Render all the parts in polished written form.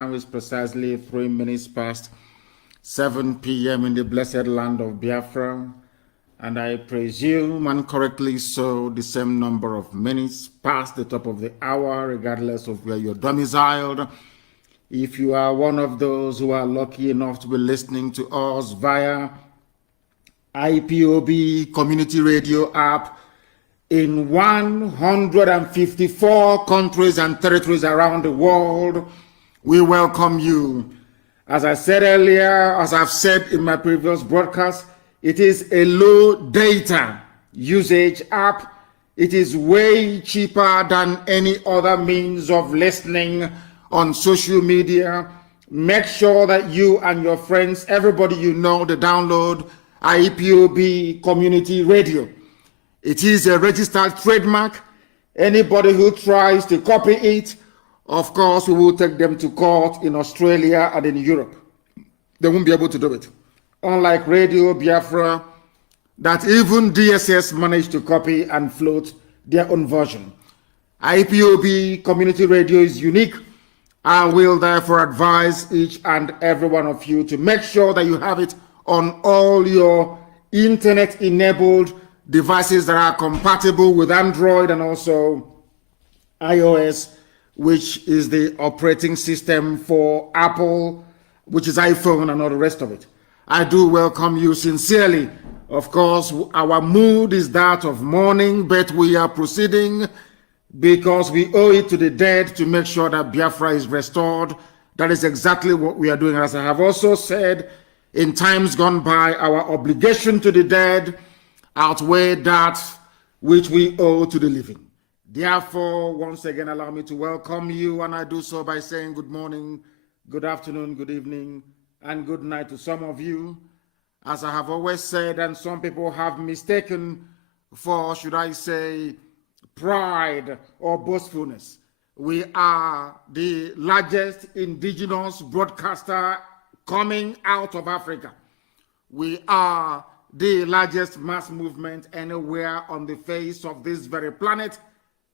Now is precisely 3 minutes past 7 p.m. in the blessed land of Biafra, and I presume, and correctly so, the same number of minutes past the top of the hour, regardless of where you're domiciled. If you are one of those who are lucky enough to be listening to us via IPOB Community Radio app in 154 countries and territories around the world, we welcome you. As I said earlier, as I've said in my previous broadcast, it is a low data usage app. It is way cheaper than any other means of listening on social media. Make sure that you and your friends, everybody you know, to download IPOB Community Radio. It is a registered trademark. Anybody who tries to copy it, of course, we will take them to court in Australia and in Europe. They won't be able to do it. Unlike Radio Biafra, that even DSS managed to copy and float their own version. IPOB Community Radio is unique. I will therefore advise each and every one of you to make sure that you have it on all your internet-enabled devices that are compatible with Android and also iOS, which is the operating system for Apple, which is iPhone and all the rest of it. I do welcome you sincerely. Of course, our mood is that of mourning, but we are proceeding because we owe it to the dead to make sure that Biafra is restored. That is exactly what we are doing. As I have also said in times gone by, our obligation to the dead outweigh that which we owe to the living. Therefore, once again, allow me to welcome you, and I do so by saying good morning, good afternoon, good evening, and good night to some of you. As I have always said, and some people have mistaken for, should I say, pride or boastfulness, we are the largest indigenous broadcaster coming out of Africa. We are the largest mass movement anywhere on the face of this very planet.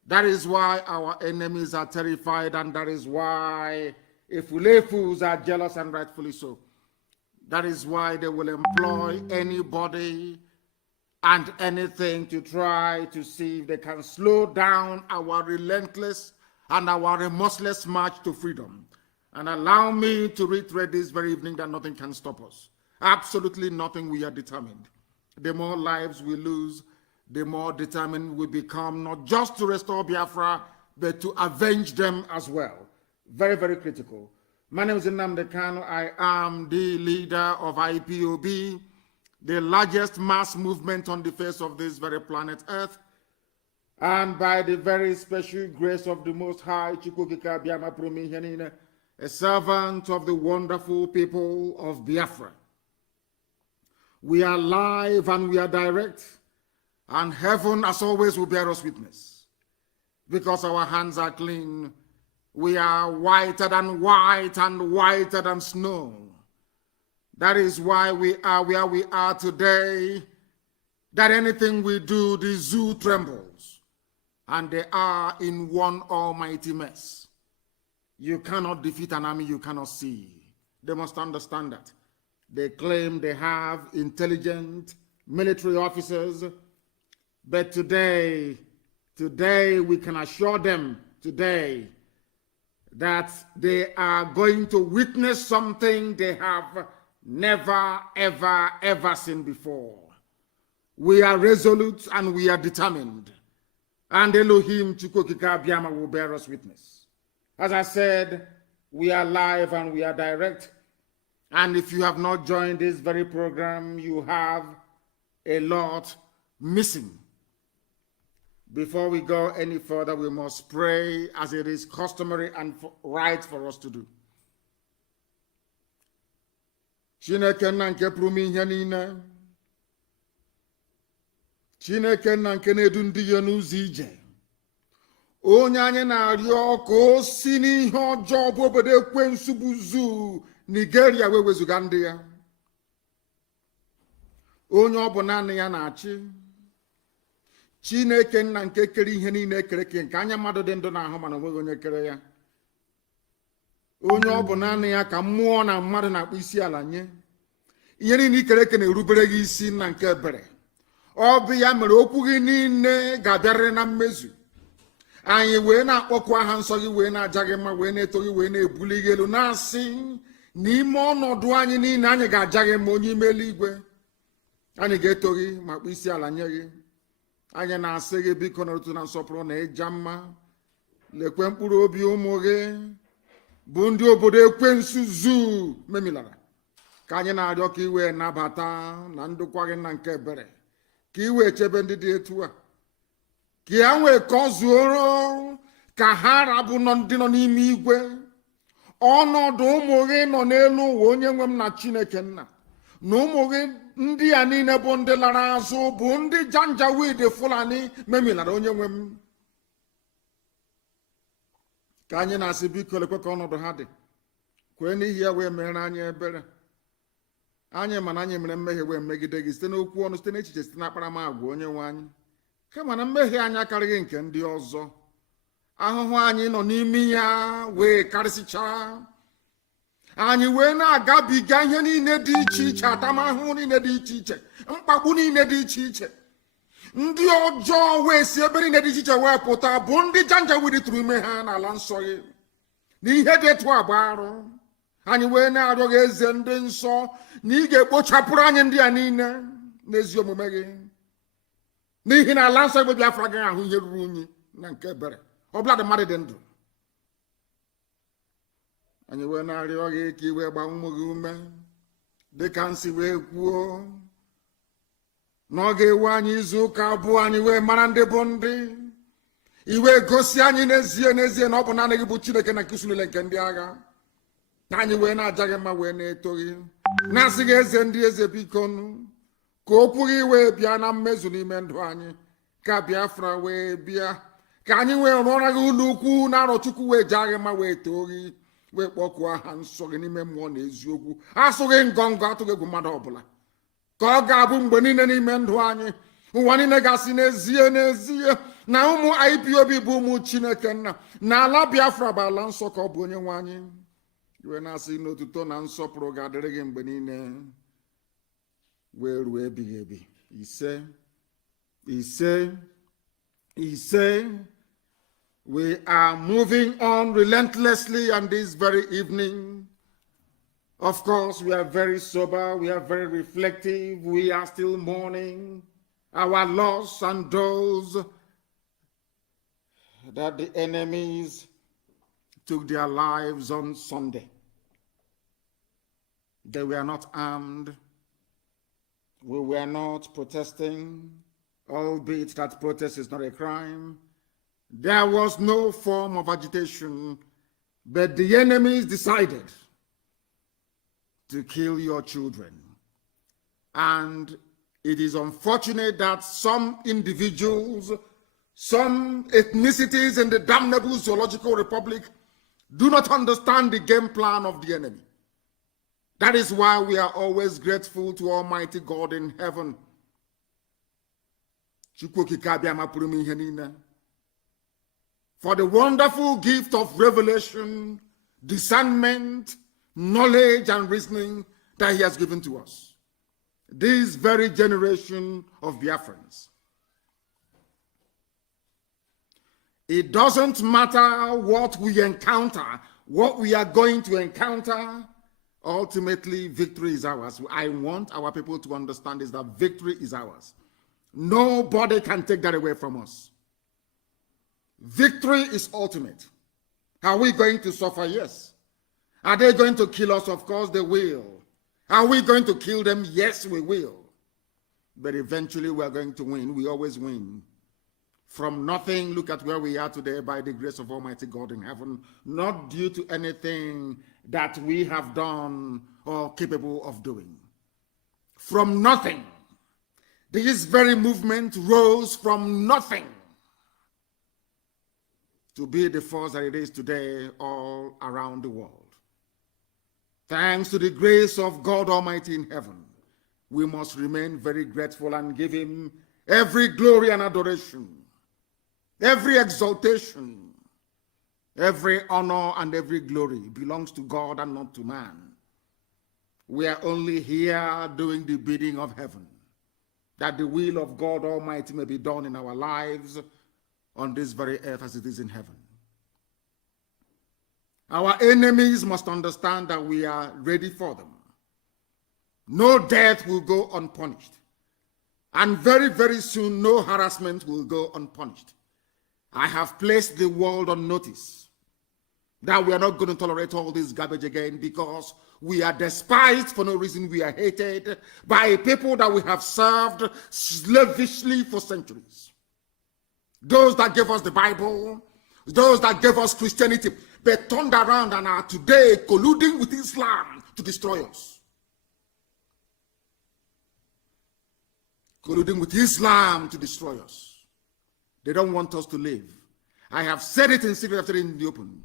That is why our enemies are terrified, and that is why Efulefus are jealous, and rightfully so. That is why they will employ anybody and anything to try to see if they can slow down our relentless and our remorseless march to freedom. And allow me to reiterate this very evening that nothing can stop us. Absolutely nothing. We are determined. The more lives we lose, the more determined we become, not just to restore Biafra, but to avenge them as well. Very, very critical. My name is Nnamdi Kanu. I am the leader of IPOB, the largest mass movement on the face of this very planet Earth. And by the very special grace of the Most High, a servant of the wonderful people of Biafra. We are live and we are direct. And heaven, as always, will bear us witness. Because our hands are clean, we are whiter than white and whiter than snow. That is why we are where we are today. That anything we do, the zoo trembles. And they are in one almighty mess. You cannot defeat an army you cannot see. They must understand that. They claim they have intelligent military officers. But today we can assure them today that they are going to witness something they have never, ever, ever seen before. We are resolute and we are determined. And Elohim Chukwokika Biama will bear us witness. As I said, we are live and we are direct. And if you have not joined this very program, you have a lot missing. Before we go any further, we must pray as it is customary and right for us to do. Chineke nna nke pụrụ m ihe niile. Chineke nna nke na-edu ndị ya n'ụzọ ije. Onye anyị na-arịọ ka o si n'ihe ọjọọ bụ obodo ekwensu bụ zoo Nigeria wee wezuga ndị ya. Onye ọ bụ naanị ya na-achị. Chineke nna nke kere ihe niile ekere nke anya mmadụ dị ndụ n'ahụ mana onweghị onye kere ya. onye ọ bụ naanị ya ka mmụọ na mmadụ na-akpụ isi ala nye. Ihe niile ikere eke na-erubere gị isi na nke ebere. Ọ bụ ya mere okwu gị niile ga-abịarịrị na mmezu. Anyị wee na-akpọku aha nsọ gị, wee na-aja gị mma, wee na-eto gị, wee na-ebuli gị elu, na-asị n'ime ọnọdụ anyị niile anyị ga-aja gị mma, onye ime eluigwe. Anyị ga-eto gị ma kpụ isi ala nye gị. Anyị na-asị gị biko na otu na nsọpụrụ na ịja mma. Lekwe mkpụrụ obi ụmụ gị bụ ndị obodo ekwensu zuu memilara, ka anyị na-arịọ ka iwe nabata na ndokwa gị na nke ebere, ka iwe chebe ndị dị etu a, ka ya nwee ka ọ zuoro, ka ha rabụ ndị nọ n'ime igwe. Ọnọdụ ụmụ gị nọ n'elu ụwa, onye nwe m na Chineke nna, na ụmụ gị ndị a niile bụ ndị lara azụ, bụ ndị janjawid Fulani memilara, onye nwe m. Ka anyị na-asị biko lekwe ka ọnọdụ ha dị, kwee n'ihi ya wee mere anyị ebere. Anyị mana anyị mere mmehie wee megide gị site n'okwu ọnụ, site n'echiche, site n'akparamagwa, onye nwe anyị. Kama na mmehie anyị akarịghị nke ndị ọzọ, ahụhụ anyị nọ n'ime ya wee karịsịchaa. Anyị wee na-agabiga ihe niile dị iche iche, atamahụhụ niile dị iche iche, mkpagbu niile dị iche iche. Ndị ọjọọ wee si ebe niile dị iche iche wee pụta, bụ ndị janjawid tụrụ ime ha n'ala nsọ gị, na ihe dị etu agba arụ. Anyị wee na-arịọ gị eze ndị nsọ, na ị ga-ekpochapụrụ anyị ndị a niile n'ezi omume gị, n'ihi na ala nsọ gị Biafra agaghị ahụ ihe ruru unyi na nke ebere, ọbụla dị mmadụ dị ndụ. Anyị wee na-arịọ gị ka iwe gbaa ụmụ gị ume, dịka nsi wee kwuo na ọ ga-ewe anyị izu ụka abụọ, anyị wee mara ndị bụ ndị. Iwe gosi anyị n'ezie n'ezie na ọ bụ naanị gị bụ Chineke na nke usu niile nke ndị agha. Na anyị wee na-aja gị mma, wee na-eto gị, na-asị gị eze ndị eze biko ka okwu gị wee bịa na mmezu n'ime ndụ anyị, ka Biafra wee bịa, ka anyị wee rụọra gị ụlọ ukwu na arọ Chukwu, wee jaa gị mma, wee too gị, wee kpọkuo aha nsọ gị n'ime mmụọ na eziokwu, asụghị ngọngọ, atụghị egwu mmadụ ọbụla. Ka ọ ga-abụ mgbe niile n'ime ndụ anyị, ụwa niile ga-asị n'ezie n'ezie na ụmụ IPOB bụ ụmụ Chineke nna, na ala Biafra bụ ala nsọ, ka ọ bụ onye nwe anyị. Iwe na-asị n'otuto na nsọpụrụ ga-adịrị gị mgbe niile wee ruo ebighị ebi. Ise, ise, ise. We are moving on relentlessly on this very evening. Of course, we are very sober, we are very reflective, we are still mourning our loss and those that the enemies took their lives on Sunday. They were not armed. We were not protesting, albeit that protest is not a crime. There was no form of agitation, but the enemies decided to kill your children. And it is unfortunate that some individuals, some ethnicities in the damnable zoological republic do not understand the game plan of the enemy. That is why we are always grateful to Almighty God in heaven. For the wonderful gift of revelation, discernment, knowledge, and reasoning that he has given to us. This very generation of Biafrans. It doesn't matter what we encounter, what we are going to encounter, ultimately victory is ours. I want our people to understand is that victory is ours. Nobody can take that away from us. Victory is ultimate. Are we going to suffer? Yes. Are they going to kill us? Of course they will. Are we going to kill them? Yes, we will. But eventually we are going to win. We always win. From nothing, look at where we are today by the grace of Almighty God in heaven, not due to anything that we have done or capable of doing. From nothing. This very movement rose from nothing to be the force that it is today all around the world. Thanks to the grace of God Almighty in heaven, we must remain very grateful and give him every glory and adoration, every exaltation, Every honor and every glory belongs to God and not to man. We are only here doing the bidding of heaven, that the will of God Almighty may be done in our lives on this very earth as it is in heaven. Our enemies must understand that we are ready for them. No death will go unpunished. And very, very soon, no harassment will go unpunished. I have placed the world on notice that we are not going to tolerate all this garbage again, because we are despised for no reason. We are hated by a people that we have served slavishly for centuries. Those that gave us the Bible, those that gave us Christianity, they turned around and are today colluding with Islam to destroy us. Colluding with Islam to destroy us. They don't want us to live. I have said it in secret, after in the open.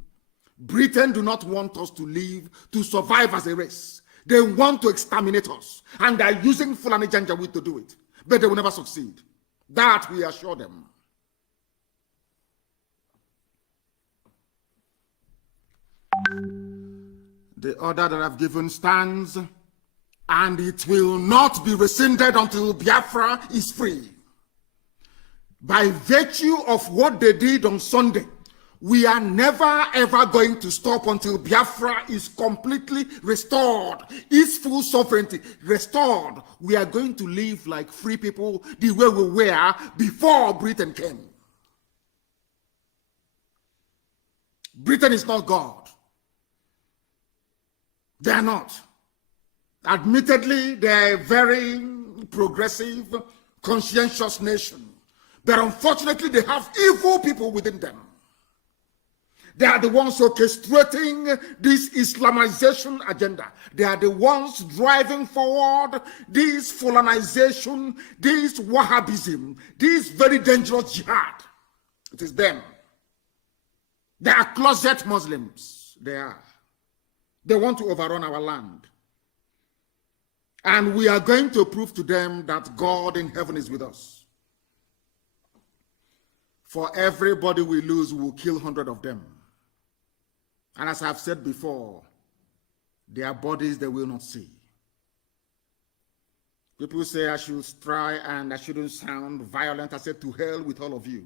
Britain do not want us to live, to survive as a race. They want to exterminate us. And they are using Fulani Janjaweed to do it. But they will never succeed. That we assure them. The order that I've given stands, and it will not be rescinded until Biafra is free. By virtue of what they did on Sunday, we are never ever going to stop until Biafra is completely restored, its full sovereignty restored. We are going to live like free people the way we were before Britain came. Britain is not God. They are not. Admittedly, they are a very progressive, conscientious nation. But unfortunately, they have evil people within them. They are the ones orchestrating this Islamization agenda. They are the ones driving forward this Fulanization, this Wahhabism, this very dangerous jihad. It is them. They are closet Muslims. They are. They want to overrun our land. And we are going to prove to them that God in heaven is with us. For everybody we lose, we will kill 100 of them. And as I've said before, their bodies they will not see. People say I should try and I shouldn't sound violent. I said, to hell with all of you.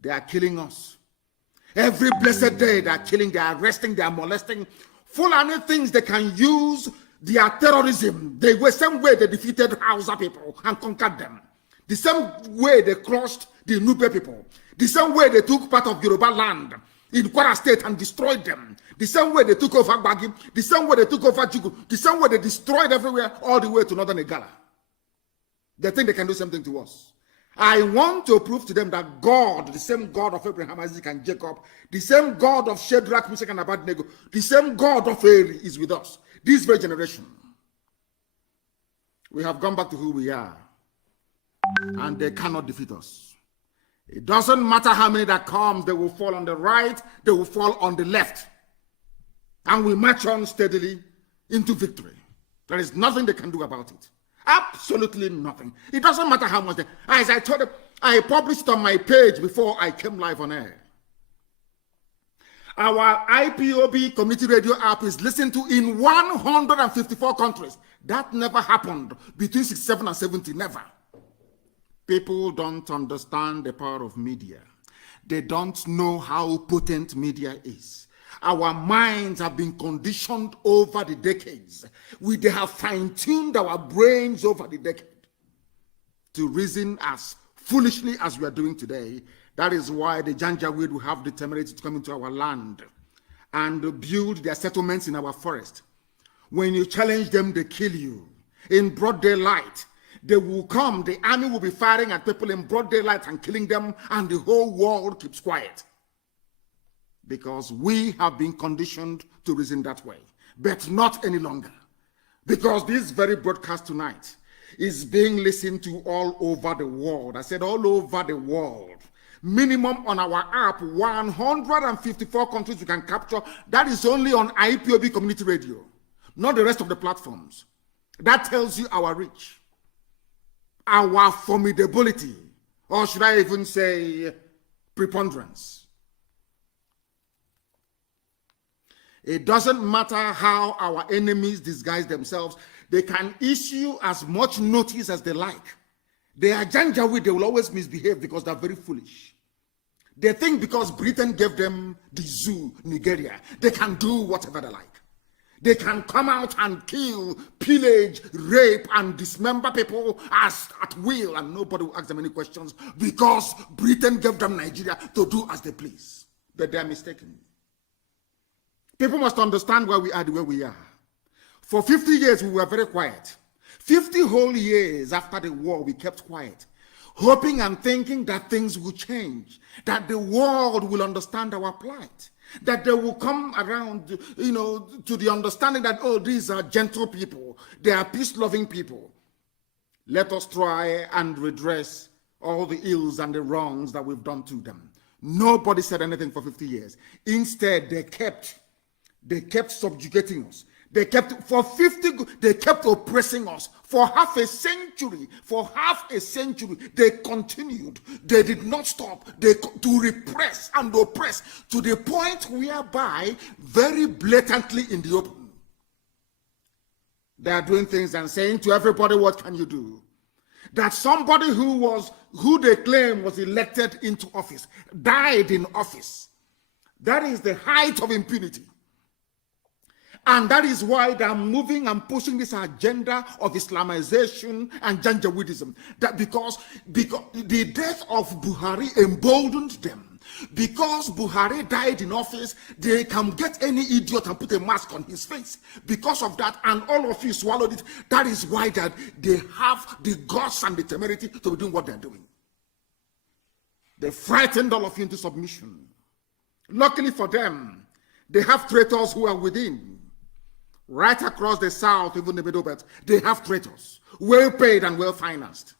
They are killing us. Every blessed day they are killing, they are arresting, they are molesting. Fulani things they can use their terrorism. The same way they defeated Hausa people and conquered them. The same way they crushed the Nupe people. The same way they took part of Yoruba land in Kwara State and destroyed them. The same way they took over Gbagi. The same way they took over Jugu. The same way they destroyed everywhere all the way to northern Igala. They think they can do something to us. I want to prove to them that God, the same God of Abraham, Isaac, and Jacob, the same God of Shadrach, Meshach, and Abednego, the same God of Eri is with us. This very generation. We have gone back to who we are. And they cannot defeat us. It doesn't matter how many that comes, they will fall on the right, they will fall on the left. And we march on steadily into victory. There is nothing they can do about it. Absolutely nothing. It doesn't matter how much. As I told them, I published on my page before I came live on air. Our IPOB community radio app is listened to in 154 countries. That never happened between 67 and 70, never. People don't understand the power of media. They don't know how potent media is. Our minds have been conditioned over the decades. They have fine-tuned our brains over the decade to reason as foolishly as we are doing today. That is why the Janjaweed will have the temerity to come into our land and build their settlements in our forest. When you challenge them, they kill you. In broad daylight, they will come, the army will be firing at people in broad daylight and killing them, and the whole world keeps quiet. Because we have been conditioned to reason that way, but not any longer. Because this very broadcast tonight is being listened to all over the world. I said all over the world. Minimum on our app, 154 countries we can capture. That is only on IPOB community radio, not the rest of the platforms. That tells you our reach, our formidability, or should I even say preponderance. It doesn't matter how our enemies disguise themselves. They can issue as much notice as they like. They are Janjaweed, they will always misbehave because they're very foolish. They think because Britain gave them the zoo, Nigeria, they can do whatever they like. They can come out and kill, pillage, rape, and dismember people as at will, and nobody will ask them any questions because Britain gave them Nigeria to do as they please. But they are mistaken. People must understand why we are the way we are. For 50 years, we were very quiet. 50 whole years after the war, we kept quiet, hoping and thinking that things will change, that the world will understand our plight, that they will come around, to the understanding that, oh, these are gentle people, they are peace-loving people. Let us try and redress all the ills and the wrongs that we've done to them. Nobody said anything for 50 years. Instead, they kept subjugating us. They kept oppressing us for half a century. They continued. They did not stop. To repress and oppress to the point whereby, very blatantly in the open, they are doing things and saying to everybody, what can you do? That somebody who they claim was elected into office, died in office. That is the height of impunity. And that is why they are moving and pushing this agenda of Islamization and Janjaweedism. That because the death of Buhari emboldened them. Because Buhari died in office, they can get any idiot and put a mask on his face. Because of that, and all of you swallowed it. That is why that they have the guts and the temerity to be doing what they're doing. They frightened all of you into submission. Luckily for them, they have traitors who are within. Right across the South, even the Middle Belt, they have traitors, well paid and well financed.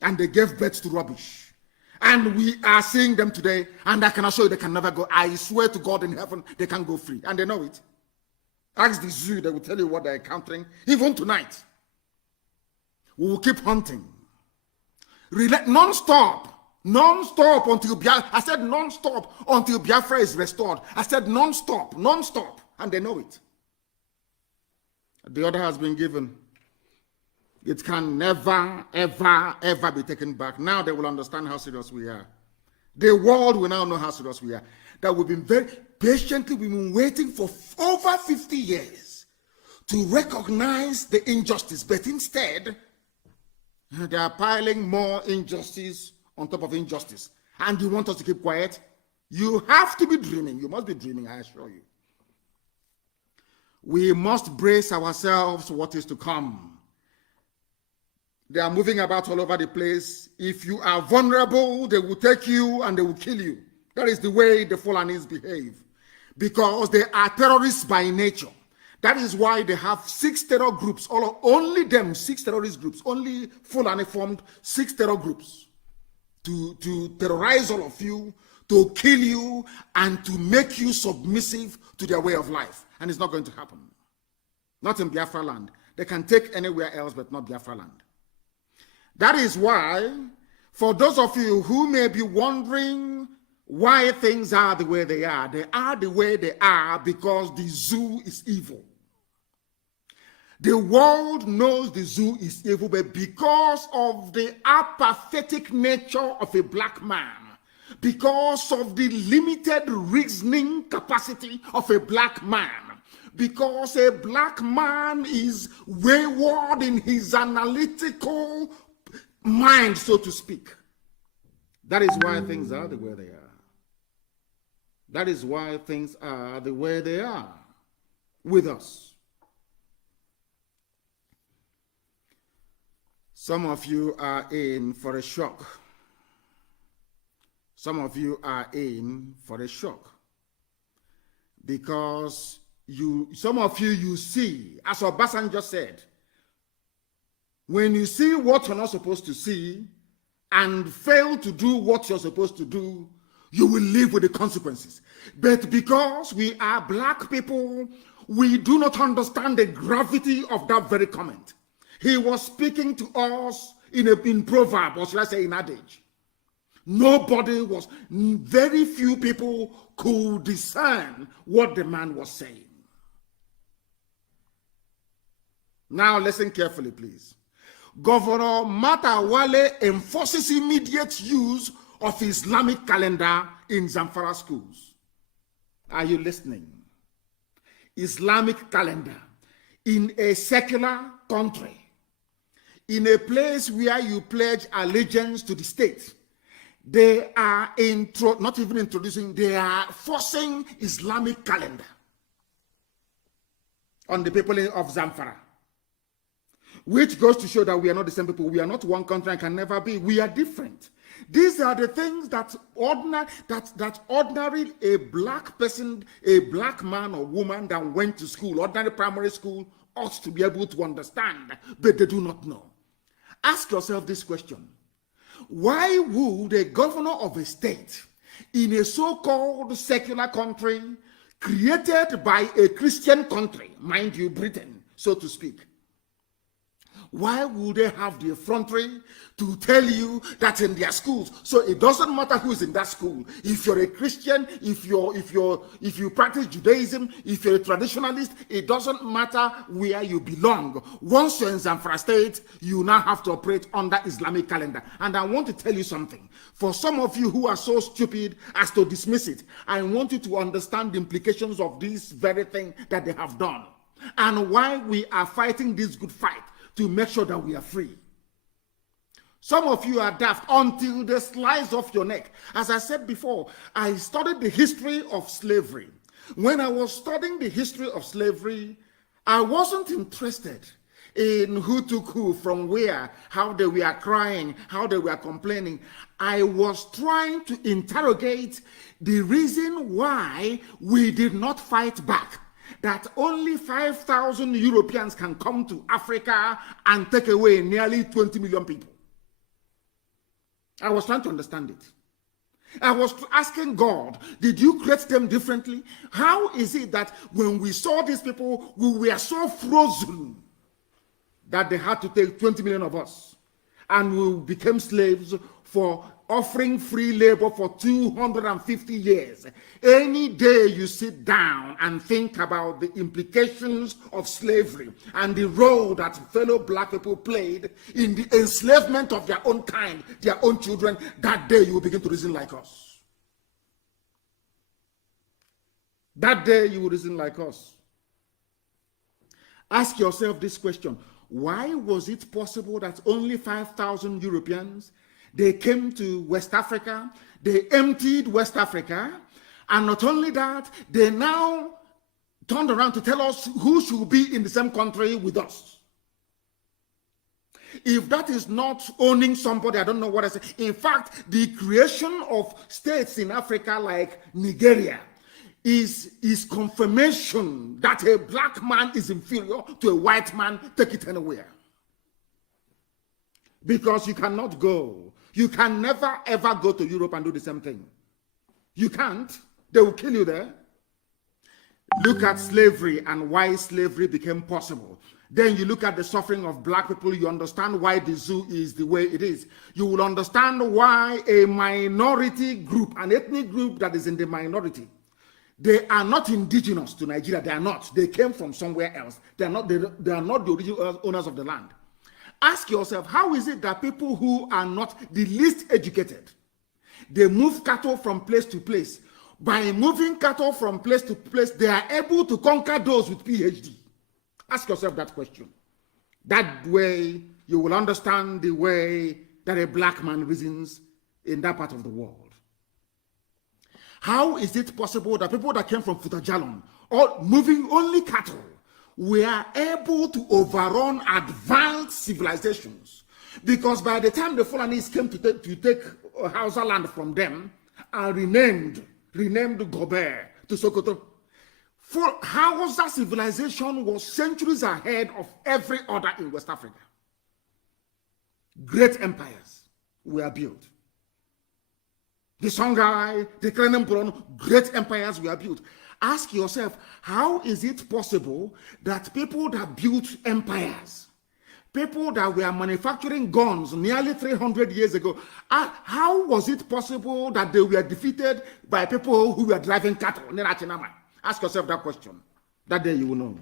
And they gave birth to rubbish. And we are seeing them today, and I can assure you they can never go. I swear to God in heaven, they can go free. And they know it. Ask the zoo, they will tell you what they're encountering. Even tonight, we will keep hunting. Non-stop until Biafra. I said non-stop until Biafra is restored. I said non-stop. And they know it. The order has been given. It can never, ever, ever be taken back. Now they will understand how serious we are. The world will now know how serious we are. That we've been very patiently, we've been waiting for over 50 years to recognize the injustice. But instead, they are piling more injustice on top of injustice. And you want us to keep quiet? You have to be dreaming. You must be dreaming, I assure you. We must brace ourselves for what is to come. They are moving about all over the place. If you are vulnerable, they will take you and they will kill you. That is the way the Fulanis behave. Because they are terrorists by nature. That is why they have 6 terror groups. Only them, 6 terrorist groups. Only Fulani formed 6 terror groups. To terrorize all of you, to kill you, and to make you submissive to their way of life. And it's not going to happen. Not in Biafra land. They can take anywhere else, but not Biafra land. That is why, for those of you who may be wondering why things are the way they are the way they are because the zoo is evil. The world knows the zoo is evil, but because of the apathetic nature of a black man, because of the limited reasoning capacity of a black man, because a black man is wayward in his analytical mind, so to speak. That is why things are the way they are. That is why things are the way they are with us. Some of you are in for a shock. Some of you are in for a shock. Because some of you see, as Obasanjo said, when you see what you're not supposed to see and fail to do what you're supposed to do, you will live with the consequences. But because we are black people, we do not understand the gravity of that very comment. He was speaking to us in proverb, or should I say in adage. Nobody was, very few people could discern what the man was saying. Now listen carefully, please. Governor Matawale enforces immediate use of Islamic calendar in Zamfara schools. Are you listening? Islamic calendar in a secular country, in a place where you pledge allegiance to the state. They are not even introducing, they are forcing Islamic calendar on the people of Zamfara. Which goes to show that we are not the same people. We are not one country and can never be. We are different. These are the things that ordinary a black person, a black man or woman that went to school, ordinary primary school, ought to be able to understand, but they do not know. Ask yourself this question. Why would a governor of a state in a so-called secular country created by a Christian country, mind you, Britain, so to speak, why would they have the effrontery to tell you that in their schools? So it doesn't matter who's in that school. If you're a Christian, if you practice Judaism, if you're a traditionalist, it doesn't matter where you belong. Once you're in Zamfara State, you now have to operate under Islamic calendar. And I want to tell you something. For some of you who are so stupid as to dismiss it, I want you to understand the implications of this very thing that they have done and why we are fighting this good fight to make sure that we are free. Some of you are daft until they slice off your neck. As I said before, I studied the history of slavery. When I was studying the history of slavery, I wasn't interested in who took who from where, how they were crying, how they were complaining. I was trying to interrogate the reason why we did not fight back. That only 5,000 Europeans can come to Africa and take away nearly 20 million people. I was trying to understand it. I was asking God, did you create them differently? How is it that when we saw these people, we were so frozen that they had to take 20 million of us, and we became slaves for offering free labor for 250 years. Any day you sit down and think about the implications of slavery and the role that fellow black people played in the enslavement of their own kind, their own children, that day you will begin to reason like us. That day you will reason like us. Ask yourself this question. Why was it possible that only 5,000 Europeans, they came to West Africa, they emptied West Africa, and not only that, they now turned around to tell us who should be in the same country with us? If that is not owning somebody, I don't know what I say. In fact, the creation of states in Africa like Nigeria is confirmation that a black man is inferior to a white man. Take it anywhere. Because you cannot go. You can never ever go to Europe and do the same thing. You can't. They will kill you there. Look at slavery and why slavery became possible. Then you look at the suffering of black people, you understand why the zoo is the way it is. You will understand why a minority group, an ethnic group that is in the minority, they are not indigenous to Nigeria. They are not. They came from somewhere else. They are not the original owners of the land. Ask yourself, how is it that people who are not the least educated, they move cattle from place to place? By moving cattle from place to place, they are able to conquer those with PhD. Ask yourself that question. That way, you will understand the way that a black man reasons in that part of the world. How is it possible that people that came from Futajalon, or moving only cattle, were able to overrun advanced civilizations? Because by the time the Fulanis came to take Hausa land from them and renamed Gobert to Sokoto, for Hausa civilization was centuries ahead of every other in West Africa. Great empires were built. The Songhai, the Krenempron, great empires were built. Ask yourself, how is it possible that people that built empires People that were manufacturing guns nearly 300 years ago, how was it possible that they were defeated by people who were driving cattle? Ask yourself that question. That day you will know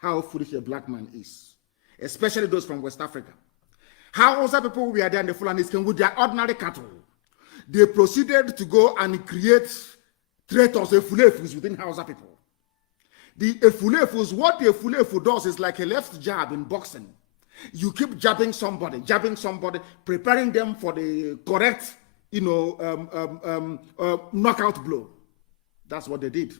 how foolish a black man is, especially those from West Africa. How other people were there in the Fulanis came with their ordinary cattle. They proceeded to go and create traitors, efulefus within Hausa people. The efulefus, what the efulefu does is like a left jab in boxing. You keep jabbing somebody, preparing them for the correct, knockout blow. That's what they did.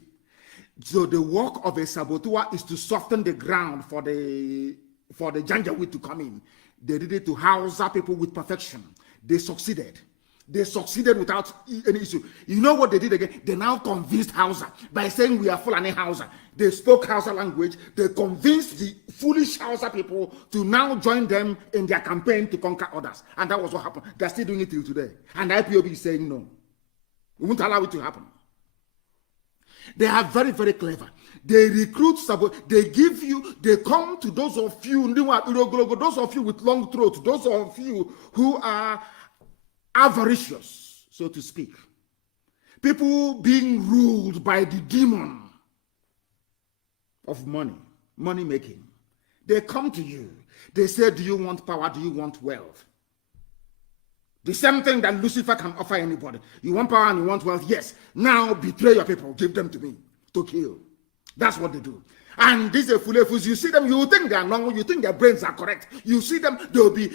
So the work of a saboteur is to soften the ground for the Janjaweed to come in. They did it to Hausa people with perfection. They succeeded. They succeeded without any issue. You know what they did again? They now convinced Hausa by saying we are Fulani Hausa. They spoke Hausa language. They convinced the foolish Hausa people to now join them in their campaign to conquer others. And that was what happened. They're still doing it till today. And IPOB is saying no. We won't allow it to happen. They are very, very clever. They recruit, they come to those of you, those of you with long throats, those of you who are avaricious, so to speak. People being ruled by the demon of money making. They come to you. They say, do you want power? Do you want wealth? The same thing that Lucifer can offer anybody. You want power and you want wealth? Yes. Now betray your people. Give them to me to kill. That's what they do. And these efulefus, you see them, you think they are normal, you think their brains are correct. You see them, they'll be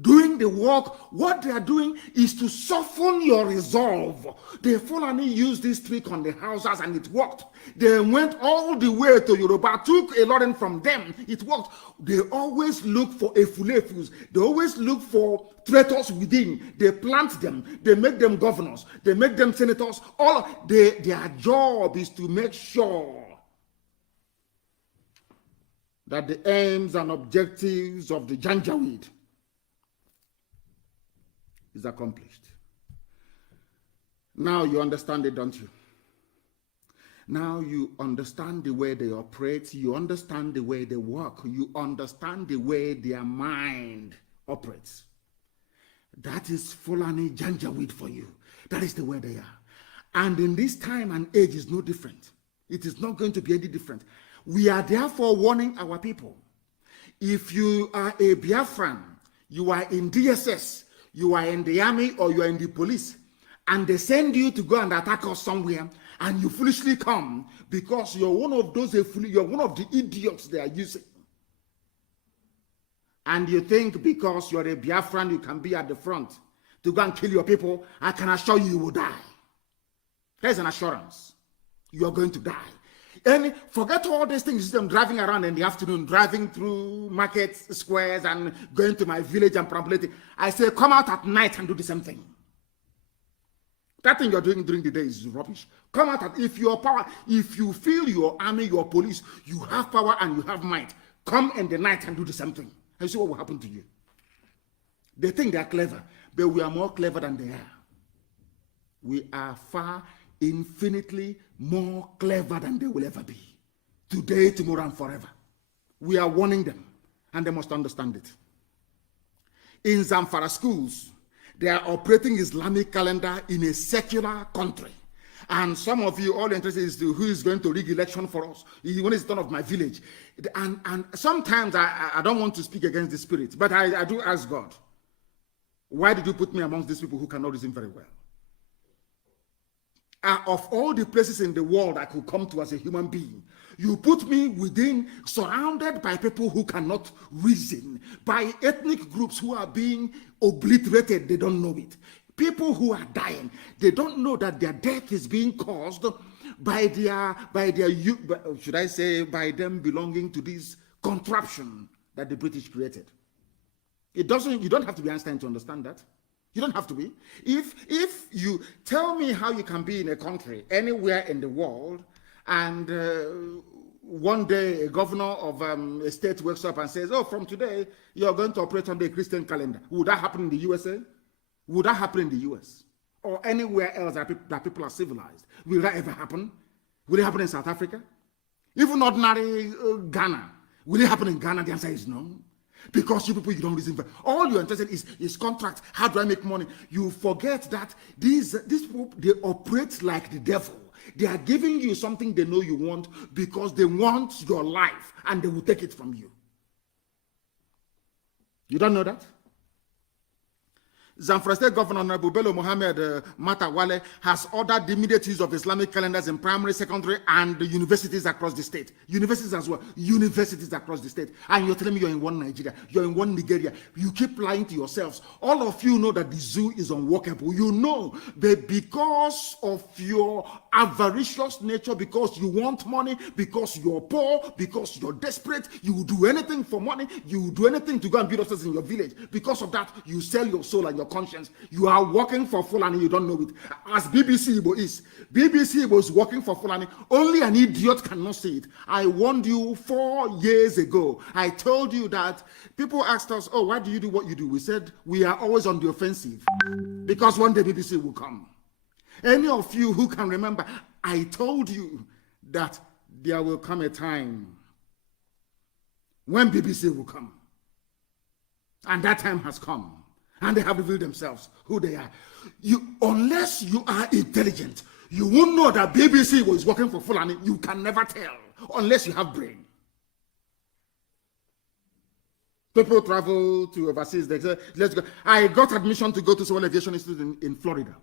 doing the work. What they are doing is to soften your resolve. The Fulani used this trick on the houses and it worked. They went all the way to Yoruba, took a lot from them. It worked. They always look for efulefus. They always look for traitors within. They plant them. They make them governors. They make them senators. Their job is to make sure that the aims and objectives of the Janjaweed is accomplished. Now you understand it, don't you? Now you understand the way they operate. You understand the way they work. You understand the way their mind operates. That is Fulani Janjaweed for you. That is the way they are. And in this time and age is no different. It is not going to be any different. We are therefore warning our people. If you are a Biafran, you are in DSS, you are in the army, or you are in the police, and they send you to go and attack us somewhere, and you foolishly come because you're one of those, you're one of the idiots they are using. And you think because you're a Biafran, you can be at the front to go and kill your people, I can assure you, you will die. There's an assurance. You are going to die. And forget all these things. I'm driving around in the afternoon, driving through market squares and going to my village and perambulating. I say, come out at night and do the same thing. That thing you're doing during the day is rubbish. Come out if you feel your army, your police, you have power and you have might, come in the night and do the same thing. And see what will happen to you. They think they are clever, but we are more clever than they are. We are far infinitely more clever than they will ever be. Today, tomorrow, and forever. We are warning them, and they must understand it. In Zamfara schools, they are operating Islamic calendar in a secular country. And some of you all interested is who is going to rig election for us. When it's the turn of my village. And sometimes I don't want to speak against the spirit, but I do ask God, why did you put me amongst these people who cannot reason very well? Of all the places in the world I could come to as a human being, you put me surrounded by people who cannot reason, by ethnic groups who are being obliterated, they don't know it. People who are dying, they don't know that their death is being caused by should I say, by them belonging to this contraption that the British created. You don't have to be Einstein to understand that. You don't have to be. If you tell me how you can be in a country, anywhere in the world, and one day a governor of a state wakes up and says, oh, from today, you're going to operate on the Christian calendar. Would that happen in the USA? Would that happen in the US? Or anywhere else that people are civilized? Will that ever happen? Will it happen in South Africa? Even ordinary Ghana. Will it happen in Ghana? The answer is no. Because you people, you don't reason for all you're interested is contract. How do I make money? You forget that these people, they operate like the devil. They are giving you something they know you want because they want your life and they will take it from you. You don't know that? Zamfara State Governor Honorable Bello Mohammed Matawale has ordered the immediate use of Islamic calendars in primary, secondary, and universities across the state. Universities as well. Universities across the state. And you're telling me you're in one Nigeria. You're in one Nigeria. You keep lying to yourselves. All of you know that the zoo is unworkable. You know that because of your avaricious nature, because you want money, because you're poor, because you're desperate, you will do anything for money. You will do anything to go and build houses in your village. Because of that, you sell your soul and your conscience. You are working for Fulani, you don't know it. As BBC Igbo is. BBC Igbo is working for Fulani. Only an idiot cannot say it. I warned you 4 years ago. I told you that people asked us, oh, why do you do what you do? We said, we are always on the offensive. Because one day BBC will come. Any of you who can remember, I told you that there will come a time when BBC will come. And that time has come. And they have revealed themselves, who they are. Unless you are intelligent, you won't know that BBC was working for Fulani. You can never tell, unless you have brain. People travel to overseas, they say, let's go. I got admission to go to Civil Aviation Institute in Florida,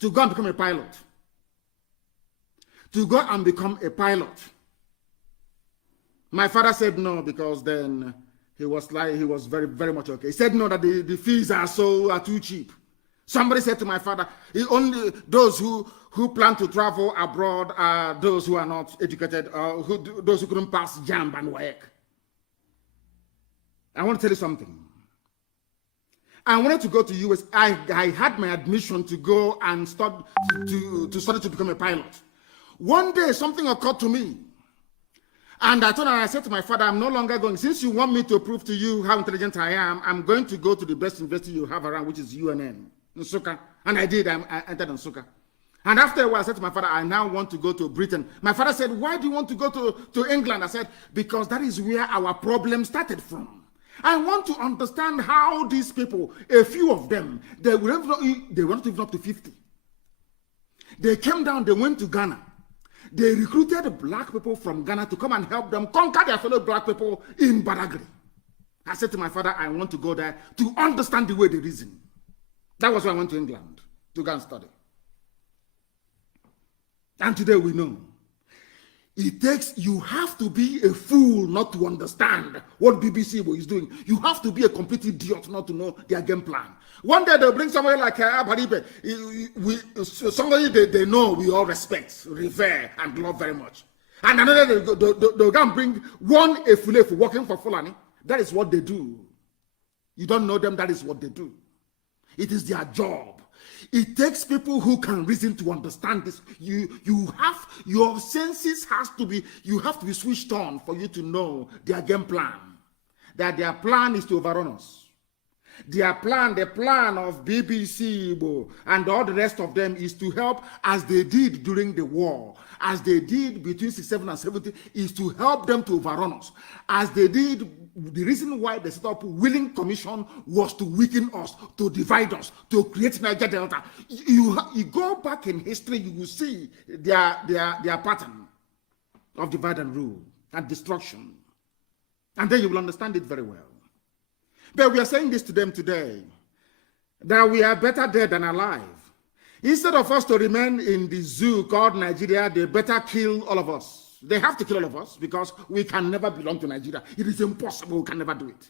to go and become a pilot. To go and become a pilot. My father said no, because then he was very, very much okay. He said no, that the fees are too cheap. Somebody said to my father, only those who plan to travel abroad are those who are not educated, or those who couldn't pass JAMB and WAEC. I want to tell you something. I wanted to go to US. I had my admission to go and study to become a pilot. One day, something occurred to me. And I said to my father, I'm no longer going. Since you want me to prove to you how intelligent I am, I'm going to go to the best university you have around, which is UNN, Nsukka. And I did. I entered Nsukka. And after a while, I said to my father, I now want to go to Britain. My father said, why do you want to go to England? I said, because that is where our problem started from. I want to understand how these people, a few of them, they were not even up to 50. They came down, they went to Ghana. They recruited black people from Ghana to come and help them conquer their fellow black people in Badagry. I said to my father, I want to go there to understand the way they reason. That was why I went to England to go and study. And today we know. You have to be a fool not to understand what BBC is doing. You have to be a complete idiot not to know their game plan. One day they'll bring somebody like Abaribe, somebody they know we all respect, revere, and love very much. And another they'll go and bring one Efulefu working for Fulani. That is what they do. You don't know them, that is what they do. It is their job. It takes people who can reason to understand this. Your senses you have to be switched on for you to know their game plan. That their plan is to overrun us. Their plan, the plan of BBC Igbo and all the rest of them, is to help, as they did during the war, as they did between 67 and 70, is to help them to overrun us. As they did, the reason why they set up Willing Commission was to weaken us, to divide us, to create Niger Delta. You go back in history, you will see their pattern of divide and rule and destruction. And then you will understand it very well. But we are saying this to them today, that we are better dead than alive. Instead of us to remain in the zoo called Nigeria, they better kill all of us. They have to kill all of us because we can never belong to Nigeria. It is impossible. We can never do it.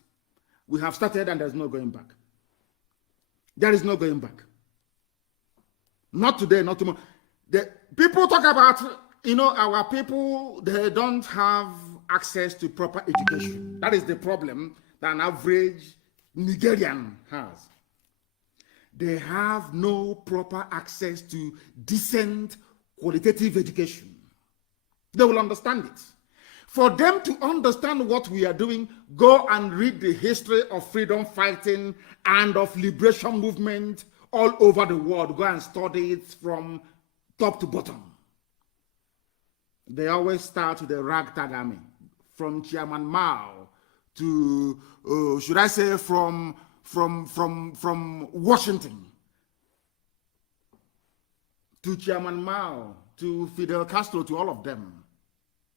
We have started and there's no going back. There is no going back. Not today, not tomorrow. People talk about, our people, they don't have access to proper education. That is the problem that an average Nigerian has. They have no proper access to decent, qualitative education. They will understand it. For them to understand what we are doing, go and read the history of freedom fighting and of liberation movement all over the world. Go and study it from top to bottom. They always start with the ragtag army, from Chairman Mao to, should I say, from Washington to Chairman Mao to Fidel Castro, to all of them.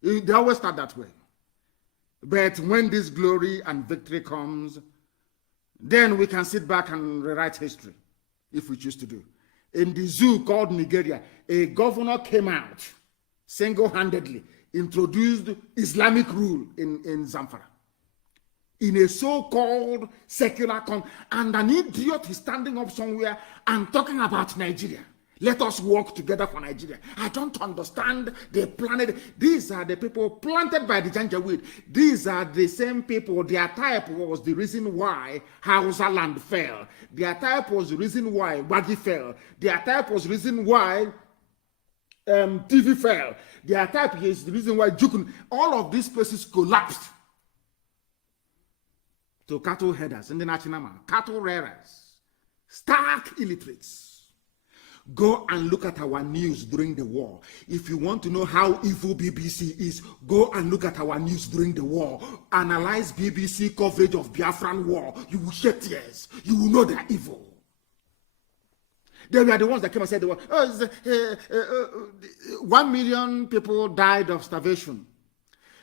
They always start that way. But when this glory and victory comes, then we can sit back and rewrite history, if we choose to do. In the zoo called Nigeria, a governor came out single-handedly, introduced Islamic rule in Zamfara. In a so-called secular and an idiot is standing up somewhere and talking about Nigeria. Let us work together for Nigeria. I don't understand the planet. These are the people planted by the Janjaweed. These are the same people. Their type was the reason why Hausa land fell. Their type was the reason why Wadi fell. Their type was the reason why TV fell. Their type is the reason why Jukun. All of these places collapsed to cattle headers in the national cattle rearers, stark illiterates. Go and look at our news during the war. If you want to know how evil BBC is, go and look at our news during the war. Analyze BBC coverage of Biafran war. You will shed tears. You will know they're evil. They were the ones that came and said, 1 million people died of starvation.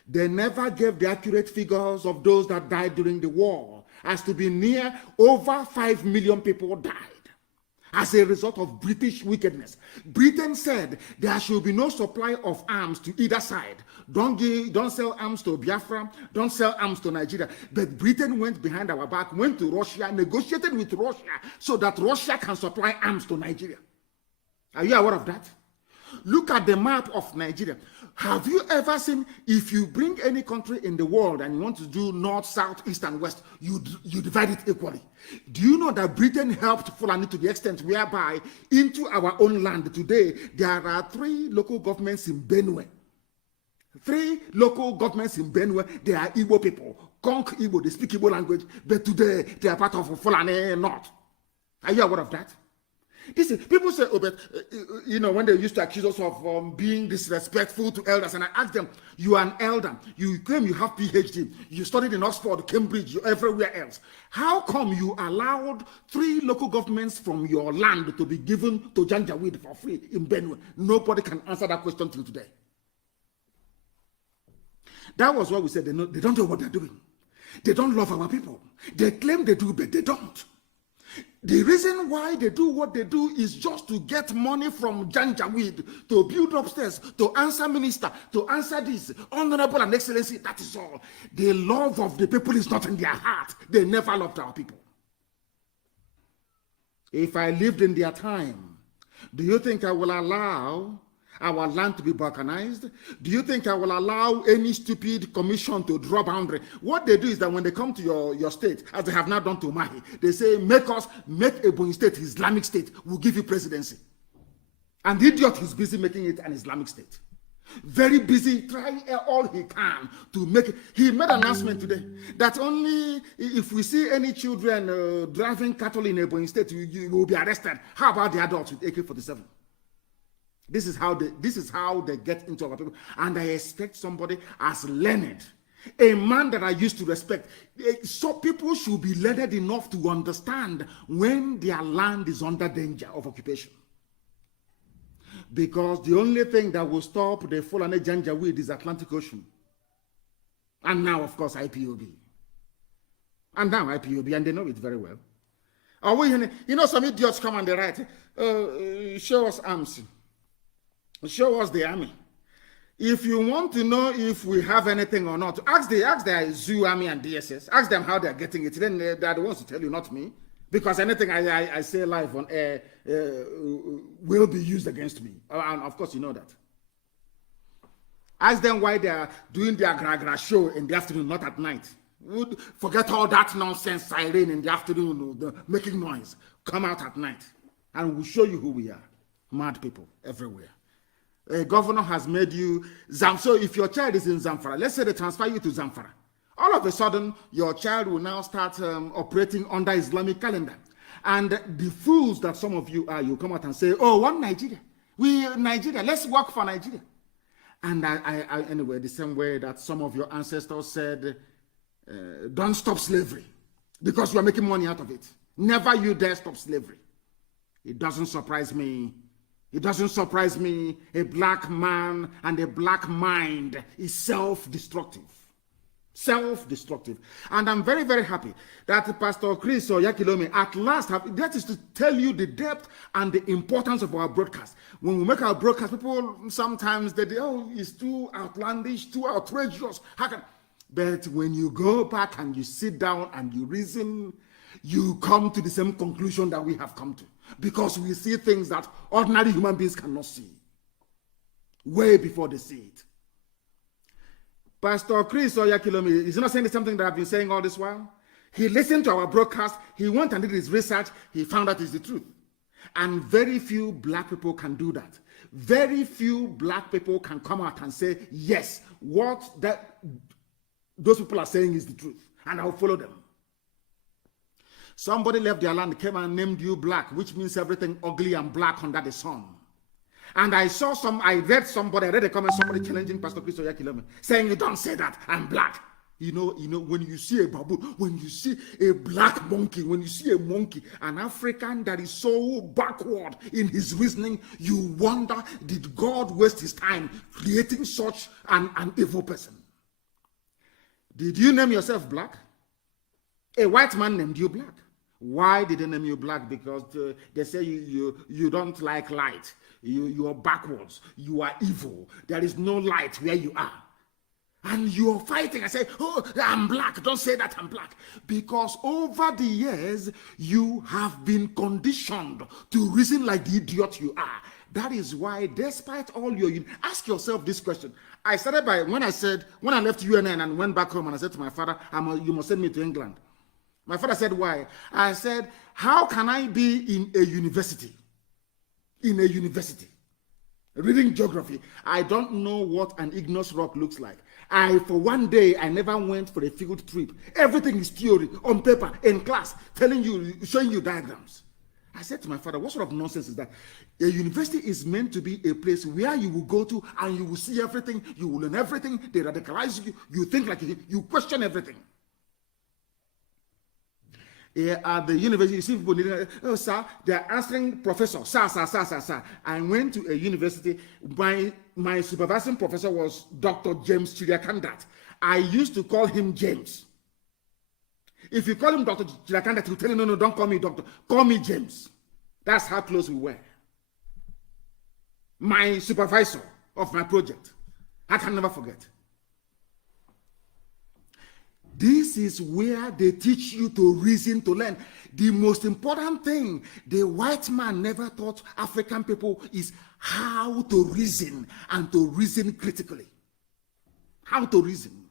They never gave the accurate figures of those that died during the war, as to be near over 5 million people died as a result of British wickedness. Britain said there should be no supply of arms to either side. Don't sell arms to Biafra, don't sell arms to Nigeria. But Britain went behind our back, went to Russia, negotiated with Russia so that Russia can supply arms to Nigeria. Are you aware of that? Look at the map of Nigeria. Have you ever seen, if you bring any country in the world and you want to do north, south, east, and west, you divide it equally? Do you know that Britain helped Fulani to the extent whereby into our own land today, there are 3 local governments in Benue. 3 local governments in Benue, they are Igbo people. Conk Igbo, they speak Igbo language, but today they are part of Fulani North. Are you aware of that? This is, people say, oh, but, when they used to accuse us of being disrespectful to elders, and I asked them, you are an elder, you claim you have PhD, you studied in Oxford, Cambridge, everywhere else. How come you allowed 3 local governments from your land to be given to Janjaweed for free in Benue? Nobody can answer that question till today. That was what we said. They don't know what they're doing. They don't love our people. They claim they do, but they don't. The reason why they do what they do is just to get money from Janjaweed, to build upstairs, to answer minister, to answer this, honorable and excellency. That is all. The love of the people is not in their heart. They never loved our people. If I lived in their time, do you think I will allow our land to be balkanized? Do you think I will allow any stupid commission to draw boundary? What they do is that when they come to your state, as they have now done to Mahi, they say, make Ebonyi state Islamic state, we'll give you presidency. And the idiot is busy making it an Islamic state. Very busy, trying all he can to make it. He made an announcement today that only if we see any children driving cattle in Ebonyi state, you will be arrested. How about the adults with AK-47? This is how they get into our people. And I expect somebody as learned, a man that I used to respect. So people should be learned enough to understand when their land is under danger of occupation. Because the only thing that will stop the Fulani Janjaweed is Atlantic Ocean. And now, of course, IPOB. And now IPOB, and they know it very well. Some idiots come and they write, show us arms. Show us the army. If you want to know if we have anything or not, ask the Zoo Army and DSS. Ask them how they're getting it. Then they're the ones to tell you, not me. Because anything I say live on air will be used against me. And of course, you know that. Ask them why they are doing their gra show in the afternoon, not at night. Forget all that nonsense siren in the afternoon, making noise. Come out at night. And we'll show you who we are. Mad people everywhere. A governor has made you so if your child is in Zamfara, let's say they transfer you to Zamfara, all of a sudden your child will now start operating under Islamic calendar. And the fools that some of you are, you come out and say, oh, one Nigeria, Nigeria, let's work for Nigeria. And anyway, the same way that some of your ancestors said, don't stop slavery because you are making money out of it. Never you dare stop slavery. It doesn't surprise me. It doesn't surprise me. A black man and a black mind is self-destructive. Self-destructive. And I'm very, very happy that Pastor Chris or Yakilomi at last that is to tell you the depth and the importance of our broadcast. When we make our broadcast, people sometimes they it's too outlandish, too outrageous. How can? But when you go back and you sit down and you reason, you come to the same conclusion that we have come to. Because we see things that ordinary human beings cannot see. Way before they see it. Pastor Chris Oyakilomi is not saying something that I've been saying all this while. He listened to our broadcast. He went and did his research. He found out it's the truth. And very few black people can do that. Very few black people can come out and say, yes, what those people are saying is the truth. And I'll follow them. Somebody left their land, came and named you black, which means everything ugly and black under the sun. And I read a comment, somebody challenging Pastor Chris Oyakilomi, saying, you don't say that, I'm black. You know, when you see a baboon, when you see a black monkey, when you see a monkey, an African that is so backward in his reasoning, you wonder, did God waste his time creating such an evil person? Did you name yourself black? A white man named you black. Why did they name you black? Because they say you don't like light. You are backwards. You are evil. There is no light where you are. And you're fighting. I say, oh, I'm black. Don't say that I'm black. Because over the years, you have been conditioned to reason like the idiot you are. That is why, despite all your... Ask yourself this question. I started by, when I left UNN and went back home and I said to my father, you must send me to England. My father said, why? I said, how can I be in a university? Reading geography. I don't know what an igneous rock looks like. For one day, I never went for a field trip. Everything is theory, on paper, in class, showing you diagrams. I said to my father, what sort of nonsense is that? A university is meant to be a place where you will go to and you will see everything, you will learn everything, they radicalize you, you think like you question everything. At the university, you see people needing, oh, sir, they're answering professor, sir. I went to a university, my supervising professor was Dr. James Chiriakandat. I used to call him James. If you call him Dr. Chiriakandat, he'll tell you, no, don't call me doctor, call me James. That's how close we were. My supervisor of my project, I can never forget. This is where they teach you to reason, to learn. The most important thing the white man never taught African people is how to reason and to reason critically. How to reason.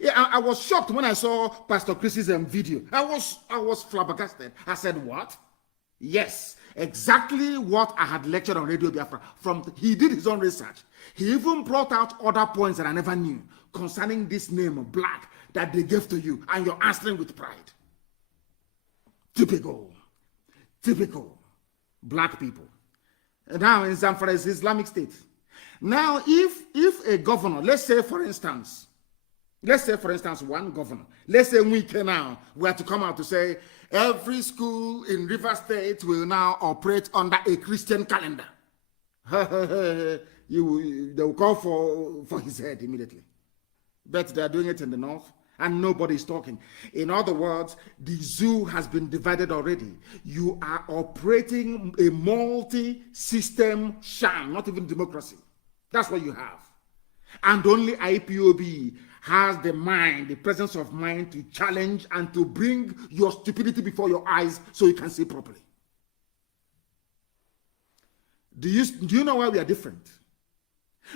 Yeah, I was shocked when I saw Pastor Chris's video. I was flabbergasted. I said, what? Yes, exactly what I had lectured on Radio Biafra. He did his own research. He even brought out other points that I never knew concerning this name, black, that they gave to you, and you're answering with pride. Typical black people. And now in Zamfara is Islamic State. Now, if a governor, let's say for instance one governor, let's say we can now, we have to come out to say every school in River State will now operate under a Christian calendar. They will call for his head immediately. But they're doing it in the north. And nobody's talking. In other words, the zoo has been divided already. You are operating a multi-system sham, not even democracy. That's what you have. And only IPOB has the mind, the presence of mind to challenge and to bring your stupidity before your eyes so you can see properly. Do you know why we are different?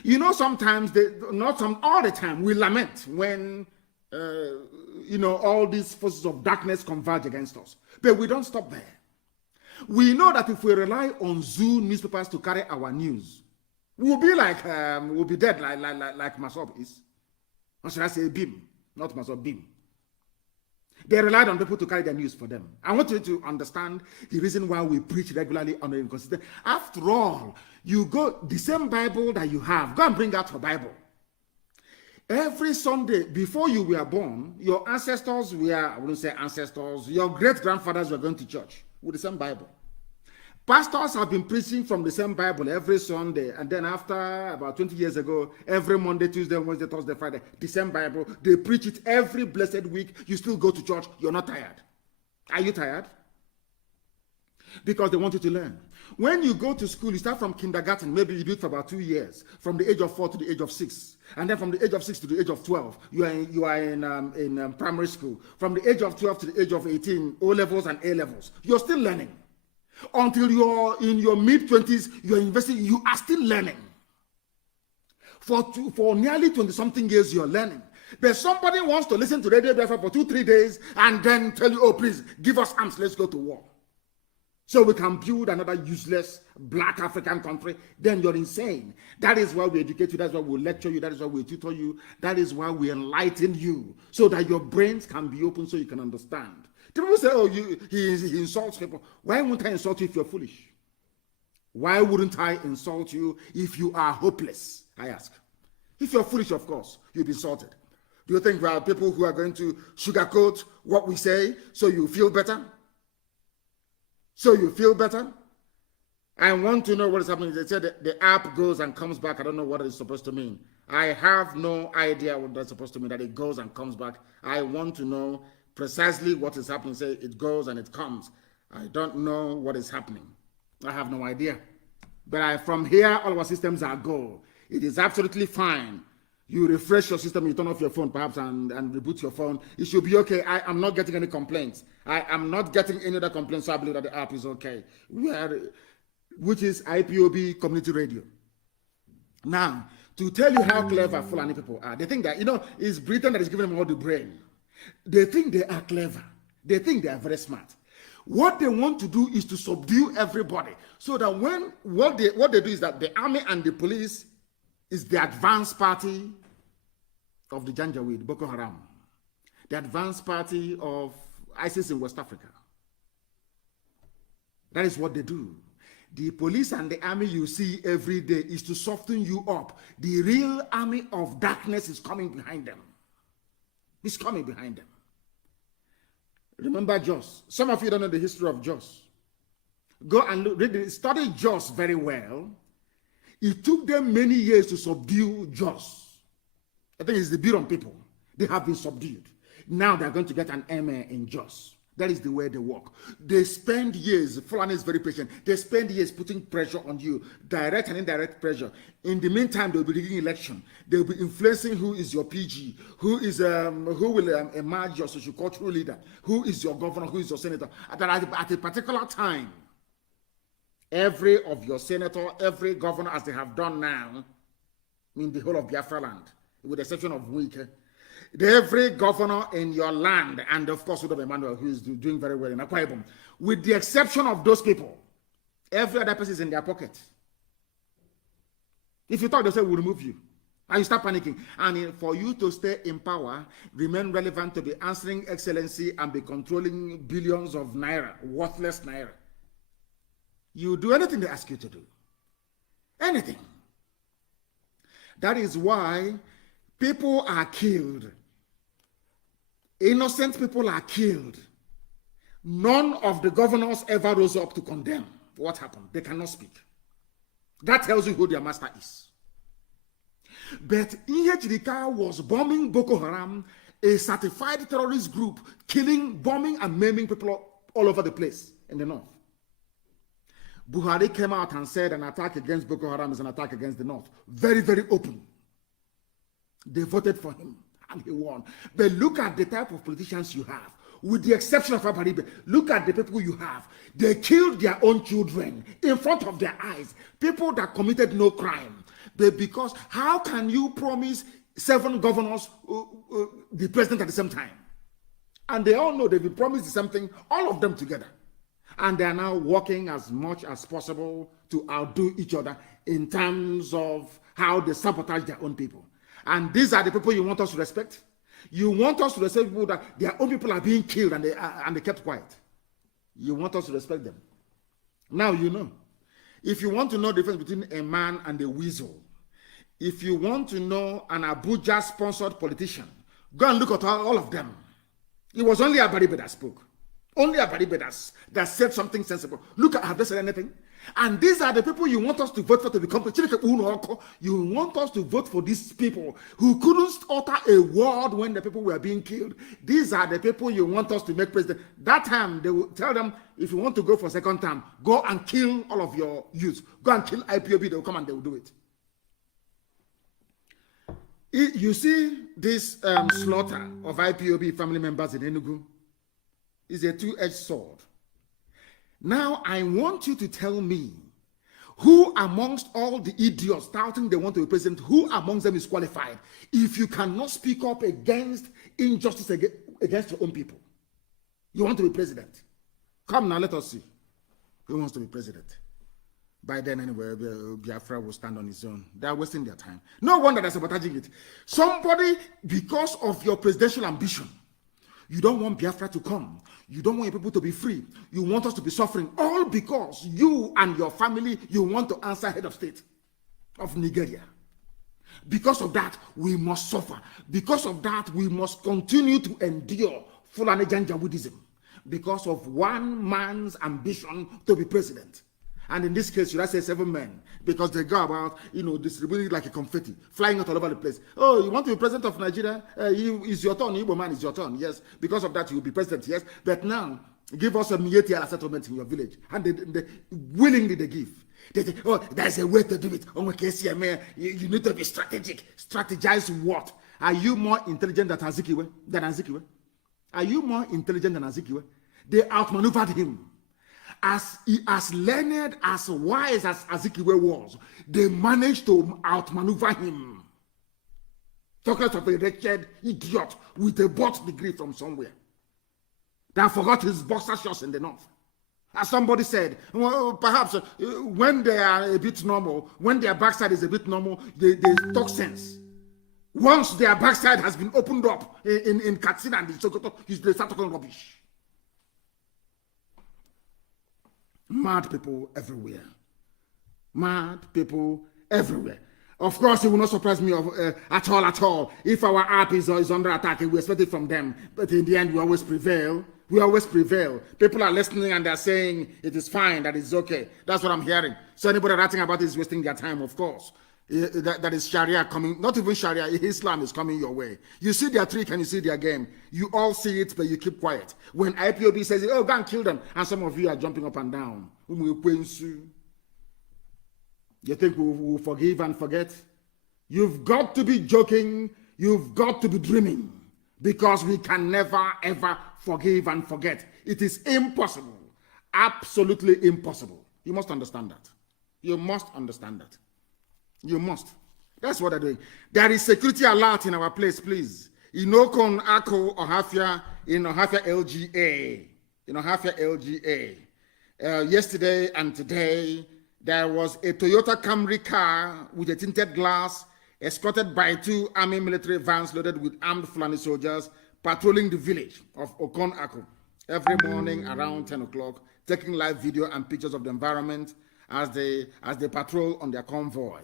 You know, sometimes, all the time, we lament when all these forces of darkness converge against us. But we don't stop there. We know that if we rely on zoo newspapers to carry our news, we'll be dead like Masop is. Or should I say Bim, not Masop, Bim. They relied on people to carry their news for them. I want you to understand the reason why we preach regularly on a consistent. After all, you go, the same Bible that you have, go and bring out your Bible. Every Sunday, before you were born, your ancestors were, I wouldn't say ancestors, your great-grandfathers were going to church with the same Bible. Pastors have been preaching from the same Bible every Sunday, and then after about 20 years ago, every Monday, Tuesday, Wednesday, Thursday, Friday, the same Bible. They preach it every blessed week. You still go to church. You're not tired. Are you tired? Because they want you to learn. When you go to school, you start from kindergarten. Maybe you do it for about 2 years, from the age of 4 to the age of 6. And then from the age of 6 to the age of 12, you are in primary school. From the age of 12 to the age of 18, O-levels and A-levels. You're still learning. Until you're in your mid-20s, you're investing, you are still learning. For nearly 20-something years, you're learning. But somebody wants to listen to Radio Biafra for 2-3 days and then tell you, oh, please, give us arms, let's go to war. So we can build another useless black African country. Then you're insane. That is why we educate you. That's why we lecture you. That is why we tutor you. That is why we enlighten you, so that your brains can be open so you can understand. People say, oh, he insults people. Why wouldn't I insult you if you're foolish? Why wouldn't I insult you if you are hopeless? I ask. If you're foolish, of course, you'll be insulted. Do you think there are people who are going to sugarcoat what we say so you feel better? So you feel better? I want to know what is happening. They said the app goes and comes back. I don't know what it's supposed to mean. I have no idea what that's supposed to mean, that it goes and comes back. I want to know precisely what is happening. Say it goes and it comes. I don't know what is happening. I have no idea. But from here, all our systems are go. It is absolutely fine. You refresh your system, you turn off your phone perhaps and reboot your phone. It should be okay. I am not getting any complaints. I am not getting any other complaints, so I believe that the app is okay. Which is IPOB Community Radio. Now, to tell you how clever Fulani people are, they think that, it's Britain that is giving them all the brain. They think they are clever. They think they are very smart. What they want to do is to subdue everybody, so that what they do is that the army and the police is the advanced party of the Janjaweed, Boko Haram, the advanced party of ISIS in West Africa. That is what they do. The police and the army you see every day is to soften you up. The real army of darkness is coming behind them. It's coming behind them. Remember Jos. Some of you don't know the history of Jos. Go and study Jos very well. It took them many years to subdue Jos. I think it's the Biron people. They have been subdued. Now they're going to get an emir in Jos. That is the way they work. They spend years, Fulani is very patient, they spend years putting pressure on you, direct and indirect pressure. In the meantime, they'll be rigging election. They'll be influencing who is your PG, who will emerge your socio-cultural leader, who is your governor, who is your senator. At a particular time, every of your senator, every governor, as they have done now, in the whole of Biafra land, with the exception of Wike, every governor in your land, and of course, Udo Emmanuel, who is doing very well in Akwa Ibom, with the exception of those people, every other person is in their pocket. If you talk, they say, we'll remove you. And you start panicking. And for you to stay in power, remain relevant, to be answering excellency and be controlling billions of naira, worthless naira, you do anything they ask you to do. Anything. That is why people are killed. Innocent people are killed. None of the governors ever rose up to condemn what happened. They cannot speak. That tells you who their master is. But Ihejirika was bombing Boko Haram, a certified terrorist group, killing, bombing, and maiming people all over the place in the north. Buhari came out and said an attack against Boko Haram is an attack against the north. Very, very open. They voted for him and he won. But look at the type of politicians you have. With the exception of Abaribe, look at the people you have. They killed their own children in front of their eyes. People that committed no crime. But because how can you promise 7 governors the president at the same time? And they all know they've been promised the same thing, all of them together. And they are now working as much as possible to outdo each other in terms of how they sabotage their own people. And these are the people you want us to respect? You want us to respect people that their own people are being killed and they kept quiet. You want us to respect them. Now you know. If you want to know the difference between a man and a weasel, if you want to know an Abuja-sponsored politician, go and look at all of them. It was only Abaribe that spoke. Only Abaribe that said something sensible. Look at, have they said anything? And these are the people you want us to vote for to become president. You want us to vote for these people who couldn't utter a word when the people were being killed. These are the people you want us to make president. That time, they will tell them, if you want to go for second term, go and kill all of your youth. Go and kill IPOB. They will come and they will do it. You see this slaughter of IPOB family members in Enugu is a two-edged sword. Now, I want you to tell me who amongst all the idiots doubting they want to be president, who amongst them is qualified if you cannot speak up against injustice against your own people? You want to be president? Come now, let us see who wants to be president. By then, anyway, Biafra will stand on his own. They are wasting their time. No wonder they're sabotaging it. Somebody, because of your presidential ambition, you don't want Biafra to come. You don't want your people to be free. You want us to be suffering. All because you and your family, you want to answer head of state of Nigeria. Because of that, we must suffer. Because of that, we must continue to endure Fulani Janjaweedism. Because of one man's ambition to be president. And in this case, should I say 7 men? Because they go about, distributing it like a confetti, flying out all over the place. Oh, you want to be president of Nigeria? It's your turn. Igbo man, it's your turn. Yes. Because of that, you'll be president. Yes. But now, give us a Mietiala settlement in your village. And they willingly they give. They say, oh, there's a way to do it. Oh, you need to be strategic. Strategize what? Are you more intelligent than Azikiwe? Are you more intelligent than Azikiwe? They outmaneuvered him. As learned, as wise as Azikiwe was, they managed to outmaneuver him. Talking of a wretched idiot with a bot degree from somewhere that forgot his boxer shorts in the north. As somebody said, well, perhaps when they are a bit normal, when their backside is a bit normal, they talk sense. Once their backside has been opened up in Katsina and Sokoto, they start talking rubbish. Mad people everywhere. Mad people everywhere. Of course, it will not surprise me at all. If our app is under attack, we expect it from them. But in the end, we always prevail. People are listening and they're saying it is fine, that it's okay. That's what I'm hearing. So anybody writing about it is wasting their time, of course. That is Sharia coming. Not even Sharia, Islam is coming your way. You see their trick and you see their game. You all see it, but you keep quiet. When IPOB says, oh, go and kill them, and some of you are jumping up and down. You think we will forgive and forget? You've got to be joking. You've got to be dreaming. Because we can never, ever forgive and forget. It is impossible. Absolutely impossible. You must understand that. You must understand that. You must. That's what they're doing. There is security alert in our place, please. In Okon, Ako, Ohafia, in Ohafia LGA. In Ohafia LGA. Yesterday and today, there was a Toyota Camry car with a tinted glass, escorted by 2 army military vans loaded with armed Fulani soldiers, patrolling the village of Okon, Ako every morning around 10 o'clock, taking live video and pictures of the environment as they patrol on their convoy.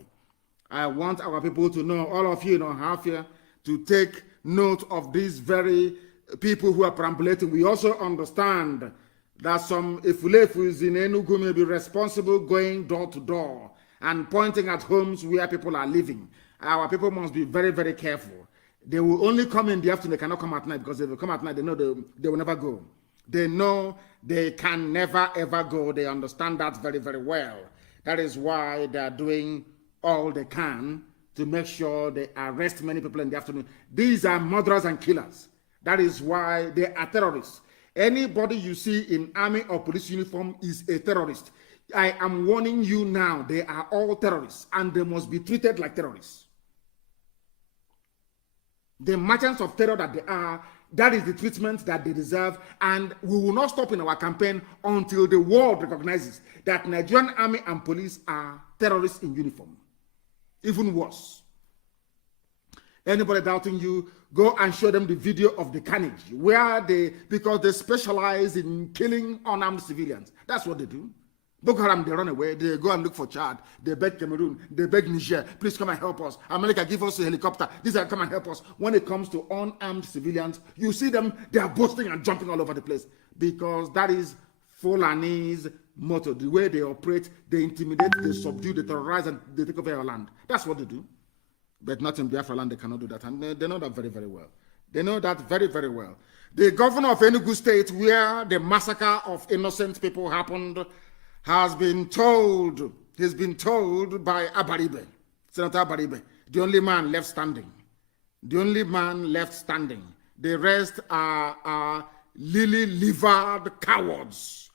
I want our people to know, all of you in Ohafia, to take note of these very people who are perambulating. We also understand that some Efulefus in Enugu may be responsible going door to door and pointing at homes where people are living. Our people must be very, very careful. They will only come in the afternoon. They cannot come at night, because if they come at night, they know they will never go. They know they can never, ever go. They understand that very, very well. That is why they are doing all they can to make sure they arrest many people in the afternoon. These are murderers and killers. That is why they are terrorists. Anybody you see in army or police uniform is a terrorist. I am warning you now, they are all terrorists and they must be treated like terrorists. The merchants of terror that they are, that is the treatment that they deserve, and we will not stop in our campaign until the world recognizes that Nigerian army and police are terrorists in uniform. Even worse. Anybody doubting you, go and show them the video of the carnage because they specialize in killing unarmed civilians. That's what they do. Boko Haram, they run away. They go and look for Chad. They beg Cameroon. They beg Niger. Please come and help us. America, give us a helicopter. These are come and help us. When it comes to unarmed civilians, you see them, they are boasting and jumping all over the place because that is Fulani's motto. The way they operate, they intimidate, they subdue, they terrorize, and they take over your land. That's what they do. But not in Biafra land, they cannot do that. And they know that very, very well. They know that very, very well. The governor of Enugu State, where the massacre of innocent people happened, has been told, he's been told by Abaribe, Senator Abaribe, the only man left standing. The only man left standing. The rest are lily-livered cowards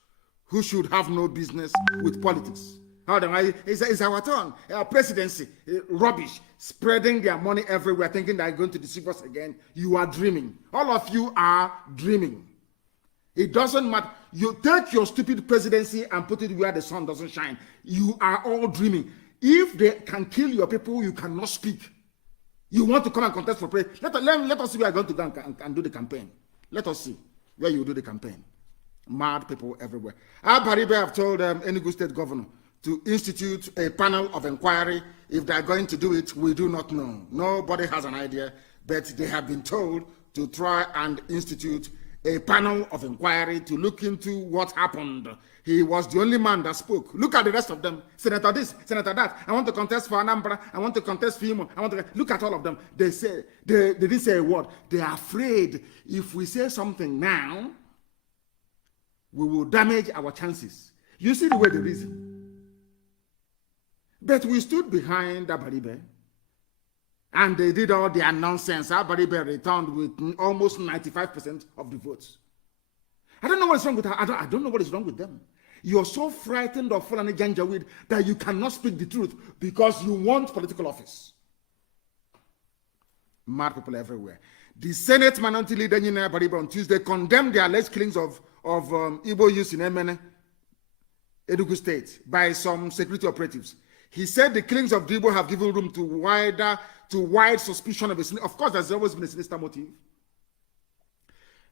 who should have no business with politics. It's our turn. Our presidency, rubbish, spreading their money everywhere, thinking they're going to deceive us again. You are dreaming. All of you are dreaming. It doesn't matter. You take your stupid presidency and put it where the sun doesn't shine. You are all dreaming. If they can kill your people, you cannot speak. You want to come and contest for president. Let us see where you're going to go and do the campaign. Let us see where you do the campaign. Mad people everywhere. Abaribe have told Enugu State Governor to institute a panel of inquiry. If they're going to do it, we do not know. Nobody has an idea, but they have been told to try and institute a panel of inquiry to look into what happened. He was the only man that spoke. Look at the rest of them. Senator this, Senator that. I want to contest for Anambra. I want to contest for Imo. Look at all of them. They didn't say a word. They are afraid if we say something now, we will damage our chances. You see the way they reason. But we stood behind Abaribe, and they did all their nonsense. Abaribe returned with almost 95% of the votes. I don't know what's wrong with her. I don't know what is wrong with them. You're so frightened of Fulani Janjaweed that you cannot speak the truth because you want political office. Mad people everywhere. The Senate Minority Leader Abaribe on Tuesday condemned the alleged killings of Igbo youths in Emene, Enugu State, by some security operatives. He said the killings of the Igbo have given room to wide suspicion of a. Of course, there's always been a sinister motive.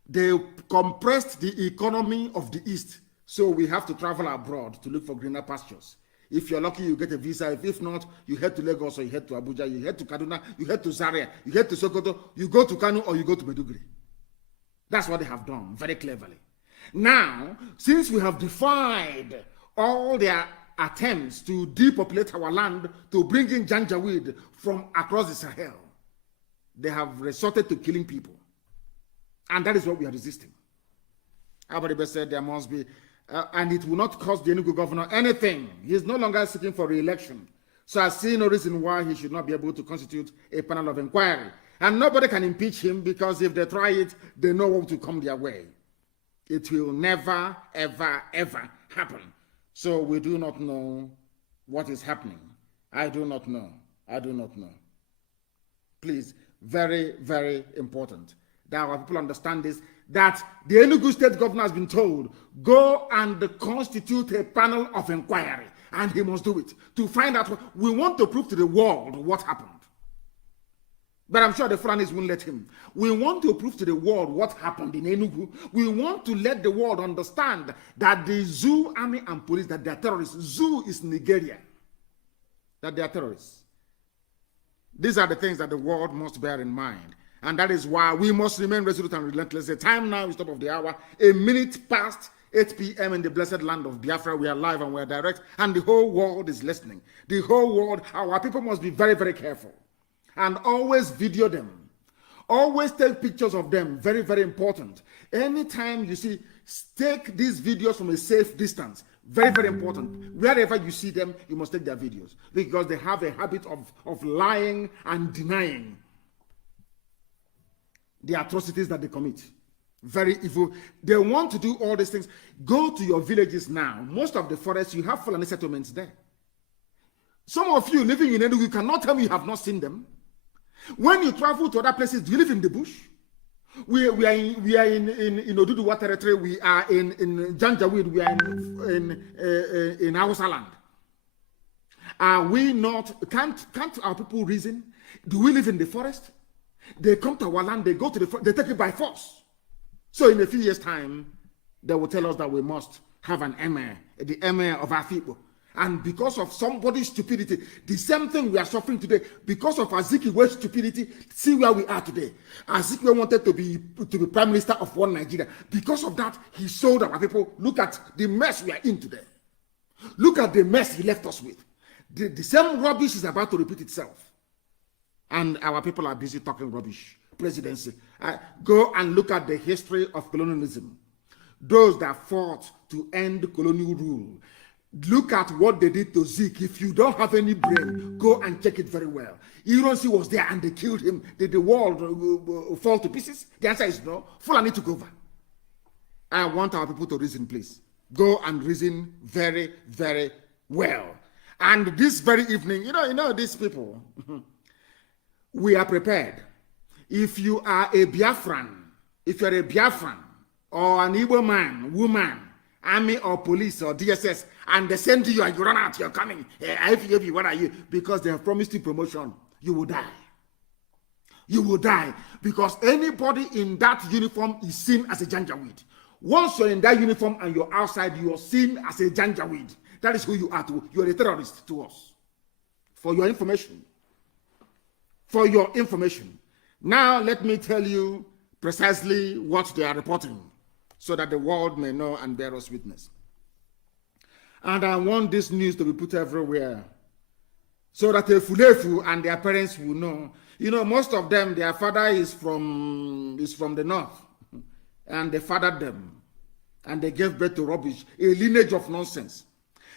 They compressed the economy of the East, so we have to travel abroad to look for greener pastures. If you're lucky, you get a visa. If not, you head to Lagos or you head to Abuja, you head to Kaduna, you head to Zaria, you head to Sokoto, you go to Kanu or you go to Maiduguri. That's what they have done very cleverly. Now, since we have defied all their attempts to depopulate our land, to bring in Janjaweed from across the Sahel, they have resorted to killing people. And that is what we are resisting. Abaribe said there must be, and it will not cost the Enugu governor anything. He is no longer seeking for re-election. So I see no reason why he should not be able to constitute a panel of inquiry. And nobody can impeach him because if they try it, they know what will come their way. It will never, ever, ever happen. So we do not know what is happening. I do not know. I do not know. Please, very, very important that our people understand this, that the Enugu State Governor has been told, go and constitute a panel of inquiry, and he must do it, to find out. We want to prove to the world what happened. But I'm sure the Fulanis won't let him. We want to prove to the world what happened in Enugu. We want to let the world understand that the Zoo army and police, that they are terrorists. Zoo is Nigeria. That they are terrorists. These are the things that the world must bear in mind. And that is why we must remain resolute and relentless. The time now is top of the hour. A minute past 8 p.m. in the blessed land of Biafra. We are live and we are direct. And the whole world is listening. The whole world, our people must be very, very careful. And always video them. Always take pictures of them. Very, very important. Anytime you see, take these videos from a safe distance. Very, very important. Wherever you see them, you must take their videos. Because they have a habit of lying and denying the atrocities that they commit. Very evil. They want to do all these things. Go to your villages now. Most of the forests, you have Fulani settlements there. Some of you living in Enugu, you cannot tell me you have not seen them. When you travel to other places, do you live in the bush? We are in Oduduwa territory. We are in Janjaweed. We are in Hausa land. Are we not? Can't our people reason? Do we live in the forest? They come to our land, they go to the front, they take it by force. So in a few years' time, they will tell us that we must have an emir, the emir of our people. And because of somebody's stupidity, the same thing we are suffering today, because of Azikiwe's stupidity, see where we are today. Azikiwe wanted to be prime minister of one Nigeria. Because of that, he sold our people. Look at the mess we are in today. Look at the mess he left us with. The same rubbish is about to repeat itself. And our people are busy talking rubbish. Presidency. Go and look at the history of colonialism. Those that fought to end colonial rule. Look at what they did to Zeke. If you don't have any brain, go and check it very well. Ironsi was there and they killed him. Did the world fall to pieces? The answer is no. Fulani took over. I want our people to reason, please. Go and reason very, very well. And this very evening, you know these people, we are prepared. If you are a Biafran, if you're a Biafran, or an Igbo man, woman, army or police or DSS, and they send you and you run out, you're coming. IFEB, what are you? Because they have promised you promotion. You will die. You will die. Because anybody in that uniform is seen as a janjaweed. Once you're in that uniform and you're outside, you're seen as a janjaweed. That is who you are. You're a terrorist to us. For your information. For your information. Now, let me tell you precisely what they are reporting, so that the world may know and bear us witness. And I want this news to be put everywhere, so that the Fulefu and their parents will know. You know, most of them, their father is from the north, and they fathered them, and they gave birth to rubbish, a lineage of nonsense.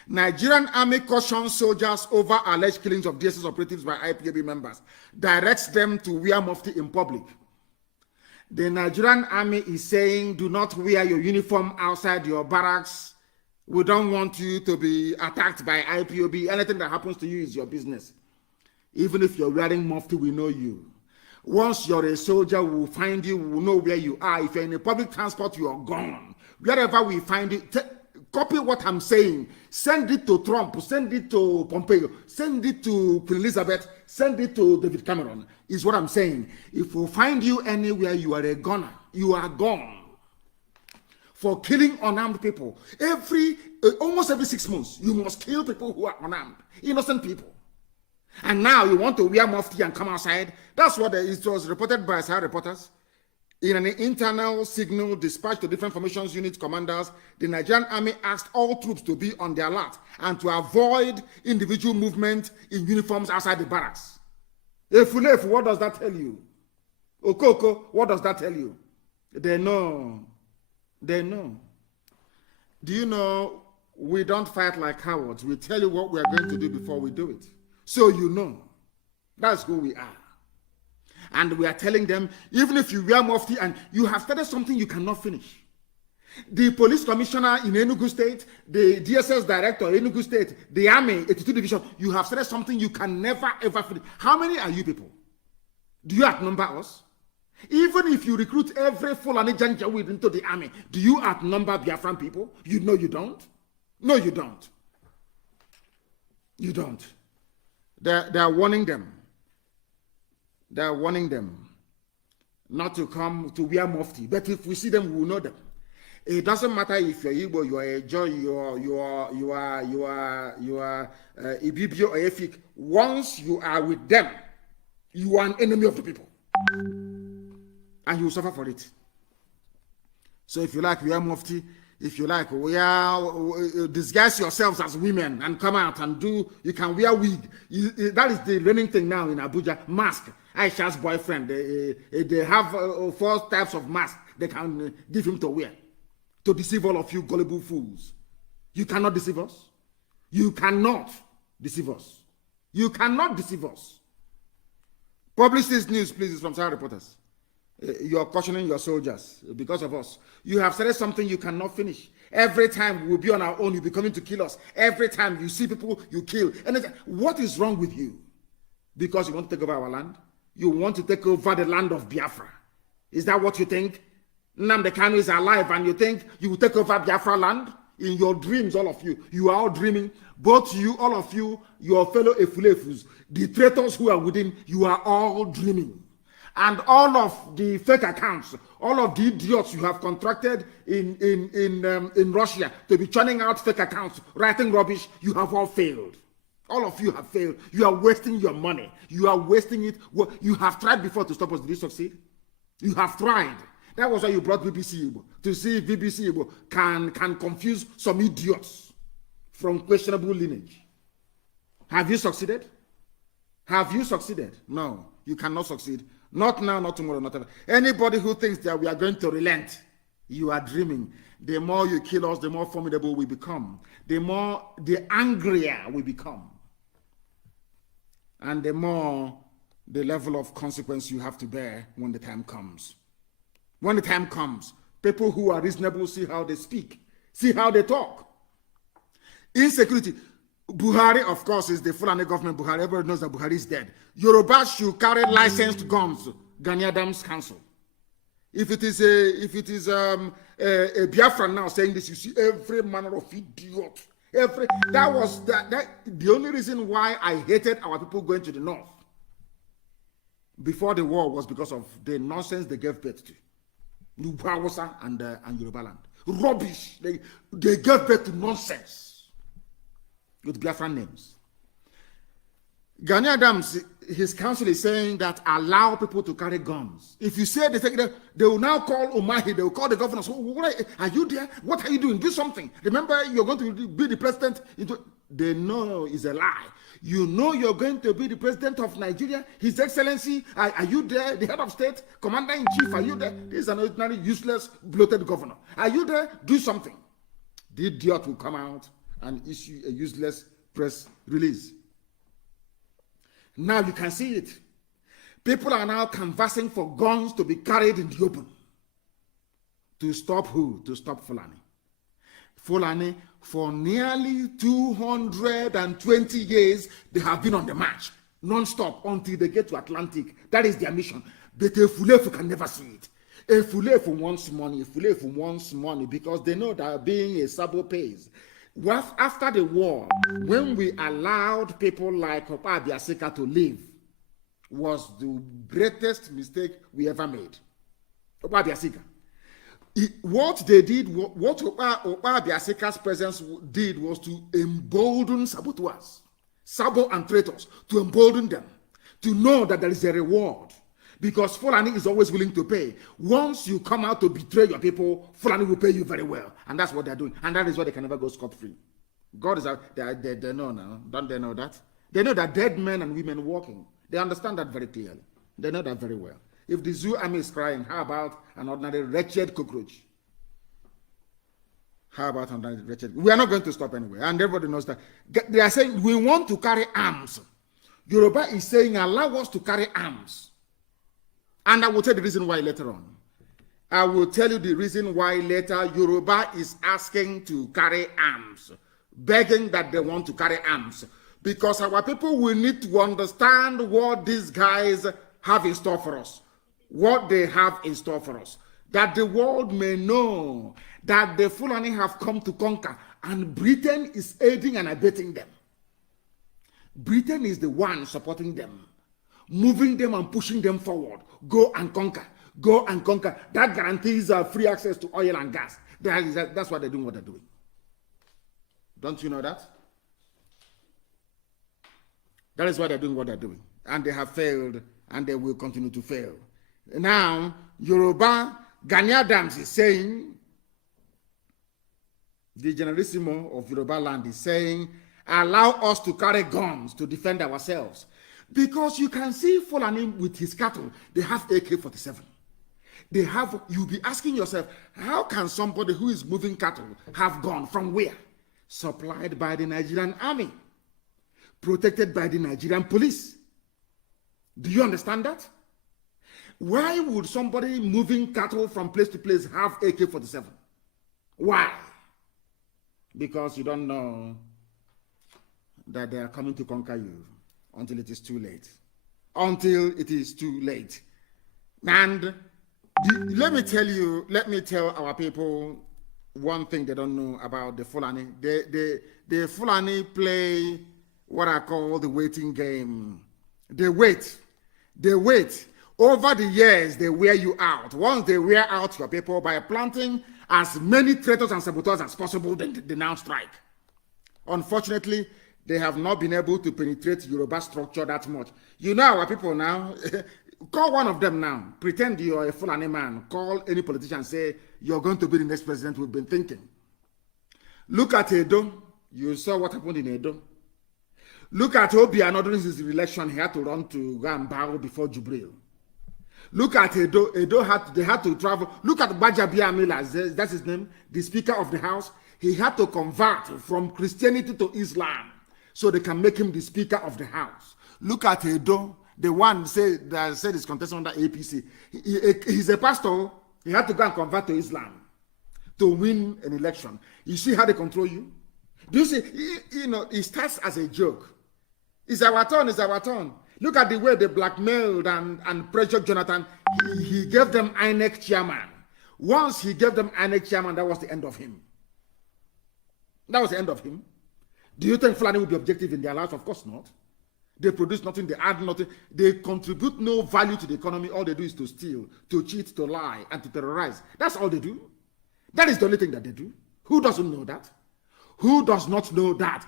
Nigerian army cautions soldiers over alleged killings of DSS operatives by IPOB members, directs them to wear mufti in public. The Nigerian army is saying, do not wear your uniform outside your barracks. We don't want you to be attacked by IPOB. Anything that happens to you is your business. Even if you're wearing mufti, we know you. Once you're a soldier, we will find you, we will know where you are. If you're in a public transport, you are gone. Wherever we find you, copy what I'm saying. Send it to Trump, send it to Pompeo, send it to Queen Elizabeth, send it to David Cameron, is what I'm saying. If we find you anywhere, you are a goner. You are gone. For killing unarmed people. Almost every 6 months, you must kill people who are unarmed. Innocent people. And now you want to wear mufti and come outside. That's what it was reported by Sahara reporters. In an internal signal dispatched to different formations unit commanders, the Nigerian army asked all troops to be on their alert and to avoid individual movement in uniforms outside the barracks. Efulefu, what does that tell you? Okoko, what does that tell you? They know. They know. Do you know we don't fight like cowards? We tell you what we are going to do before we do it. So you know. That's who we are. And we are telling them, even if you wear mufti and you have started something you cannot finish. The police commissioner in Enugu State, the DSS director in Enugu State, the army, 82 division, you have started something you can never ever finish. How many are you people? Do you outnumber us? Even if you recruit every Fulani Janjaweed into the army, do you outnumber Biafran people? You know you don't. No, you don't. You don't. They are warning them. They are warning them not to come to wear mufti. But if we see them, we will know them. It doesn't matter if you're Igbo, you are a Joy, you are Ibibio or Efik. Once you are with them, you are an enemy of the people. And you will suffer for it. So if you like, wear mufti. If you like, disguise yourselves as women and come out and you can wear wig. That is the running thing now in Abuja. Mask. Aisha's boyfriend, they have 4 types of masks they can give him to wear to deceive all of you gullible fools. You cannot deceive us. You cannot deceive us. You cannot deceive us. Publish this news, please. It's from Sahara Reporters. You are cautioning your soldiers because of us. You have started something you cannot finish. Every time we'll be on our own, you'll be coming to kill us. Every time you see people, you kill. And what is wrong with you? Because you want to take over our land? You want to take over the land of Biafra? Is that what you think? Nnamdi Kanu is alive and you think you will take over Biafra land? In your dreams, all of you. You are all dreaming. Both you, all of you, your fellow Efulefus, the traitors who are within, you are all dreaming. And all of the fake accounts, all of the idiots you have contracted in Russia to be churning out fake accounts, writing rubbish, you have all failed. All of you have failed. You are wasting your money. You are wasting it. You have tried before to stop us. Did you succeed? You have tried. That was why you brought BBC Igbo, to see if BBC Igbo can confuse some idiots from questionable lineage. Have you succeeded? Have you succeeded? No, you cannot succeed. Not now, not tomorrow, not ever. Anybody who thinks that we are going to relent, you are dreaming. The more you kill us, the more formidable we become. The angrier we become. And the more the level of consequence you have to bear when the time comes. When the time comes, people who are reasonable see how they speak, see how they talk. Insecurity. Buhari, of course, is the Fulani government. Buhari, everybody knows that Buhari is dead. Yoruba should carry licensed guns. Gani Adams Council. If it is a Biafran now saying this, you see every manner of idiot. That was the only reason why I hated our people going to the north before the war was because of the nonsense they gave birth to. Nubawosa and Yoruba land. Rubbish. They gave birth to nonsense with Biafran names. Gani Adams, his council is saying that allow people to carry guns. If you say they will now call Umahi, they will call the governor. So, are you there? What are you doing? Do something. Remember, you're going to be the president. They know it's a lie. You know you're going to be the president of Nigeria, His Excellency. Are you there? The head of state, commander-in-chief, are you there? This is an ordinary, useless, bloated governor. Are you there? Do something. The idiot will come out and issue a useless press release. Now you can see it. People are now canvassing for guns to be carried in the open. To stop who? To stop Fulani. Fulani, for nearly 220 years, they have been on the march, non-stop, until they get to Atlantic. That is their mission. But a Fulefu can never see it. A Fulefu wants money, because they know that being a Sabo pays. After the war, when we allowed people like Opa Biasika to live, was the greatest mistake we ever made. Opa Biasika. What they did, what Opa Biasika's presence did was to embolden saboteurs, Sabo and traitors, to embolden them, to know that there is a reward. Because Fulani is always willing to pay. Once you come out to betray your people, Fulani will pay you very well. And that's what they're doing. And that is why they can never go scot-free. God is out. They know now. Don't they know that? They know that dead men and women walking. They understand that very clearly. They know that very well. If the zoo army is crying, how about an ordinary wretched cockroach? How about an ordinary wretched? We are not going to stop anyway. And everybody knows that. They are saying, we want to carry arms. Yoruba is saying, allow us to carry arms. And I will tell you the reason why later on. I will tell you the reason why later Yoruba is asking to carry arms, begging that they want to carry arms. Because our people will need to understand what these guys have in store for us. What they have in store for us. That the world may know that the Fulani have come to conquer, and Britain is aiding and abetting them. Britain is the one supporting them, moving them and pushing them forward. Go and conquer. Go and conquer. That guarantees free access to oil and gas. That's why they're doing what they're doing. Don't you know that? That is why they're doing what they're doing. And they have failed, and they will continue to fail. Now, Yoruba, Gani Adams is saying, the Generalissimo of Yoruba land is saying, allow us to carry guns to defend ourselves. Because you can see Fulani with his cattle, they have AK-47. You'll be asking yourself, how can somebody who is moving cattle have gun from where? Supplied by the Nigerian army, protected by the Nigerian police. Do you understand that? Why would somebody moving cattle from place to place have AK-47? Why? Because you don't know that they are coming to conquer you. Until it is too late. Until it is too late. And let me tell our people one thing they don't know about the Fulani. The Fulani play what I call the waiting game. They wait. Over the years, they wear you out. Once they wear out your people by planting as many traitors and saboteurs as possible, then they now strike. Unfortunately, they have not been able to penetrate Yoruba structure that much. You know our people now. Call one of them now. Pretend you're a Fulani man. Call any politician and say, you're going to be the next president we've been thinking. Look at Edo. You saw what happened in Edo. Look at Obiano during his election. He had to run to go and bow before Jubril. Look at Edo. They had to travel. Look at Bajabia Amila. That's his name. The Speaker of the House. He had to convert from Christianity to Islam so they can make him the Speaker of the House. Look at Edo, the one that said he's contesting under APC. He's a pastor. He had to go and convert to Islam to win an election. You see how they control you? Do you see? It starts as a joke. It's our turn. It's our turn. Look at the way they blackmailed and pressured Jonathan. He gave them INEC chairman. Once he gave them INEC chairman, that was the end of him. That was the end of him. Do you think Fulani will be objective in their lives? Of course not. They produce nothing, they add nothing, they contribute no value to the economy. All they do is to steal, to cheat, to lie, and to terrorize. That's all they do. That is the only thing that they do. Who doesn't know that? Who does not know that?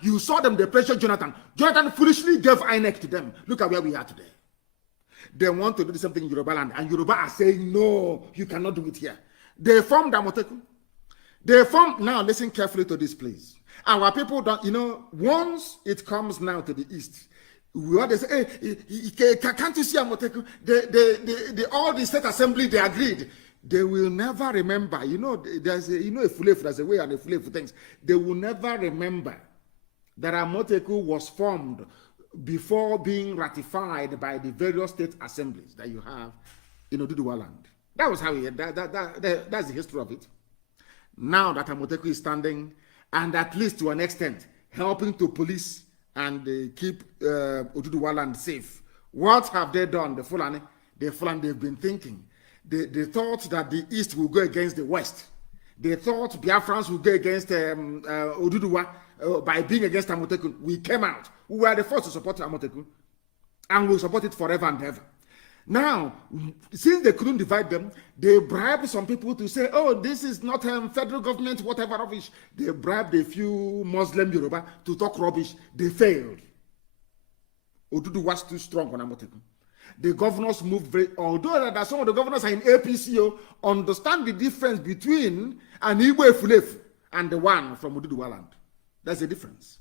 You saw them, they pressured Jonathan. Jonathan foolishly gave INEC to them. Look at where we are today. They want to do the same thing in Yoruba land, and Yoruba are saying, no, you cannot do it here. They formed Amoteku. They formed, now listen carefully to this, please. Our people don't, once it comes now to the east, we always say, hey, can't you see Amoteku? All the state assembly, they agreed. They will never remember, there's a Fulefu, there's a way and a Fulefu things. They will never remember that Amoteku was formed before being ratified by the various state assemblies that you have in Oduduwa land. That was how that's the history of it. Now that Amoteku is standing, and at least to an extent, helping to police and keep Oduduwa land safe. What have they done, the Fulani? They've been thinking. They thought that the East will go against the West. They thought Biafrans would go against Oduduwa by being against Amoteku. We came out. We were the first to support Amoteku, and we'll support it forever and ever. Now, since they couldn't divide them, they bribed some people to say, oh, this is not federal government, whatever rubbish. They bribed a few Muslim Yoruba to talk rubbish. They failed. Odudu was too strong on Amoteku. The governors moved although that some of the governors are in APCO, understand the difference between an Igbo Fulefu and the one from Oduduwa land. That's the difference.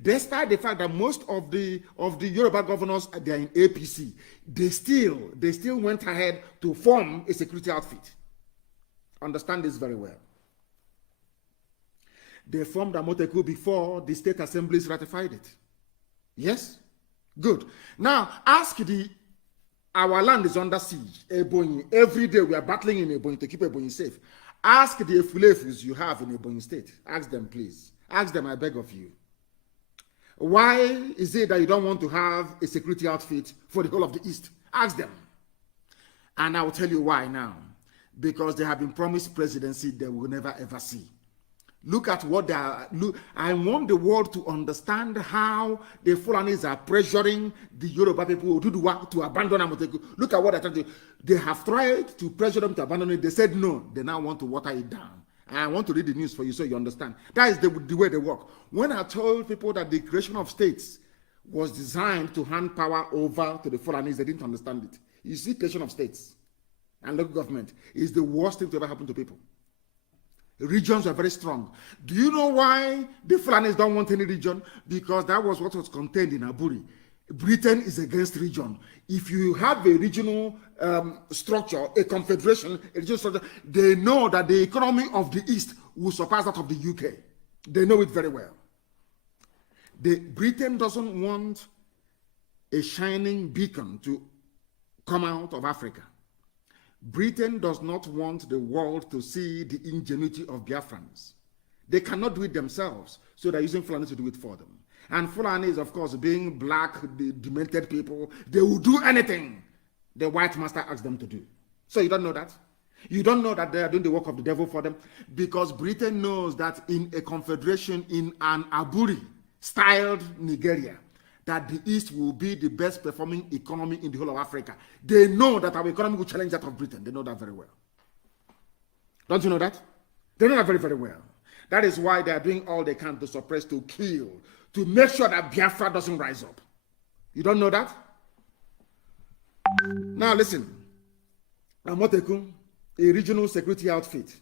Despite the fact that most of the Yoruba governors, they are in APC, they still went ahead to form a security outfit. Understand this very well. They formed Amoteku before the state assemblies ratified it. Yes? Good. Now, our land is under siege. Ebonyi. Every day we are battling in Ebonyi to keep Ebonyi safe. Ask the Efulefus you have in Ebonyi state. Ask them, please. Ask them, I beg of you. Why is it that you don't want to have a security outfit for the whole of the East? Ask them. And I will tell you why now. Because they have been promised presidency they will never ever see. Look at what they are. I want the world to understand how the Fulanis are pressuring the Yoruba people to abandon Amoteku. Look at what they're trying to do. They have tried to pressure them to abandon it. They said no. They now want to water it down. I want to read the news for you so you understand. That is the way they work. When I told people that the creation of states was designed to hand power over to the Fulanis, they didn't understand it. You see, creation of states and local government is the worst thing to ever happen to people. Regions are very strong. Do you know why the Fulanis don't want any region? Because that was what was contained in Aburi. Britain is against region. If you have a regional structure, a confederation, a regional structure, they know that the economy of the East will surpass that of the UK. They know it very well. Britain doesn't want a shining beacon to come out of Africa. Britain does not want the world to see the ingenuity of Biafrans. They cannot do it themselves, so they're using Fulani to do it for them. And Fulani is, of course, being black, demented people. They will do anything the white master asks them to do. So you don't know that? You don't know that they are doing the work of the devil for them? Because Britain knows that in a confederation, in an Aburi-styled Nigeria, that the East will be the best performing economy in the whole of Africa. They know that our economy will challenge that of Britain. They know that very well. Don't you know that? They know that very, very well. That is why they are doing all they can to suppress, to kill, to make sure that Biafra doesn't rise up. You don't know that? Now listen. Amotekun, a regional security outfit.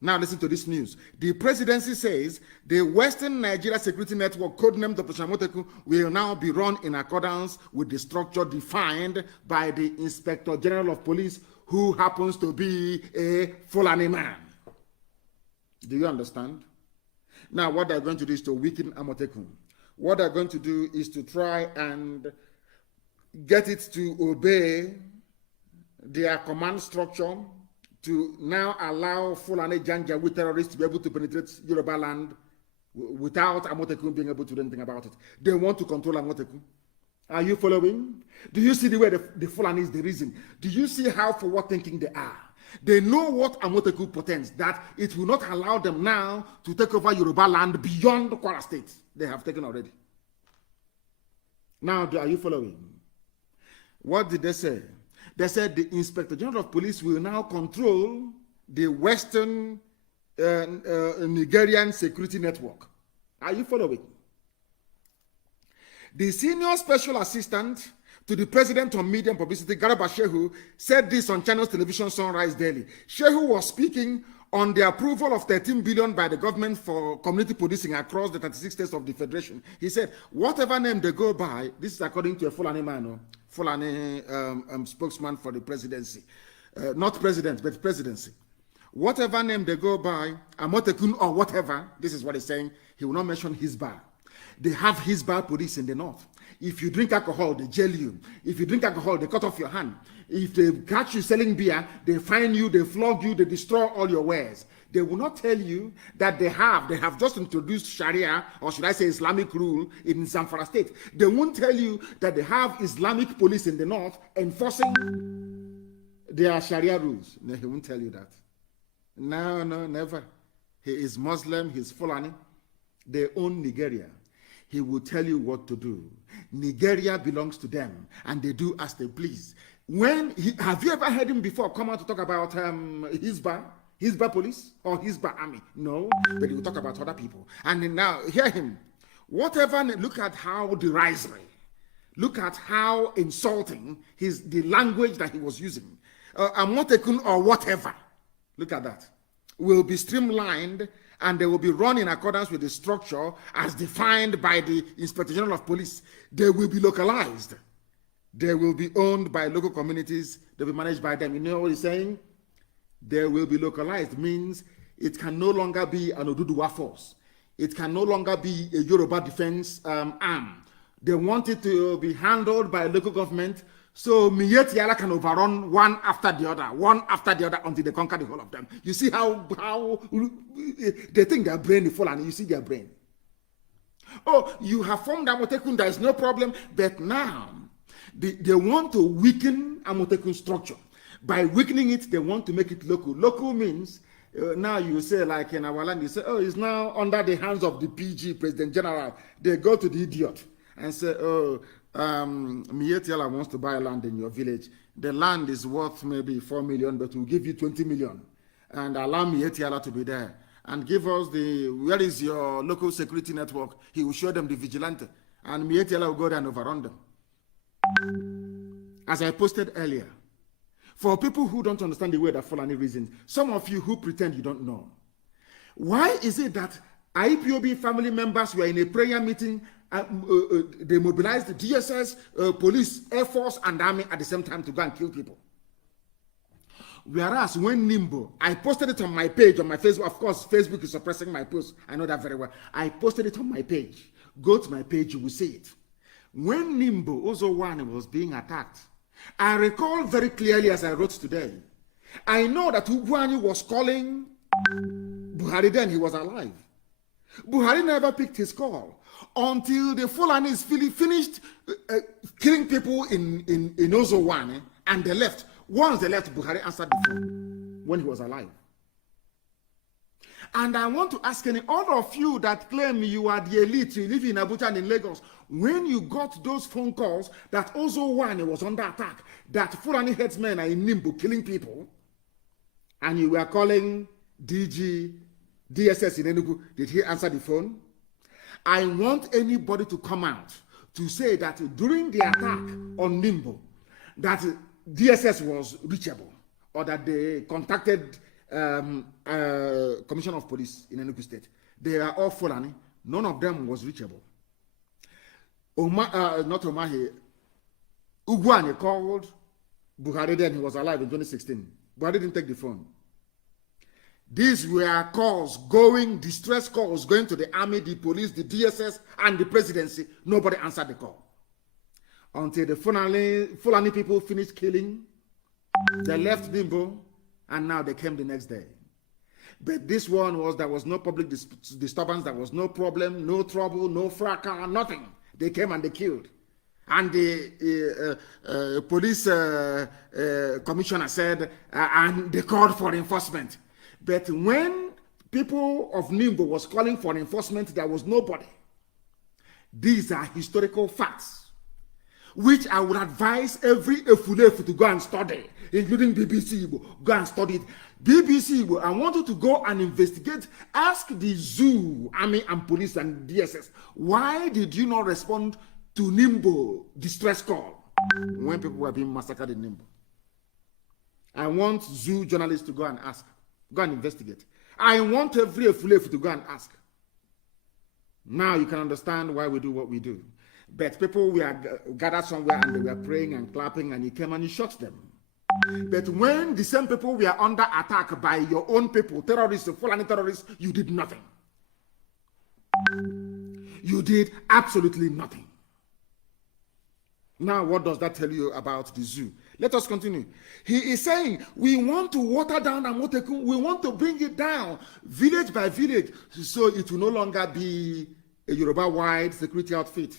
Now listen to this news. The presidency says the Western Nigeria Security Network, codenamed Operation Amotekun, will now be run in accordance with the structure defined by the Inspector General of Police, who happens to be a Fulani man. Do you understand? Now what they're going to do is to weaken Amotekun. What they're going to do is to try and get it to obey their command structure, to now allow Fulani Janjaweed terrorists to be able to penetrate Yoruba land without Amotekun being able to do anything about it. They want to control Amotekun. Are you following? Do you see the way the Fulani is the reason? Do you see how forward thinking they are? They know what Amotekun portends, that it will not allow them now to take over Yoruba land beyond Kwara State. They have taken already. Now, are you following? What did they say? They said the Inspector General of Police will now control the Western Nigerian security network. Are you following? The senior special assistant to the president on media and publicity, Garba Shehu, said this on Channels Television Sunrise Daily. Shehu was speaking on the approval of 13 billion by the government for community policing across the 36 states of the Federation. He said, whatever name they go by, this is according to a Fulani man, Fulani spokesman for the presidency. Not president, but presidency. Whatever name they go by, Amotekun or whatever, this is what he's saying, he will not mention Hisbah. They have Hisbah police in the north. If you drink alcohol, they jail you. If you drink alcohol, they cut off your hand. If they catch you selling beer, they fine you, they flog you, they destroy all your wares. They will not tell you that they have just introduced Sharia, or should I say Islamic rule in Zamfara State. They won't tell you that they have Islamic police in the north enforcing their Sharia rules. No, he won't tell you that. No, never. He is Muslim, he's Fulani. They own Nigeria. He will tell you what to do. Nigeria belongs to them, and they do as they please. Have you ever heard him before come out to talk about Hisbah police or Hisbah army? No, but he will talk about other people. And now, hear him. Look at how derisory, look at how insulting the language that he was using. Amotekun or whatever, look at that, will be streamlined, and they will be run in accordance with the structure as defined by the Inspector General of Police. They will be localized. They will be owned by local communities. They'll be managed by them. You know what he's saying? They will be localized means it can no longer be an Oduduwa force. It can no longer be a Yoruba defense arm. They want it to be handled by local government, so Miyetti Allah can overrun one after the other until they conquer the whole of them. You see how they think their brain is full, and you see their brain. Oh, you have formed Amotekun, there is no problem, but now they want to weaken Amotekun structure. By weakening it, they want to make it local. Local means, now you say, like in our land, you say, oh, it's now under the hands of the PG, President General. They go to the idiot and say, oh, Mietiala wants to buy land in your village. The land is worth maybe 4 million, but we'll give you 20 million. And allow Mietiala to be there. And give us where is your local security network? He will show them the vigilante. And Mietiala will go there and overrun them. As I posted earlier, for people who don't understand the way that Fulani reasons, some of you who pretend you don't know, why is it that IPOB family members were in a prayer meeting, they mobilized the DSS, police, Air Force, and Army at the same time to go and kill people? Whereas when Nimbo, I posted it on my page, on my Facebook. Of course, Facebook is suppressing my post. I know that very well. I posted it on my page. Go to my page, you will see it. When Nimbo Ozowani was being attacked, I recall very clearly as I wrote today, I know that Ugwani was calling Buhari then, he was alive. Buhari never picked his call until the Fulanis finished killing people in Ozowani, and they left. Once they left, Buhari answered the phone when he was alive. And I want to ask all of you that claim you are the elite, you live in Abuja and in Lagos, when you got those phone calls that Ozo One was under attack, that Fulani headsmen are in Nimbo killing people, and you were calling DG, DSS in Enugu, did he answer the phone? I want anybody to come out to say that during the attack on Nimbo, that DSS was reachable, or that they contacted Commissioner of Police in Enugu State. They are all Fulani. None of them was reachable. Not Omahi. Ugwani called Buhari then, he was alive in 2016. Buhari didn't take the phone. These were calls going, distress calls going to the army, the police, the DSS, and the presidency. Nobody answered the call. Until the Fulani people finished killing, they left Nimbo, and now they came the next day. But this one was, there was no public disturbance, there was no problem, no trouble, no fracas, nothing. They came and they killed. And the police commissioner said, and they called for enforcement. But when people of Nimbo was calling for enforcement, there was nobody. These are historical facts, which I would advise every Efulefu to go and study, including BBC Igbo. Go and study it. BBC Igbo, I want you to go and investigate. Ask the zoo, army and police and DSS, why did you not respond to Nimbo distress call when people were being massacred in Nimbo? I want zoo journalists to go and ask. Go and investigate. I want every Efulefu to go and ask. Now you can understand why we do what we do. But people were gathered somewhere and they were praying and clapping, and you came and you shot them. But when the same people were under attack by your own people, terrorists, Fulani terrorists, you did nothing. You did absolutely nothing. Now, what does that tell you about the zoo? Let us continue. He is saying, we want to water down Amotekun. We want to bring it down village by village, so it will no longer be a Yoruba-wide security outfit.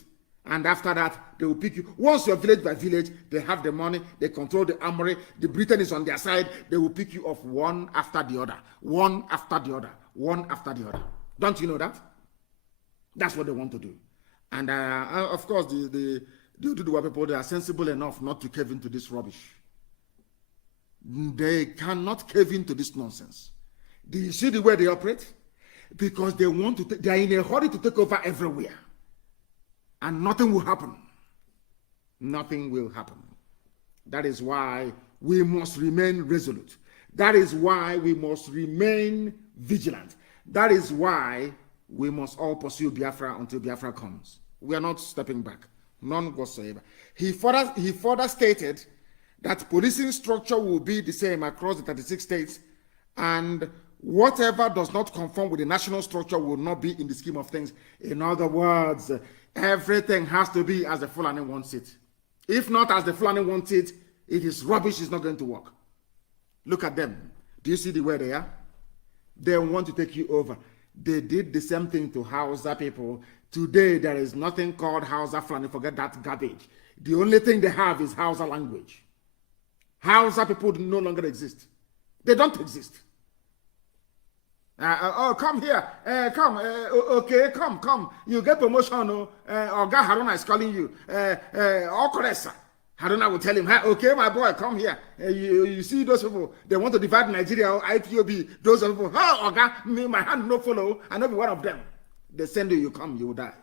And after that, they will pick you. Once you're village by village, they have the money, they control the armory, the Britain is on their side, they will pick you off one after the other, one after the other, one after the other. Don't you know that? That's what they want to do. And of course, the people, they are sensible enough not to cave into this rubbish. They cannot cave into this nonsense. Do you see the way they operate? Because they want to, they are in a hurry to take over everywhere. And nothing will happen. Nothing will happen. That is why we must remain resolute. That is why we must remain vigilant. That is why we must all pursue Biafra until Biafra comes. We are not stepping back. None whatsoever. He further stated that policing structure will be the same across the 36 states, and whatever does not conform with the national structure will not be in the scheme of things. In other words, everything has to be as the Fulani wants it. If not as the Fulani wants it, it is rubbish, it's not going to work. Look at them. Do you see the way they are? They want to take you over. They did the same thing to Hausa people. Today, there is nothing called Hausa Fulani. Forget that garbage. The only thing they have is Hausa language. Hausa people no longer exist. They don't exist. Oh, come here. Come. Okay, come. You get promotion. Oga Haruna is calling you. Okoresa. Haruna will tell him, okay, my boy, come here. You see those people, they want to divide Nigeria, IPOB, those people. Oh, Oga, me, my hand no follow. I know be one of them. They send you, you come, you will die.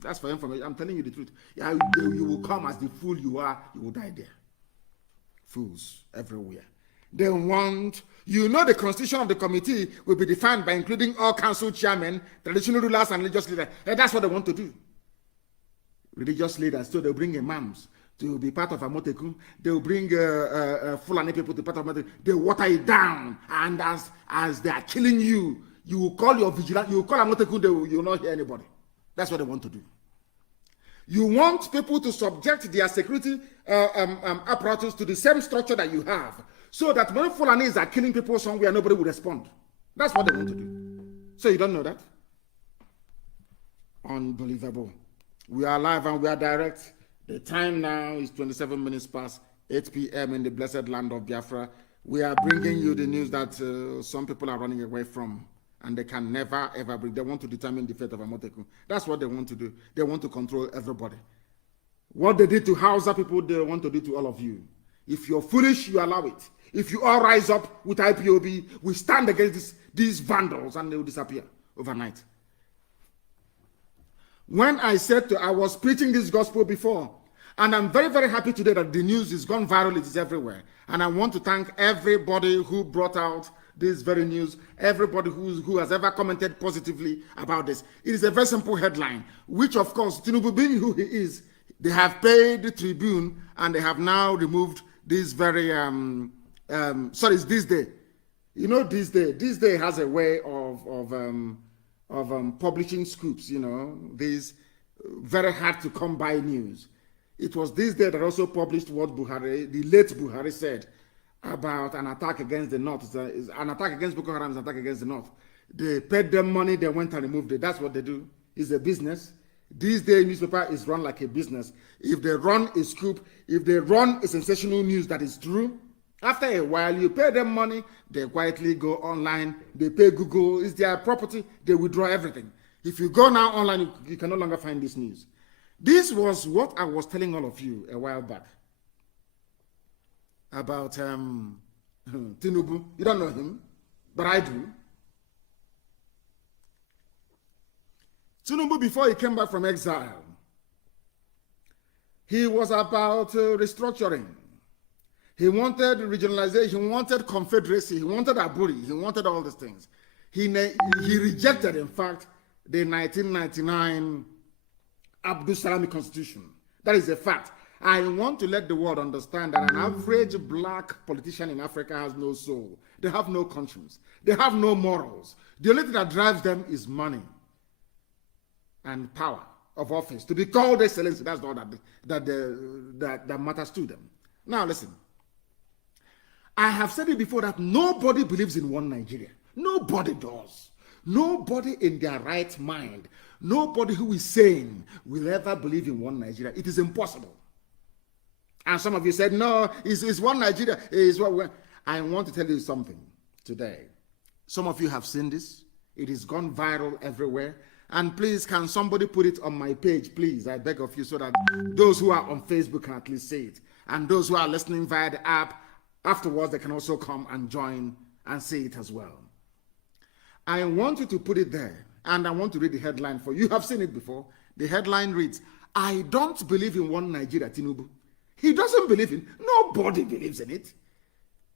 That's for information. I'm telling you the truth. Yeah, you will come as the fool you are, you will die there. Fools everywhere. They want, the constitution of the committee will be defined by including all council chairmen, traditional rulers, and religious leaders. That's what they want to do. Religious leaders, so they'll bring imams to be part of Amotekun. They'll bring Fulani people to be part of Amotekun. They water it down, and as they are killing you, you will call your vigilante, you will call Amotekun, you will not hear anybody. That's what they want to do. You want people to subject their security apparatus to the same structure that you have, so that when Fulanis are killing people somewhere, nobody will respond. That's what they want to do. So you don't know that? Unbelievable. We are live and we are direct. The time now is 27 minutes past 8 p.m. in the blessed land of Biafra. we are bringing you the news that some people are running away from, and they can never ever bring. They want to determine the fate of Amotekun. That's what they want to do. They want to control everybody. What they did to Hausa people, they want to do to all of you. If you're foolish, you allow it. If you all rise up with IPOB, we stand against these vandals, and they will disappear overnight. When I was preaching this gospel before, and I'm very, very happy today that the news is gone viral, it is everywhere. And I want to thank everybody who brought out this very news, everybody who has ever commented positively about this. It is a very simple headline, which of course, Tinubu being who he is, they have paid the Tribune, and they have now removed this very, it's this day. You know, this day has a way of publishing scoops, you know, these very hard to come by news. It was this day that also published what Buhari, the late Buhari, said about an attack against the North. An attack against Boko Haram is an attack against the North. They paid them money, they went and removed it. That's what they do. It's a business. This day newspaper is run like a business. If they run a scoop, if they run a sensational news that is true, after a while you pay them money, they quietly go online, they pay Google, it's their property, they withdraw everything. If you go now online, you can no longer find this news. This was what I was telling all of you a while back about Tinubu. You don't know him, but I do. Tinubu, before he came back from exile, he was about restructuring. He wanted regionalization, he wanted confederacy, he wanted Aburi, he wanted all these things. He rejected, in fact, the 1999 Abdul Salami Constitution. That is a fact. I want to let the world understand that an average black politician in Africa has no soul. They have no conscience. They have no morals. The only thing that drives them is money and power of office. To be called excellency, that's all that matters to them. Now listen. I have said it before that nobody believes in one Nigeria. Nobody does. Nobody in their right mind, nobody who is sane will ever believe in one Nigeria. It is impossible. And some of you said, no, it's one Nigeria. I want to tell you something today. Some of you have seen this. It has gone viral everywhere. And please, can somebody put it on my page, please? I beg of you, so that those who are on Facebook can at least see it. And those who are listening via the app, afterwards, they can also come and join and see it as well. I want you to put it there, and I want to read the headline for you. You have seen it before. The headline reads, I don't believe in one Nigeria, Tinubu. He doesn't believe in, nobody believes in it.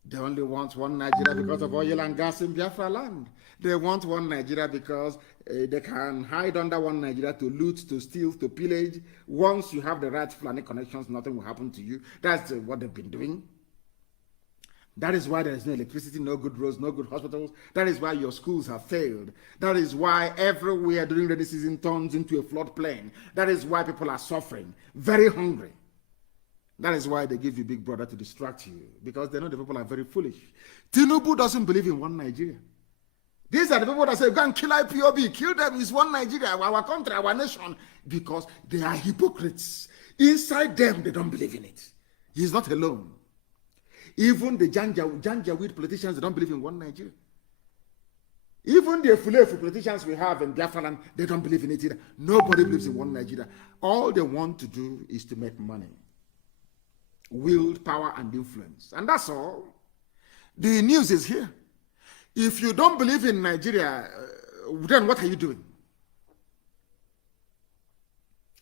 They only want one Nigeria because of oil and gas in Biafra land. They want one Nigeria because they can hide under one Nigeria to loot, to steal, to pillage. Once you have the right Fulani connections, nothing will happen to you. That's what they've been doing. That is why there is no electricity, no good roads, no good hospitals. That is why your schools have failed. That is why everywhere during rainy season turns into a floodplain. That is why people are suffering, very hungry. That is why they give you Big Brother to distract you, because they know the people are very foolish. Tinubu doesn't believe in one Nigeria. These are the people that say, go and kill IPOB, kill them, it's one Nigeria, our country, our nation, because they are hypocrites. Inside them, they don't believe in it. He's not alone. Even the Janjaweed politicians, they don't believe in one Nigeria. Even the Fulefu politicians we have in Biafra land, they don't believe in it either. Nobody believes in one Nigeria. All they want to do is to make money, wield power and influence. And that's all. The news is here. If you don't believe in Nigeria, then what are you doing?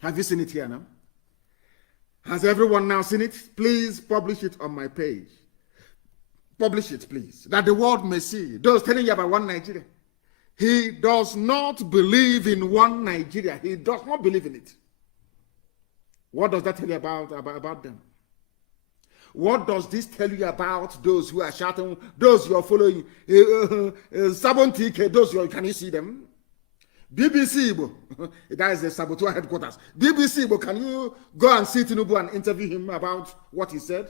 Have you seen it here now? Has everyone now seen it? Please publish it on my page. Publish it, please, that the world may see. Those telling you about one Nigeria. He does not believe in one Nigeria. He does not believe in it. What does that tell you about them? What does this tell you about those who are shouting, those you are following? Sabon those can you see them? BBC Igbo, that is the saboteur headquarters. BBC Igbo, can you go and see Tinubu and interview him about what he said?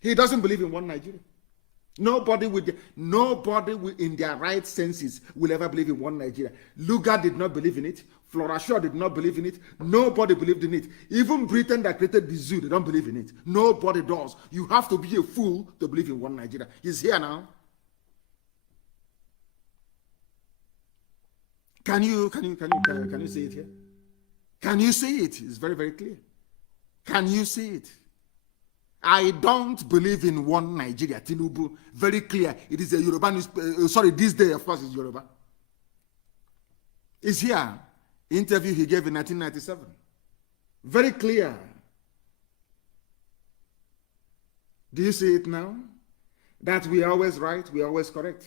He doesn't believe in one Nigeria. Nobody in their right senses will ever believe in one Nigeria. Lugar did not believe in it. Flora Shaw did not believe in it. Nobody believed in it. Even Britain that created the zoo, they don't believe in it. Nobody does. You have to be a fool to believe in one Nigeria. He's here now. Can you see it here? Can you see it? It's very, very clear. Can you see it? I don't believe in one Nigeria. Tinubu, very clear. It is a Yoruba news. Sorry, this day, of course, is Yoruba. It's here. Interview he gave in 1997. Very clear. Do you see it now? That we are always right, we are always correct.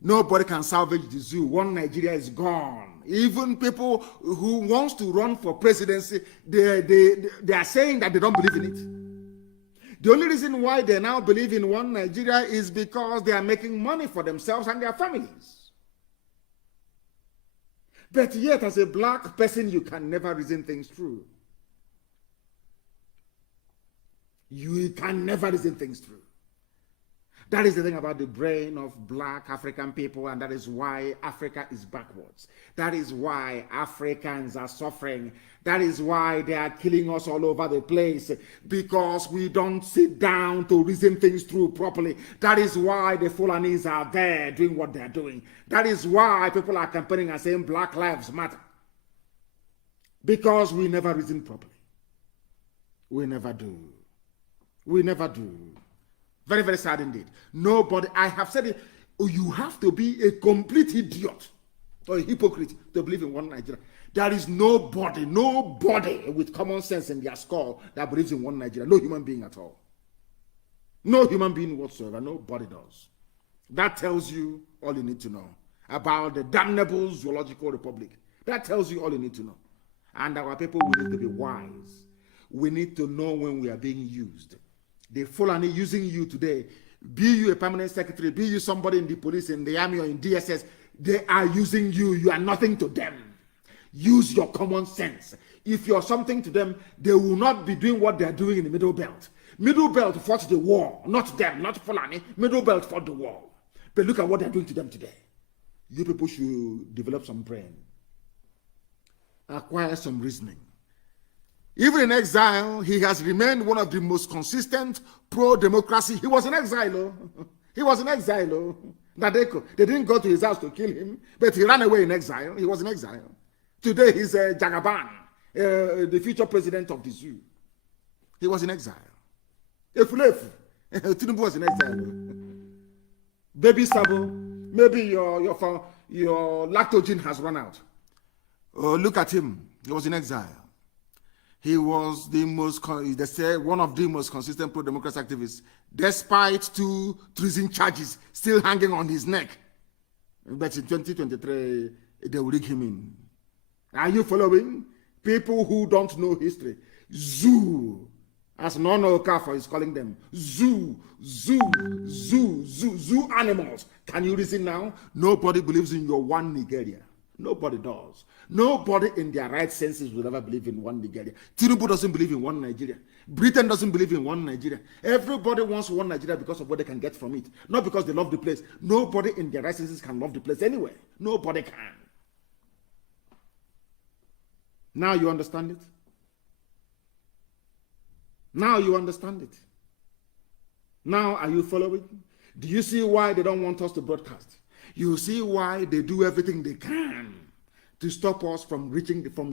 Nobody can salvage the zoo. One Nigeria is gone. Even people who wants to run for presidency, they are saying that they don't believe in it. The only reason why they now believe in one Nigeria is because they are making money for themselves and their families. But yet, as a black person, you can never reason things through. You can never reason things through. That is the thing about the brain of black African people, and that is why Africa is backwards. That is why Africans are suffering. That is why they are killing us all over the place, because we don't sit down to reason things through properly. That is why the Fulanis are there doing what they're doing. That is why people are campaigning and saying Black Lives Matter. Because we never reason properly. We never do. We never do. Very, very sad indeed. Nobody, I have said it, you have to be a complete idiot or a hypocrite to believe in one Nigeria. There is nobody with common sense in their skull that believes in one Nigeria. No human being at all. No human being whatsoever. Nobody does. That tells you all you need to know about the damnable zoological republic. That tells you all you need to know. And our people, we need to be wise. We need to know when we are being used. The Fulani using you today, be you a permanent secretary, be you somebody in the police, in the army, or in DSS, they are using you. You are nothing to them. Use your common sense. If you're something to them, they will not be doing what they're doing in the Middle Belt. Middle Belt fought the war, not them, not Fulani. Middle Belt fought the war. But look at what they're doing to them today. You people should develop some brain. Acquire some reasoning. Even in exile, he has remained one of the most consistent pro-democracy. He was in exile. He was in exile. Nadeko. They didn't go to his house to kill him, but he ran away in exile. He was in exile. Today, he's Jagaban, the future president of the zoo. He was in exile. Efulefu. Tinubu was in exile. Baby Sabo, maybe your lactogen has run out. Oh, look at him. He was in exile. He was the most, they say, one of the most consistent pro-democracy activists, despite 2 treason charges still hanging on his neck. But in 2023, they will rig him in. Are you following? People who don't know history. Zoo, as Nono Okafor is calling them. Zoo animals. Can you reason now? Nobody believes in your one Nigeria. Nobody does. Nobody in their right senses will ever believe in one Nigeria. Tinubu doesn't believe in one Nigeria. Britain doesn't believe in one Nigeria. Everybody wants one Nigeria because of what they can get from it. Not because they love the place. Nobody in their right senses can love the place anyway. Nobody can. Now you understand it? Now you understand it? Now are you following? Do you see why they don't want us to broadcast? You see why they do everything they can to stop us from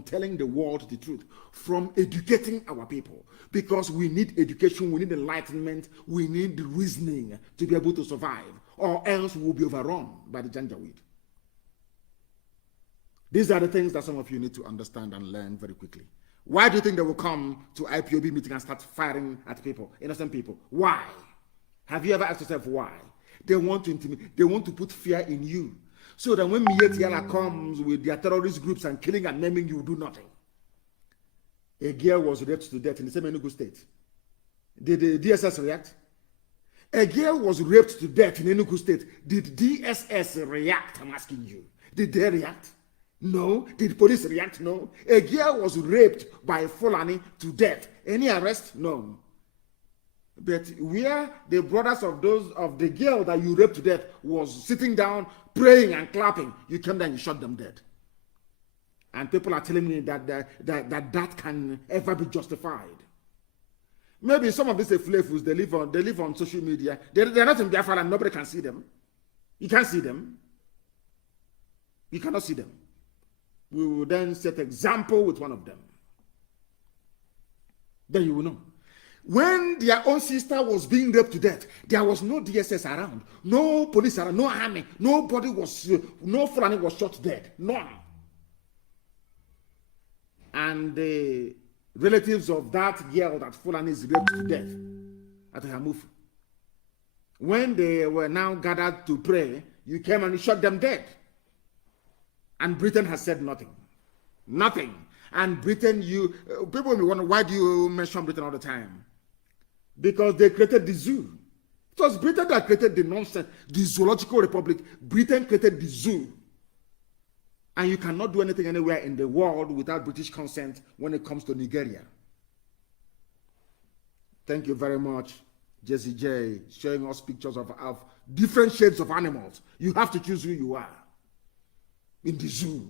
telling the world the truth, from educating our people. Because we need education, we need enlightenment, we need reasoning to be able to survive, or else we'll be overrun by the Janjaweed. These are the things that some of you need to understand and learn very quickly. Why do you think they will come to IPOB meeting and start firing at people, innocent people? Why? Have you ever asked yourself why? They want to intimidate, they want to put fear in you. So that when Mietiala comes with their terrorist groups and killing and maiming, you do nothing. A girl was raped to death in the same Enugu state. Did the DSS react? A girl was raped to death in Enugu state. Did DSS react? I'm asking you. Did they react? No. Did the police react? No. A girl was raped by Fulani to death. Any arrest? No. But where the brothers of the girl that you raped to death was sitting down, praying and clapping, you came there and you shot them dead. And people are telling me that can ever be justified. Maybe some of these Efulefus, they live on social media. They're not in Biafra and nobody can see them. You can't see them. You cannot see them. We will then set example with one of them. Then you will know. When their own sister was being raped to death, there was no DSS around, no police around, no army, nobody was, no Fulani was shot dead, none. And the relatives of that girl that Fulani is raped to death at Hamufu, when they were now gathered to pray, you came and you shot them dead. And Britain has said nothing. Nothing. And Britain, people may wonder, why do you mention Britain all the time? Because they created the zoo. It was Britain that created the nonsense, the zoological republic. Britain created the zoo. And you cannot do anything anywhere in the world without British consent when it comes to Nigeria. Thank you very much, Jesse J, showing us pictures of different shades of animals. You have to choose who you are in the zoo.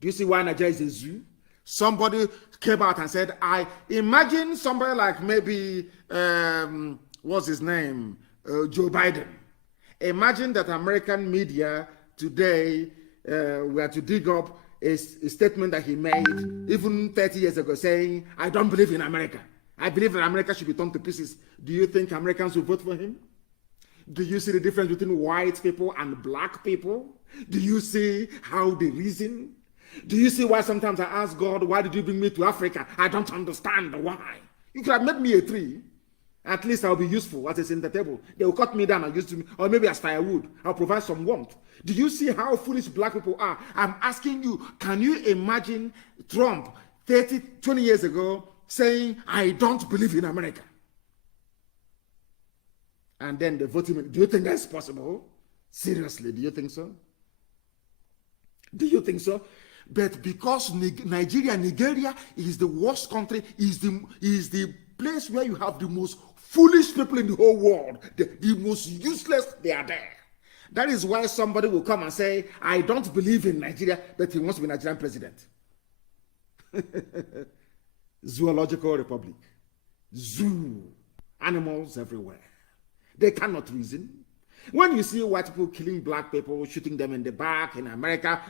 Do you see why Nigeria is a zoo? Somebody came out and said, I imagine somebody like maybe, what's his name? Joe Biden. Imagine that American media today were to dig up a statement that he made even 30 years ago saying, I don't believe in America. I believe that America should be torn to pieces. Do you think Americans will vote for him? Do you see the difference between white people and black people? Do you see how they reason? Do you see why sometimes I ask God, why did you bring me to Africa? I don't understand why. You could have made me a tree. At least I'll be useful as a center table. They will cut me down and use me, or maybe as firewood. I'll provide some warmth. Do you see how foolish black people are? I'm asking you, can you imagine Trump 20 years ago saying, I don't believe in America? And then they vote him in. Do you think that's possible? Seriously, do you think so? Do you think so? But because Nigeria is the worst country, is the place where you have the most foolish people in the whole world, the most useless, they are there. That is why somebody will come and say, I don't believe in Nigeria, but he wants to be Nigerian president. Zoological republic. Zoo. Animals everywhere. They cannot reason. When you see white people killing black people, shooting them in the back in America,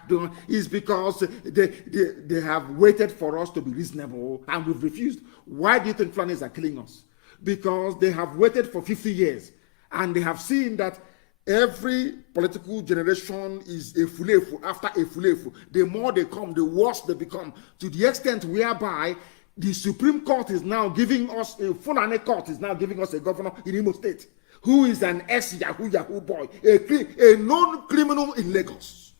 it's because they have waited for us to be reasonable and we've refused. Why do you think Fulanis are killing us? Because they have waited for 50 years and they have seen that every political generation is a fulefu after a fulefu. The more they come, the worse they become, to the extent whereby the Supreme Court is now giving us, a Fulani court is now giving us a governor in Imo State, who is an ex-Yahoo boy, a known criminal in Lagos,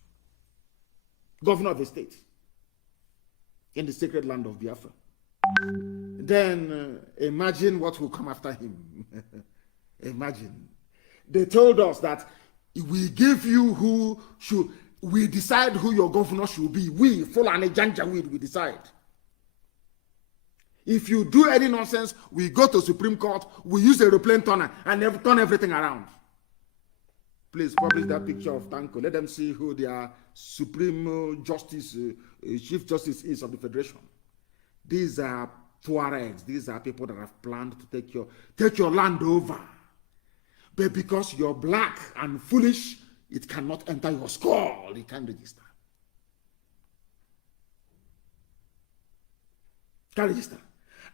governor of the state, in the sacred land of Biafra. Then imagine what will come after him. Imagine. They told us that we give you we decide who your governor should be. We, Fulani Janjaweed, we decide. If you do any nonsense, we go to Supreme Court, we use a aeroplane turner and turn everything around. Please publish that picture of Tanko. Let them see who their Supreme Justice, Chief Justice is of the Federation. These are Tuaregs. These are people that have planned to take your land over. But because you're black and foolish, it cannot enter your skull. It can't register. Can't register.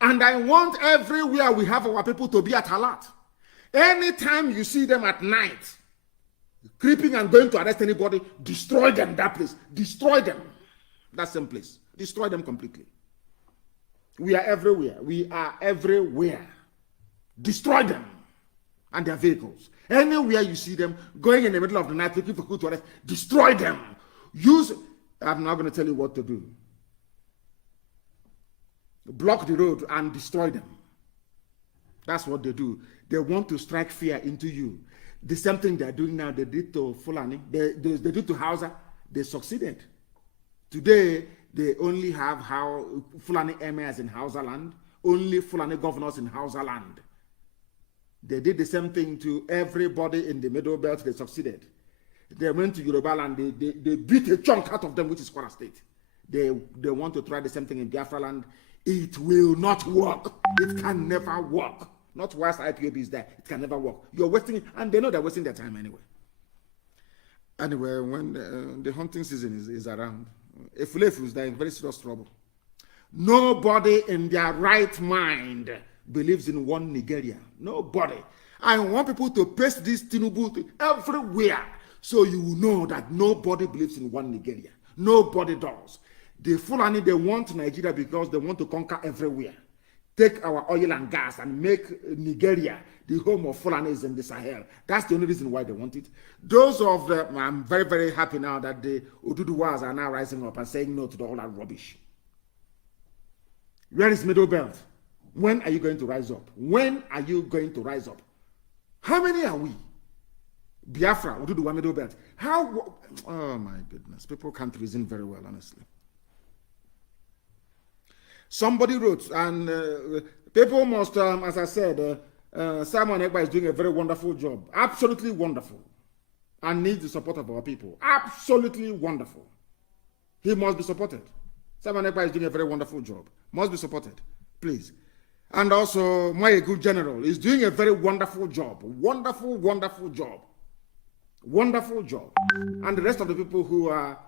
And I want everywhere we have our people to be at alert. Anytime you see them at night, creeping and going to arrest anybody, destroy them, that place. Destroy them. That same place. Destroy them completely. We are everywhere. We are everywhere. Destroy them and their vehicles. Anywhere you see them going in the middle of the night looking for who to arrest, destroy them. I'm not going to tell you what to do. Block the road and destroy them. That's what they do. They want to strike fear into you. The same thing they're doing now, they did to Fulani, they did to Hausa, they succeeded. Today, they only have Fulani emirs in Hausa land, only Fulani governors in Hausa land. They did the same thing to everybody in the Middle Belt, they succeeded. They went to Yoruba land, they beat a chunk out of them, which is Kwara State. They want to try the same thing in Biafra land. It will not work. It can never work. Not whilst IPOB is there. It can never work. You're wasting it, and they know they're wasting their time anyway. Anyway, when the hunting season is around, Efulefu is there in very serious trouble. Nobody in their right mind believes in one Nigeria. Nobody. I want people to paste this Tinubu everywhere so you will know that nobody believes in one Nigeria. Nobody does. The Fulani, they want Nigeria because they want to conquer everywhere. Take our oil and gas and make Nigeria the home of Fulanis in the Sahel. That's the only reason why they want it. Those of them, I'm very, very happy now that the Oduduwas are now rising up and saying no to all that rubbish. Where is Middle Belt? When are you going to rise up? When are you going to rise up? How many are we? Biafra, Oduduwa, Middle Belt. How? Oh my goodness. People can't reason very well, honestly. Somebody wrote, and people must, as I said, Simon Egba is doing a very wonderful job. Absolutely wonderful. And needs the support of our people. Absolutely wonderful. He must be supported. Simon Egba is doing a very wonderful job. Must be supported. Please. And also, my good general is doing a very wonderful job. Wonderful, wonderful job. Wonderful job. And the rest of the people who are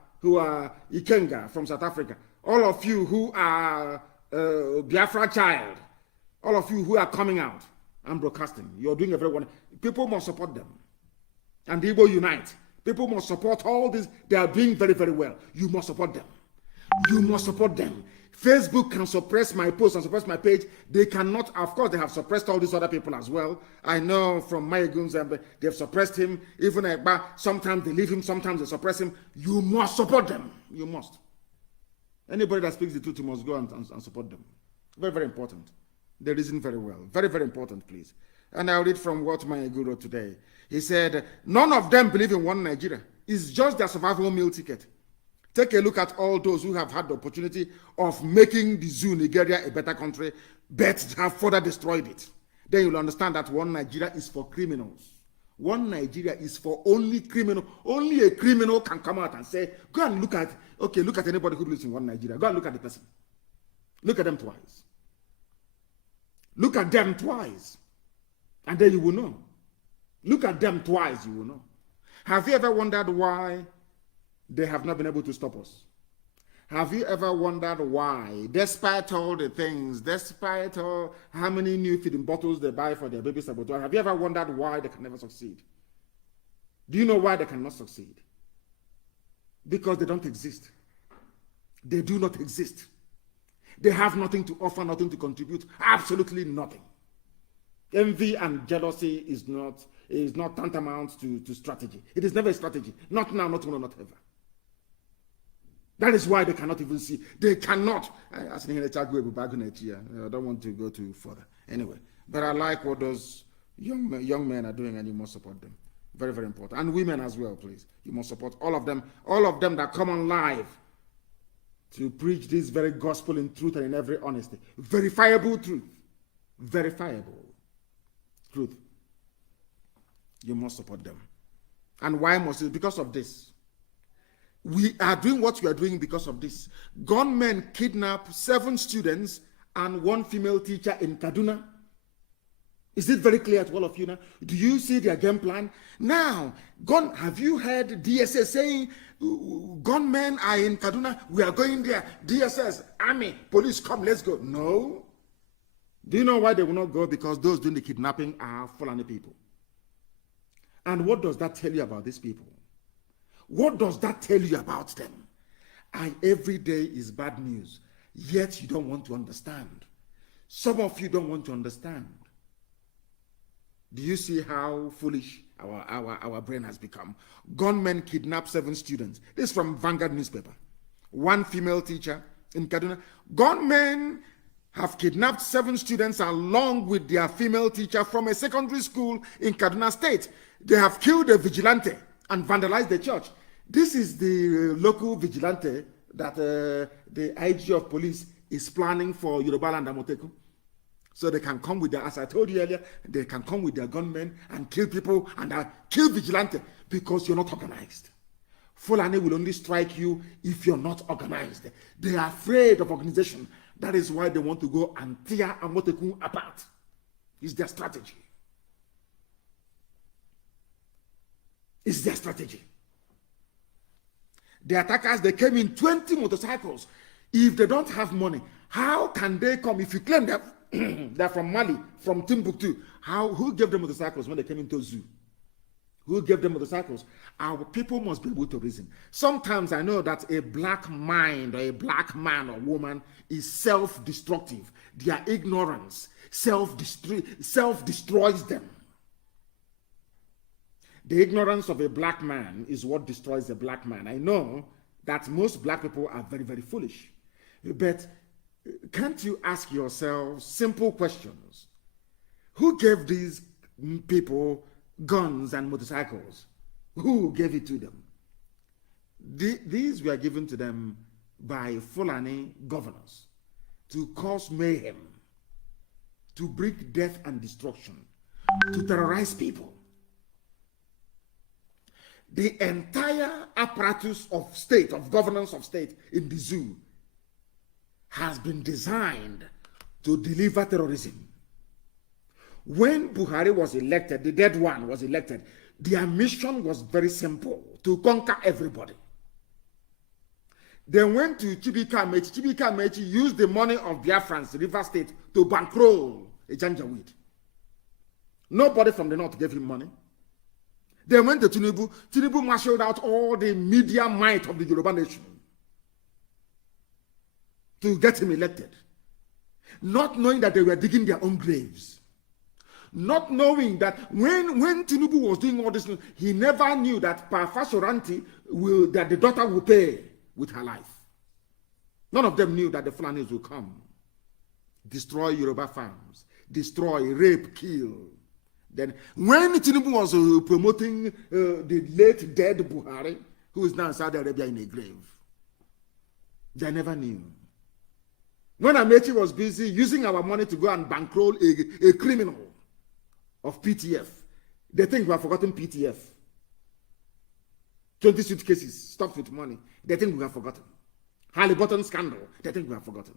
Ikenga from South Africa, all of you who are Biafra child, all of you who are coming out and broadcasting, you're doing a very wonderful. People must support them. And the Igbo unite. People must support all this. They are doing very, very well. You must support them. You must support them. Facebook can suppress my post and suppress my page. They cannot, of course, they have suppressed all these other people as well. I know from my goons, they've suppressed him. Even sometimes they leave him, sometimes they suppress him. You must support them. You must. Anybody that speaks the truth, you must go and support them. Very, very important. They reason very well. Very, very important, please. And I'll read from what my guru wrote today. He said, none of them believe in one Nigeria. It's just their survival meal ticket. Take a look at all those who have had the opportunity of making the zoo Nigeria a better country, but have further destroyed it. Then you'll understand that one Nigeria is for criminals. One Nigeria is for only criminals. Only a criminal can come out and say, go and look at, okay, look at anybody who lives in one Nigeria. Go and look at the person. Look at them twice. Look at them twice. And then you will know. Look at them twice, you will know. Have you ever wondered why they have not been able to stop us? Have you ever wondered why, despite all the things, despite all how many new feeding bottles they buy for their baby saboteur, have you ever wondered why they can never succeed? Do you know why they cannot succeed? Because they don't exist. They do not exist. They have nothing to offer, nothing to contribute, absolutely nothing. Envy and jealousy is not tantamount to strategy. It is never a strategy. Not now, not tomorrow, not ever. That is why they cannot even see. They cannot. I don't want to go too further. Anyway, but I like what those young men are doing, and you must support them. Very, very important. And women as well, please. You must support all of them. All of them that come on live to preach this very gospel in truth and in every honesty. Verifiable truth. Verifiable truth. You must support them. And why must it? Because of this. We are doing what we are doing because of this. Gunmen kidnap 7 students and 1 female teacher in Kaduna. Is it very clear to all of you now? Do you see their game plan? Now, have you heard DSS saying gunmen are in Kaduna? We are going there. DSS, army, police, come, let's go. No. Do you know why they will not go? Because those doing the kidnapping are Fulani people. And what does that tell you about these people? What does that tell you about them? Every day is bad news, yet you don't want to understand. Some of you don't want to understand. Do you see how foolish our brain has become? Gunmen kidnap 7 students. This is from Vanguard newspaper. 1 female teacher in Kaduna. Gunmen have kidnapped 7 students along with their female teacher from a secondary school in Kaduna State. They have killed a vigilante and vandalized the church. This is the local vigilante that the IG of police is planning for Yoruba Land and Amoteku. So they can come with their, as I told you earlier, they can come with their gunmen and kill people and kill vigilante because you're not organized. Fulani will only strike you if you're not organized. They are afraid of organization. That is why they want to go and tear Amotekun apart. It's their strategy. It's their strategy. The attackers, they came in 20 motorcycles. If they don't have money, how can they come? If you claim that they're from Mali, from Timbuktu, who gave them motorcycles when they came into Zoo? Who gave them motorcycles? Our people must be able to reason. Sometimes I know that a black mind or a black man or woman is self-destructive. Their ignorance self-destroys them. The ignorance of a black man is what destroys a black man. I know that most black people are very, very foolish. But can't you ask yourself simple questions? Who gave these people guns and motorcycles? Who gave it to them? These were given to them by Fulani governors to cause mayhem, to bring death and destruction, to terrorize people. The entire apparatus of state, of governance of state in the zoo has been designed to deliver terrorism. When Buhari was elected, the dead one was elected, their mission was very simple, to conquer everybody. They went to Chibika Mechi. Chibika Mechi used the money of Biafrans, River State, to bankroll a Janjaweed. Nobody from the north gave him money. They went to Tinubu. Tinubu marshaled out all the media might of the Yoruba nation to get him elected. Not knowing that they were digging their own graves. Not knowing that when Tinubu was doing all this, he never knew that Parfashoranti that the daughter will pay with her life. None of them knew that the Fulanis will come, destroy Yoruba farms, destroy, rape, kill. Then when Tinubu was promoting the late dead Buhari, who is now in Saudi Arabia in a grave, they never knew. When Amechi was busy using our money to go and bankroll a criminal of PTF, they think we have forgotten PTF. 20 suitcases stuffed with money, they think we have forgotten. Halliburton scandal, they think we have forgotten.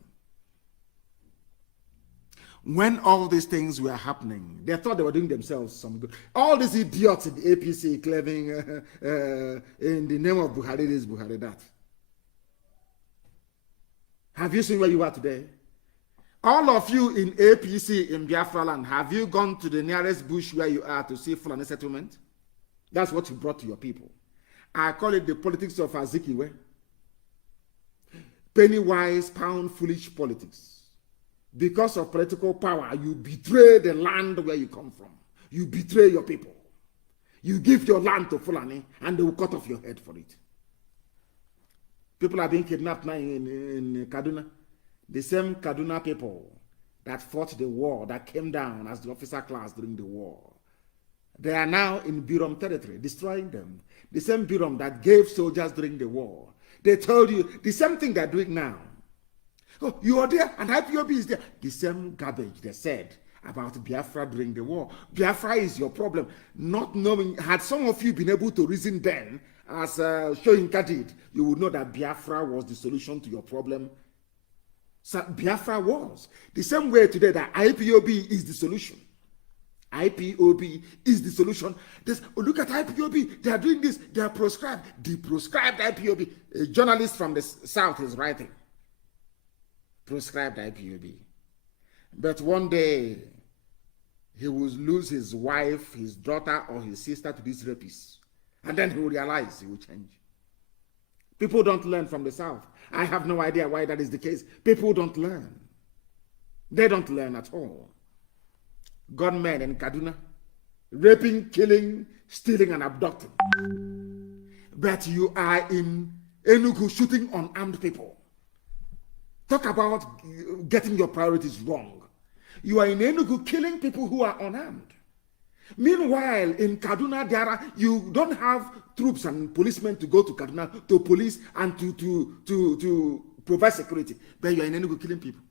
When all these things were happening, they thought they were doing themselves some good. All these idiots in the APC claiming in the name of Buhari this, Buhari that. Have you seen where you are today? All of you in APC in Biafra land, have you gone to the nearest bush where you are to see Fulani settlement? That's what you brought to your people. I call it the politics of Azikiwe. Penny wise, pound foolish politics. Because of political power, you betray the land where you come from. You betray your people. You give your land to Fulani and they will cut off your head for it. People are being kidnapped now in Kaduna. The same Kaduna people that fought the war, that came down as the officer class during the war. They are now in Birom territory, destroying them. The same Birom that gave soldiers during the war. They told you the same thing they're doing now. Oh, you are there and IPOB is there. The same garbage they said about Biafra during the war. Biafra is your problem. Not knowing, had some of you been able to reason then, as Shoyinka did, you would know that Biafra was the solution to your problem. So Biafra was. The same way today that IPOB is the solution. IPOB is the solution. Look at IPOB. They are doing this. They are proscribed. The proscribed IPOB. A journalist from the South is writing. Proscribed IPOB. But one day, he will lose his wife, his daughter, or his sister to these rapists. And then he will realize he will change. People don't learn from the South. I have no idea why that is the case. People don't learn. They don't learn at all. Gunmen in Kaduna, raping, killing, stealing, and abducting. But you are in Enugu shooting unarmed people. Talk about getting your priorities wrong. You are in Enugu killing people who are unarmed. Meanwhile, in Kaduna, you don't have troops and policemen to go to Kaduna to police and to provide security. But you are in Enugu killing people.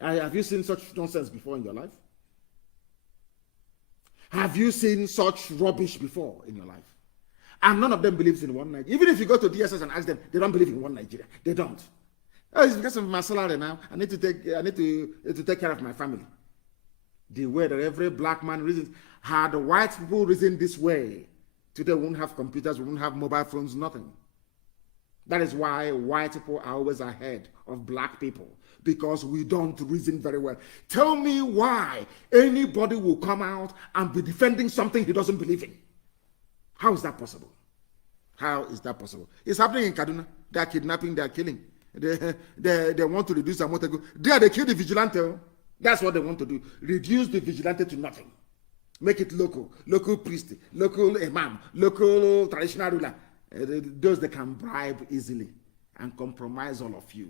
Have you seen such nonsense before in your life? Have you seen such rubbish before in your life? And none of them believes in one Nigeria. Even if you go to DSS and ask them, they don't believe in one Nigeria. They don't. Oh, it's because of my salary now. I need to take care of my family. The way that every black man reasons, had white people reasoned this way, today we won't have computers, we won't have mobile phones, nothing. That is why white people are always ahead of black people, because we don't reason very well. Tell me why anybody will come out and be defending something he doesn't believe in. How is that possible? How is that possible? It's happening in Kaduna. They are kidnapping, they are killing. They want to reduce the motor. They kill the vigilante. That's what they want to do. Reduce the vigilante to nothing. Make it local priest, local imam, local traditional ruler. Those that can bribe easily and compromise all of you.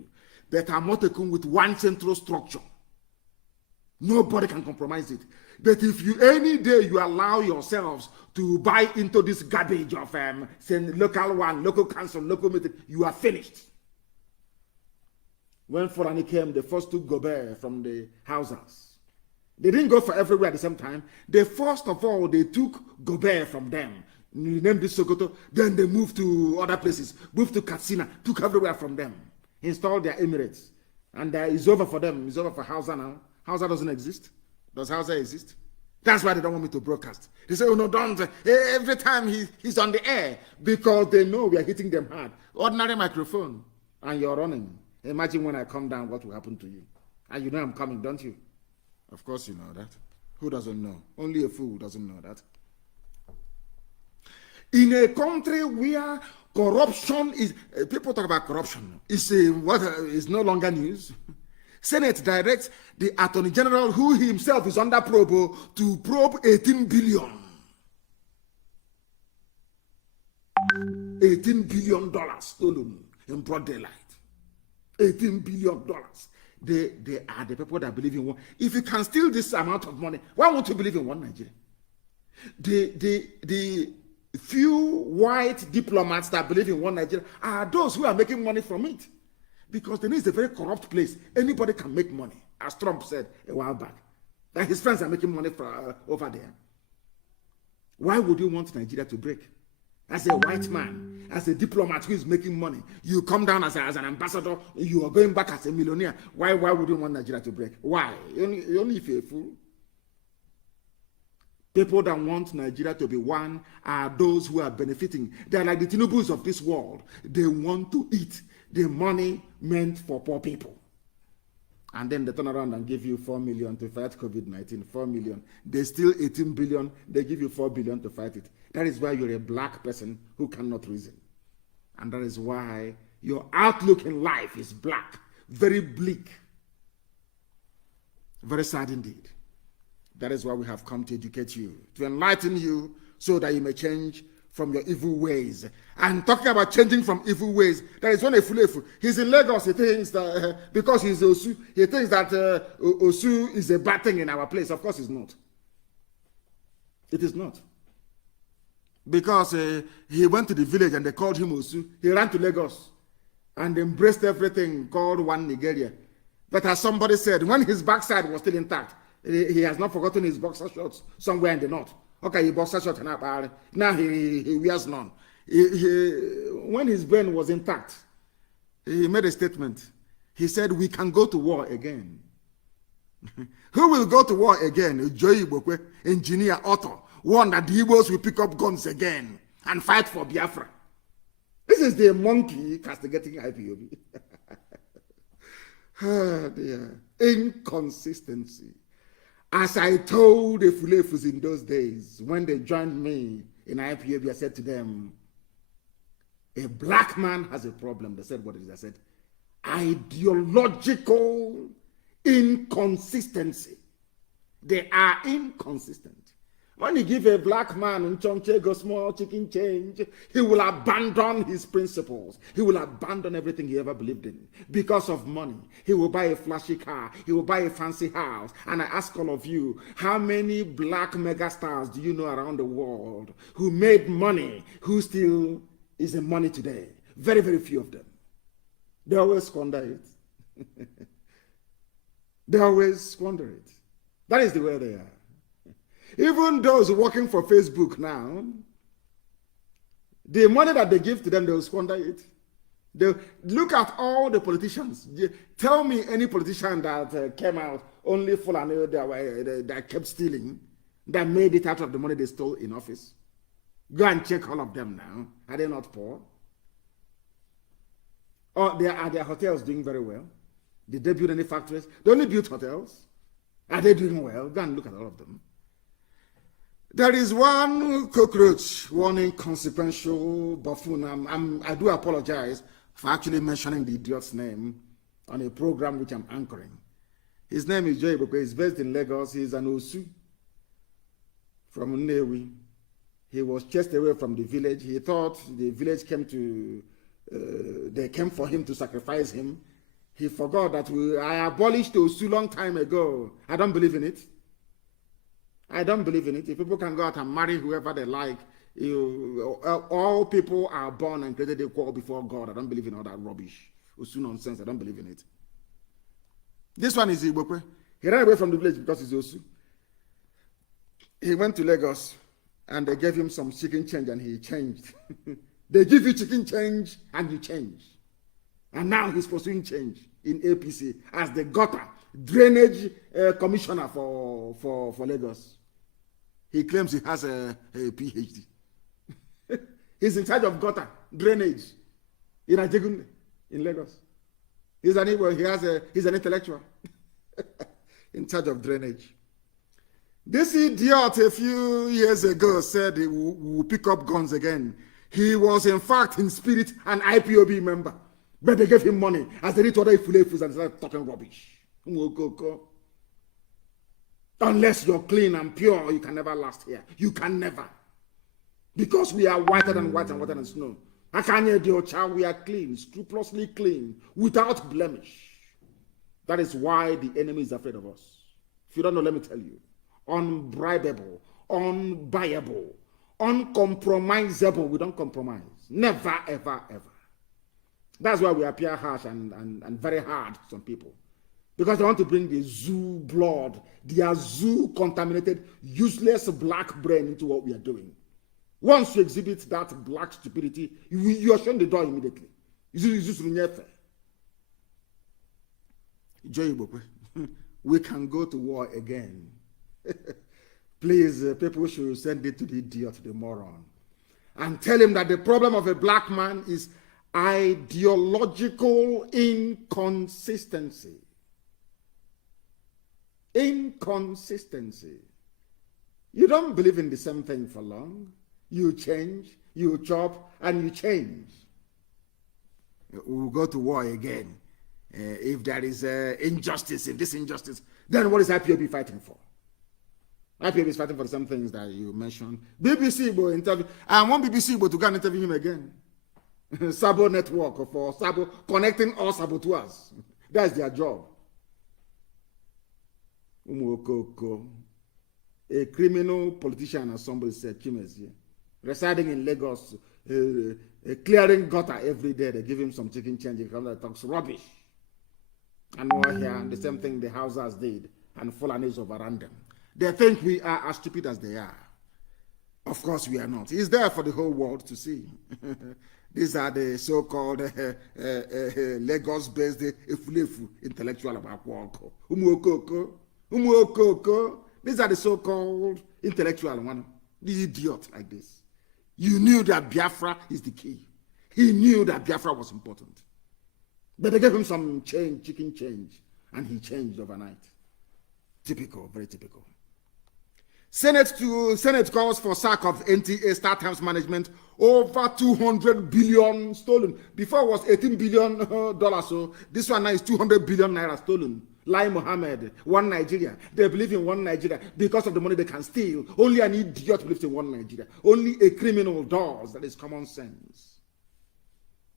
But Amotekun with one central structure. Nobody can compromise it. But if you any day you allow yourselves to buy into this garbage of saying local one, local council, local meeting, you are finished. When Fulani came, they first took Gobert from the houses. They didn't go for everywhere at the same time. They first of all, they took Gobert from them. Named this Sokoto. Then they moved to other places. Moved to Katsina. Took everywhere from them. Installed their emirates. And it's over for them. It's over for Hausa now. Hausa doesn't exist. Does Hausa exist? That's why they don't want me to broadcast. They say, oh no, don't. Every time he's on the air. Because they know we are hitting them hard. Ordinary microphone. And you're running. Imagine when I come down, what will happen to you? And you know I'm coming, don't you? Of course you know that. Who doesn't know? Only a fool doesn't know that. In a country where corruption is, people talk about corruption, is no longer news. Senate directs the Attorney General, who himself is under probe, to probe 18 billion. $18 billion stolen in broad daylight. $18 billion. They are the people that believe in one. If you can steal this amount of money, why won't you believe in one Nigeria? The few white diplomats that believe in one Nigeria are those who are making money from it. Because the is a very corrupt place. Anybody can make money, as Trump said a while back. That his friends are making money over there. Why would you want Nigeria to break? As a white man, as a diplomat who is making money, you come down as an ambassador, you are going back as a millionaire. Why would you want Nigeria to break? Why? Only if you're a fool. People that want Nigeria to be one are those who are benefiting. They are like the Tinubus of this world. They want to eat the money meant for poor people. And then they turn around and give you 4 million to fight COVID-19. 4 million. They steal 18 billion. They give you 4 billion to fight it. That is why you're a black person who cannot reason. And that is why your outlook in life is black. Very bleak. Very sad indeed. That is why we have come to educate you, to enlighten you, so that you may change from your evil ways. And talking about changing from evil ways, there is one Efulefu. He's in Lagos. He thinks that because he's Osu, he thinks that Osu is a bad thing in our place. Of course it's not. It is not. Because he went to the village and they called him Osu. He ran to Lagos and embraced everything called one Nigeria. But as somebody said, when his backside was still intact, he has not forgotten his boxer shorts somewhere in the north. Okay, he boxer shorts now he wears none. When his brain was intact, he made a statement. He said, we can go to war again. Who will go to war again? Joey Bokwe, engineer, author. One that the Igbos will pick up guns again and fight for Biafra. This is the monkey castigating IPOB. Oh dear. Inconsistency. As I told the Fulefus in those days, when they joined me in IPOB, I said to them, a black man has a problem. They said, what is it? I said, ideological inconsistency. They are inconsistent. When you give a black man a small chicken change, he will abandon his principles. He will abandon everything he ever believed in because of money. He will buy a flashy car. He will buy a fancy house. And I ask all of you, how many black megastars do you know around the world who made money, who still is in money today? Very, very few of them. They always squander it. They always squander it. That is the way they are. Even those working for Facebook now, The money that they give to them, they will squander it. They look at all the politicians. Tell me any politician that came out only full and that kept stealing, that made it out of the money they stole in office. Go and check all of them now. Are they not poor? Or are their hotels doing very well? Did they build any factories? They only built hotels. Are they doing well? Go and look at all of them. There is one cockroach, one inconsequential buffoon. I do apologize for actually mentioning the idiot's name on a program which I'm anchoring. His name is Joy Ibokwe. He's based in Lagos. He's an Osu from Nnewi. He was chased away from the village. He thought the village they came for him to sacrifice him. He forgot that I abolished Osu long time ago. I don't believe in it. I don't believe in it. If people can go out and marry whoever they like, all people are born and created equal before God. I don't believe in all that rubbish. Osu nonsense. I don't believe in it. This one is Ibokwe. He ran away from the village because he's Osu. He went to Lagos and they gave him some chicken change and he changed. They give you chicken change and you change. And now he's pursuing change in APC as the gutter drainage commissioner for Lagos. He claims he has a PhD. He's in charge of gutter drainage in Ajegunle in Lagos. He's an intellectual in charge of drainage. This idiot a few years ago said he will pick up guns again. He was in fact in spirit an IPOB member. But they gave him money as they did to other Ifulefus and started talking rubbish. Unless you're clean and pure, you can never last here. You can never. Because we are whiter than white and whiter than snow. We are clean, scrupulously clean, without blemish. That is why the enemy is afraid of us. If you don't know, let me tell you. Unbribable, unbuyable, uncompromisable. We don't compromise. Never, ever, ever. That's why we appear harsh and very hard to some people. Because they want to bring the zoo blood, their zoo contaminated, useless black brain into what we are doing. Once you exhibit that black stupidity, you are shown the door immediately. We can go to war again. Please, people should send it to the idiot, the moron, and tell him that the problem of a black man is ideological inconsistency. Inconsistency. You don't believe in the same thing for long. You change, you chop, and you change. We'll go to war again. If there is injustice, if this injustice, then what is IPOB fighting for? IPOB is fighting for the same things that you mentioned. BBC will interview. I want BBC to go and interview him again. Sabo network for Sabo connecting all saboteurs. That's their job. A criminal politician, as somebody said, Chimezi, residing in Lagos, clearing gutter every day. They give him some chicken change. He comes and talks rubbish. And we're here, and the same thing the Hausas did, and Fulanis overran them. They think we are as stupid as they are. Of course we are not. It's there for the whole world to see. These are the so-called Lagos-based intellectual about Walko. These are the so-called intellectual one. These idiots like this. You knew that Biafra is the key. He knew that Biafra was important. But they gave him some change, chicken change, and he changed overnight. Typical, very typical. Senate calls for sack of NTA Star Times management. Over 200 billion stolen. Before it was $18 billion, so this one now is 200 billion naira stolen. Lai Mohammed, one Nigeria. They believe in one Nigeria because of the money they can steal. Only an idiot believes in one Nigeria. Only a criminal does. That is common sense.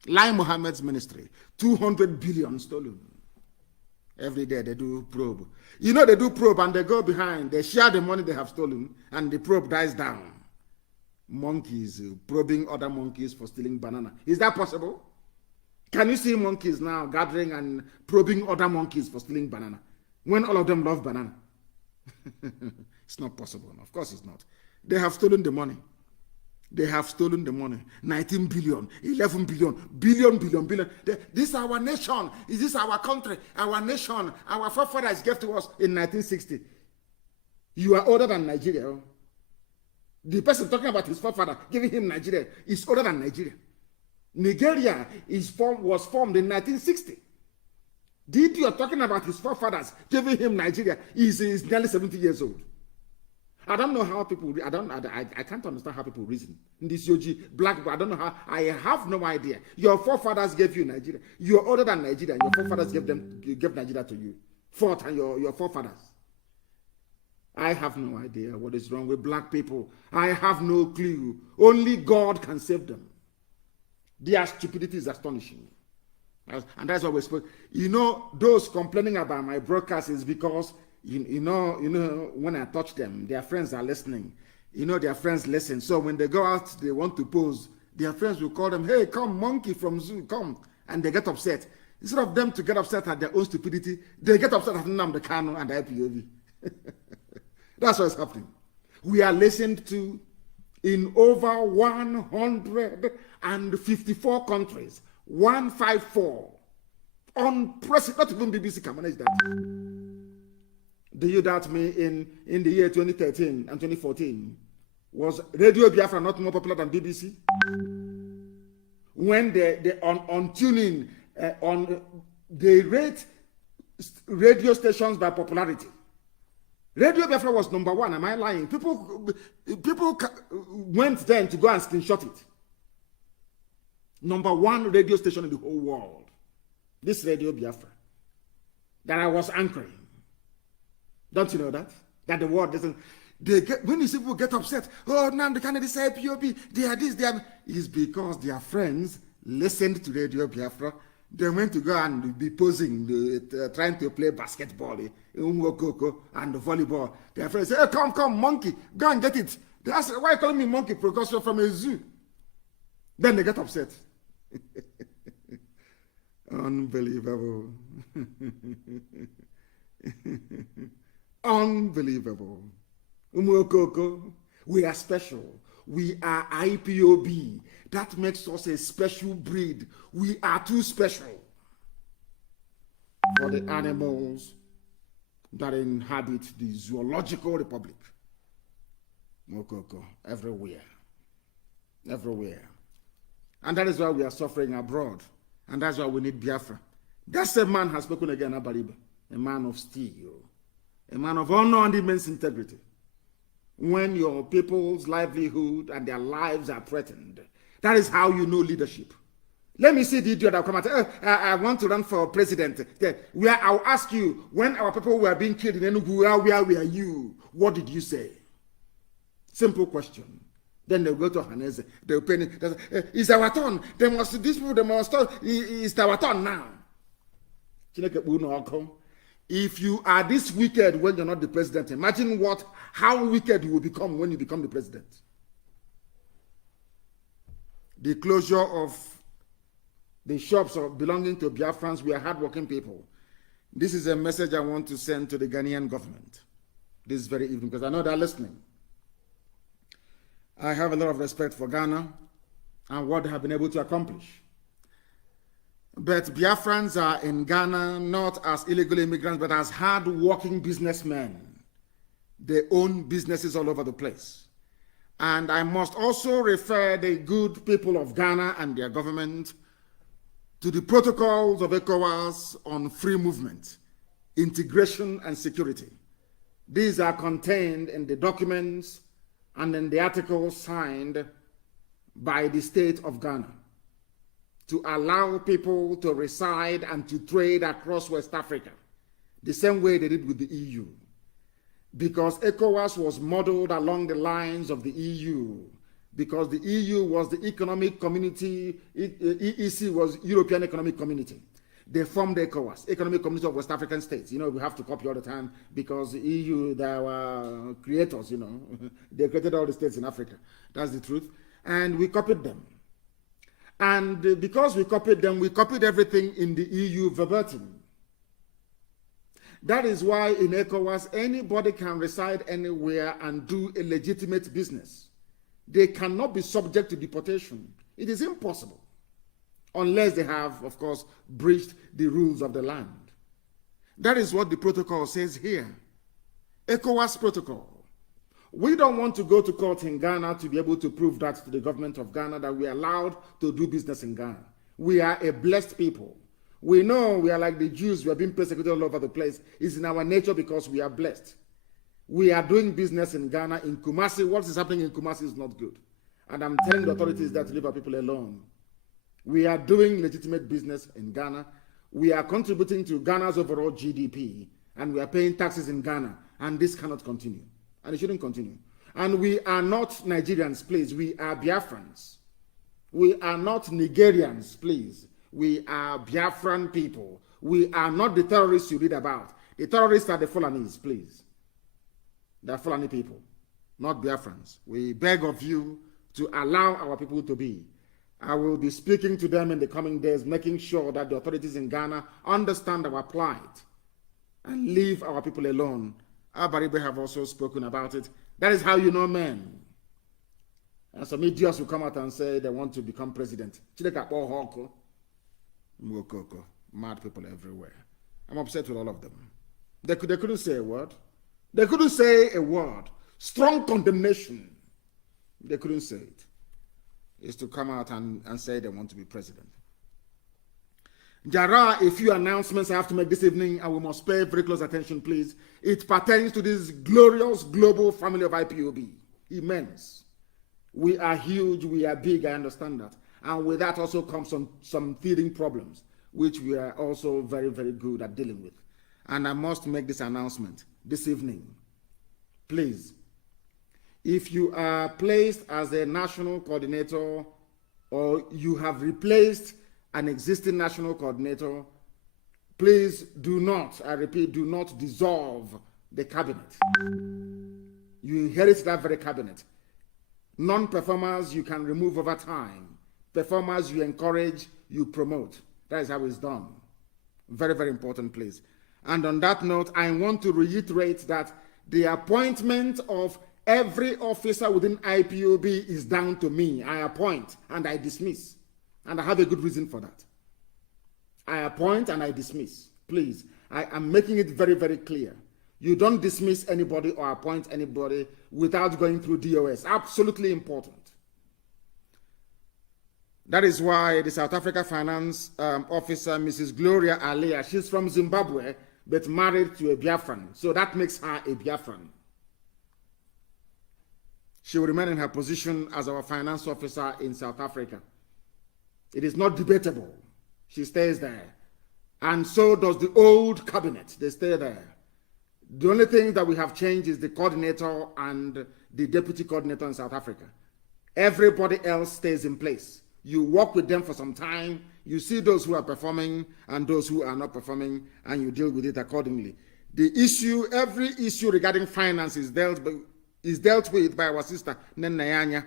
Lai Mohammed's ministry, 200 billion stolen. Every day they do probe. You know they do probe and they go behind. They share the money they have stolen and the probe dies down. Monkeys probing other monkeys for stealing banana. Is that possible? Can you see monkeys now gathering and probing other monkeys for stealing banana when all of them love banana? It's not possible. Of course it's not. They have stolen the money. They have stolen the money. 19 billion, 11 billion, billion. This is our nation. Is this our country? Our nation. Our forefathers gave to us in 1960. You are older than Nigeria. The person talking about his forefather giving him Nigeria is older than Nigeria. Nigeria was formed in 1960. The idiot talking about his forefathers giving him Nigeria is nearly 70 years old. I don't know how people, I can't understand how people reason. In this Yogi, black people, I don't know how, I have no idea. Your forefathers gave you Nigeria. You're older than Nigeria. Your forefathers gave Nigeria to you. Fought and your forefathers. I have no idea what is wrong with black people. I have no clue. Only God can save them. Their stupidity is astonishing. And that's what we're supposed. You know, those complaining about my broadcast is because you know, when I touch them, their friends are listening. You know, their friends listen. So when they go out, they want to pose. Their friends will call them, "Hey, come, monkey from zoo, come," and they get upset. Instead of them to get upset at their own stupidity, they get upset at Nnamdi Kanu and the IPOB. That's what's happening. We are listened to in over 154 countries. 154. Unprecedented. Not even BBC can manage that. Do you doubt me? In the year 2013 and 2014, was Radio Biafra not more popular than BBC? When they on tuning, they rate radio stations by popularity. Radio Biafra was number one. Am I lying? People went then to go and screenshot it. Number one radio station in the whole world. This Radio Biafra that I was anchoring. Don't you know that? That the world doesn't. When you see people get upset, oh, now the Kennedy say POB, they are this, they are. It's because their friends listened to Radio Biafra. They went to go and be posing, trying to play basketball, and volleyball. Their friends say, "Hey, come, monkey, go and get it." They ask, "Why are you calling me monkey? Because you're from a zoo." Then they get upset. Unbelievable. Unbelievable. We are special. We are IPOB. That makes us a special breed. We are too special for the animals that inhabit the zoological republic. Everywhere. Everywhere. And that is why we are suffering abroad. And that's why we need Biafra. That same man has spoken again, Abariba. A man of steel. A man of honor and immense integrity. When your people's livelihood and their lives are threatened, that is how you know leadership. Let me see the idiot that will come and say, I want to run for president. I'll ask you, when our people were being killed in Enugu, where were you? What did you say? Simple question. Then they'll go to Hanese. They'll pay it. It's our turn. It's our turn now. If you are this wicked when you're not the president, imagine how wicked you will become when you become the president. The closure of the shops belonging to Biafrans, we are hardworking people. This is a message I want to send to the Ghanaian government this very evening, because I know they're listening. I have a lot of respect for Ghana and what they have been able to accomplish. But Biafrans are in Ghana not as illegal immigrants, but as hard-working businessmen. They own businesses all over the place. And I must also refer the good people of Ghana and their government to the protocols of ECOWAS on free movement, integration, and security. These are contained in the documents and in the articles signed by the state of Ghana to allow people to reside and to trade across West Africa, the same way they did with the EU. Because ECOWAS was modeled along the lines of the EU, because the EU was the economic community, EEC was European Economic Community. They formed the ECOWAS, Economic Community of West African States. You know, we have to copy all the time because the EU, they were creators, you know. They created all the states in Africa. That's the truth. And we copied them. And because we copied them, we copied everything in the EU verbatim. That is why in ECOWAS, anybody can reside anywhere and do a legitimate business. They cannot be subject to deportation. It is impossible. Unless they have, of course, breached the rules of the land. That is what the protocol says here. ECOWAS protocol. We don't want to go to court in Ghana to be able to prove that to the government of Ghana that we are allowed to do business in Ghana. We are a blessed people. We know we are like the Jews. We are being persecuted all over the place. It's in our nature because we are blessed. We are doing business in Ghana, in Kumasi. What is happening in Kumasi is not good. And I'm telling the authorities that to leave our people alone. We are doing legitimate business in Ghana. We are contributing to Ghana's overall GDP. And we are paying taxes in Ghana. And this cannot continue. And it shouldn't continue. And we are not Nigerians, please. We are Biafrans. We are not Nigerians, please. We are Biafran people. We are not the terrorists you read about. The terrorists are the Fulanis, please. They are Fulani people, not Biafrans. We beg of you to allow our people to be. I will be speaking to them in the coming days, making sure that the authorities in Ghana understand our plight and leave our people alone. Abaribe have also spoken about it. That is how you know men. And some idiots will come out and say they want to become president. Mad people everywhere. I'm upset with all of them. They couldn't say a word. They couldn't say a word. Strong condemnation. They couldn't say it. Is to come out and say they want to be president. There are a few announcements I have to make this evening, and we must pay very close attention, please. It pertains to this glorious global family of IPOB. Immense. We are huge, we are big, I understand that. And with that also comes some teething problems, which we are also very, very good at dealing with. And I must make this announcement this evening. Please, if you are placed as a national coordinator or you have replaced an existing national coordinator, please do not, I repeat, do not dissolve the cabinet. You inherit that very cabinet. Non-performers you can remove over time. Performers you encourage, you promote. That is how it's done. Very, very important, please. And on that note, I want to reiterate that the appointment of every officer within IPOB is down to me. I appoint and I dismiss. And I have a good reason for that. I appoint and I dismiss. Please, I am making it very, very clear. You don't dismiss anybody or appoint anybody without going through DOS. Absolutely important. That is why the South Africa Finance Officer, Mrs. Gloria Alea, she's from Zimbabwe, but married to a Biafran. So that makes her a Biafran. She will remain in her position as our finance officer in South Africa. It is not debatable. She stays there. And so does the old cabinet. They stay there. The only thing that we have changed is the coordinator and the deputy coordinator in South Africa. Everybody else stays in place. You work with them for some time. You see those who are performing and those who are not performing, and you deal with it accordingly. The issue, every issue regarding finance is dealt with by our sister, Nnamdi.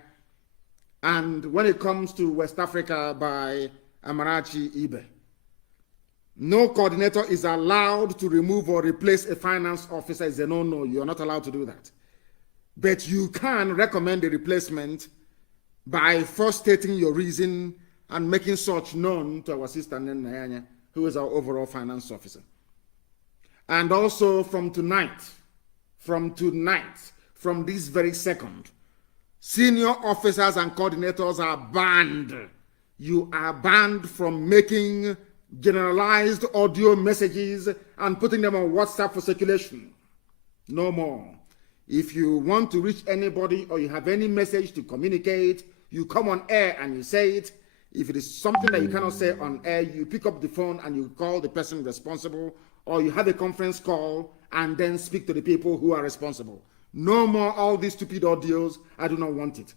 And when it comes to West Africa, by Amarachi Ibe. No coordinator is allowed to remove or replace a finance officer. It's a no-no. You are not allowed to do that. But you can recommend a replacement by first stating your reason and making such known to our sister Nnamdi, who is our overall finance officer. And also from this very second, senior officers and coordinators are banned. You are banned from making generalized audio messages and putting them on WhatsApp for circulation. No more. If you want to reach anybody or you have any message to communicate, you come on air and you say it. If it is something that you cannot say on air, you pick up the phone and you call the person responsible, or you have a conference call and then speak to the people who are responsible. No more all these stupid audios. I do not want it.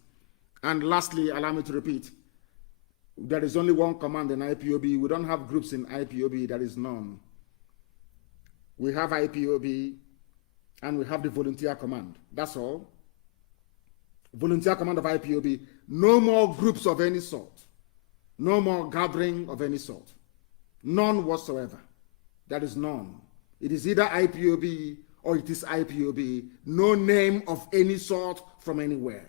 And lastly, allow me to repeat, there is only one command in IPOB. We don't have groups in IPOB. There is none. We have IPOB and we have the volunteer command. That's all. Volunteer command of IPOB. No more groups of any sort. No more gathering of any sort. None whatsoever. There is none. It is either IPOB or it is IPOB. No name of any sort from anywhere.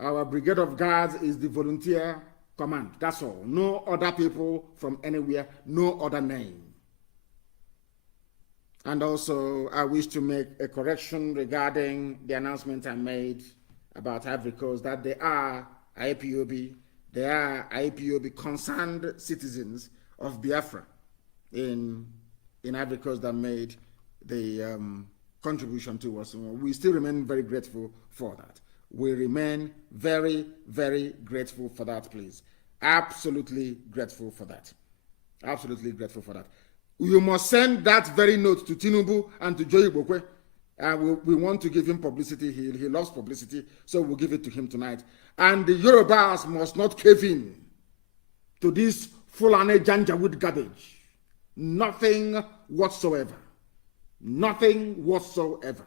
Our brigade of guards is the volunteer command. That's all. No other people from anywhere, no other name. And also, I wish to make a correction regarding the announcement I made about Ivory Coast, that they are IPOB concerned citizens of Biafra in Ivory Coast that made the contribution to us. We still remain very grateful for that. We remain very, very grateful for that, please. Absolutely grateful for that. Absolutely grateful for that. You must send that very note to Tinubu and to Joe Ibokwe. We want to give him publicity. He loves publicity, so we'll give it to him tonight. And the Yorubas must not cave in to this Fulani Janjaweed garbage. Nothing whatsoever. Nothing whatsoever.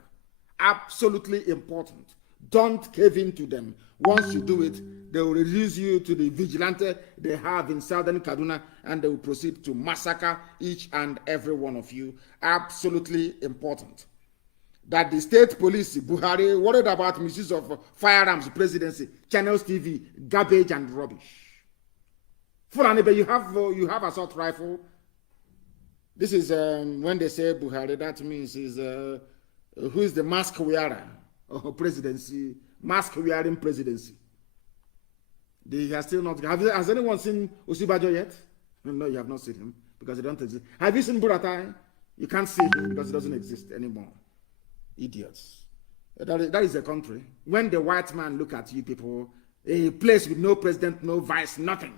Absolutely important. Don't cave in to them. Once you do it, they will reduce you to the vigilante they have in southern Kaduna, and they will proceed to massacre each and every one of you. Absolutely important. That the state police, Buhari, worried about misuse of firearms, presidency, channels TV, garbage and rubbish. Fulani, but you have assault rifle. This is when they say Buhari, that means is who is the mask wearer of presidency, mask wearing presidency. They have still not. Has anyone seen Osibajo yet? No, you have not seen him because he don't exist. Have you seen Buratai? You can't see him because he doesn't exist anymore. Idiots. That is a country. When the white man look at you people, a place with no president, no vice, nothing,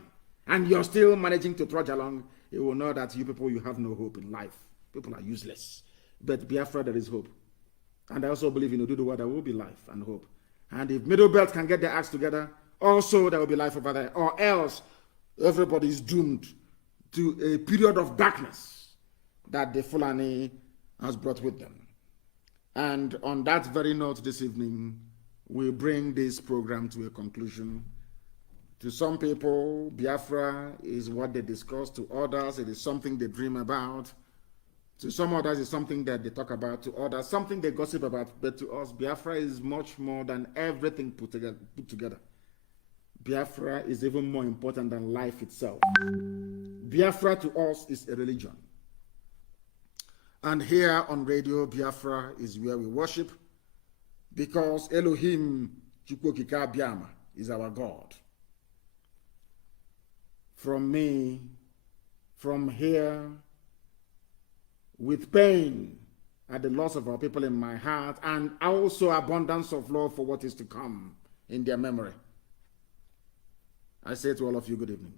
and you're still managing to trudge along, he will know that you people, you have no hope in life. People are useless. But Biafra, there is hope. And I also believe in Oduduwa, there will be life and hope. And if Middle Belt can get their acts together, also there will be life over there. Or else, everybody is doomed to a period of darkness that the Fulani has brought with them. And on that very note this evening, we bring this program to a conclusion. To some people, Biafra is what they discuss. To others, it is something they dream about. To some others, it's something that they talk about. To others, something they gossip about. But to us, Biafra is much more than everything put together. Biafra is even more important than life itself. Biafra to us is a religion. And here on Radio Biafra is where we worship, because Elohim Chukwokika Biama is our God. From me, from here, with pain at the loss of our people in my heart, and also abundance of love for what is to come in their memory, I say to all of you, good evening.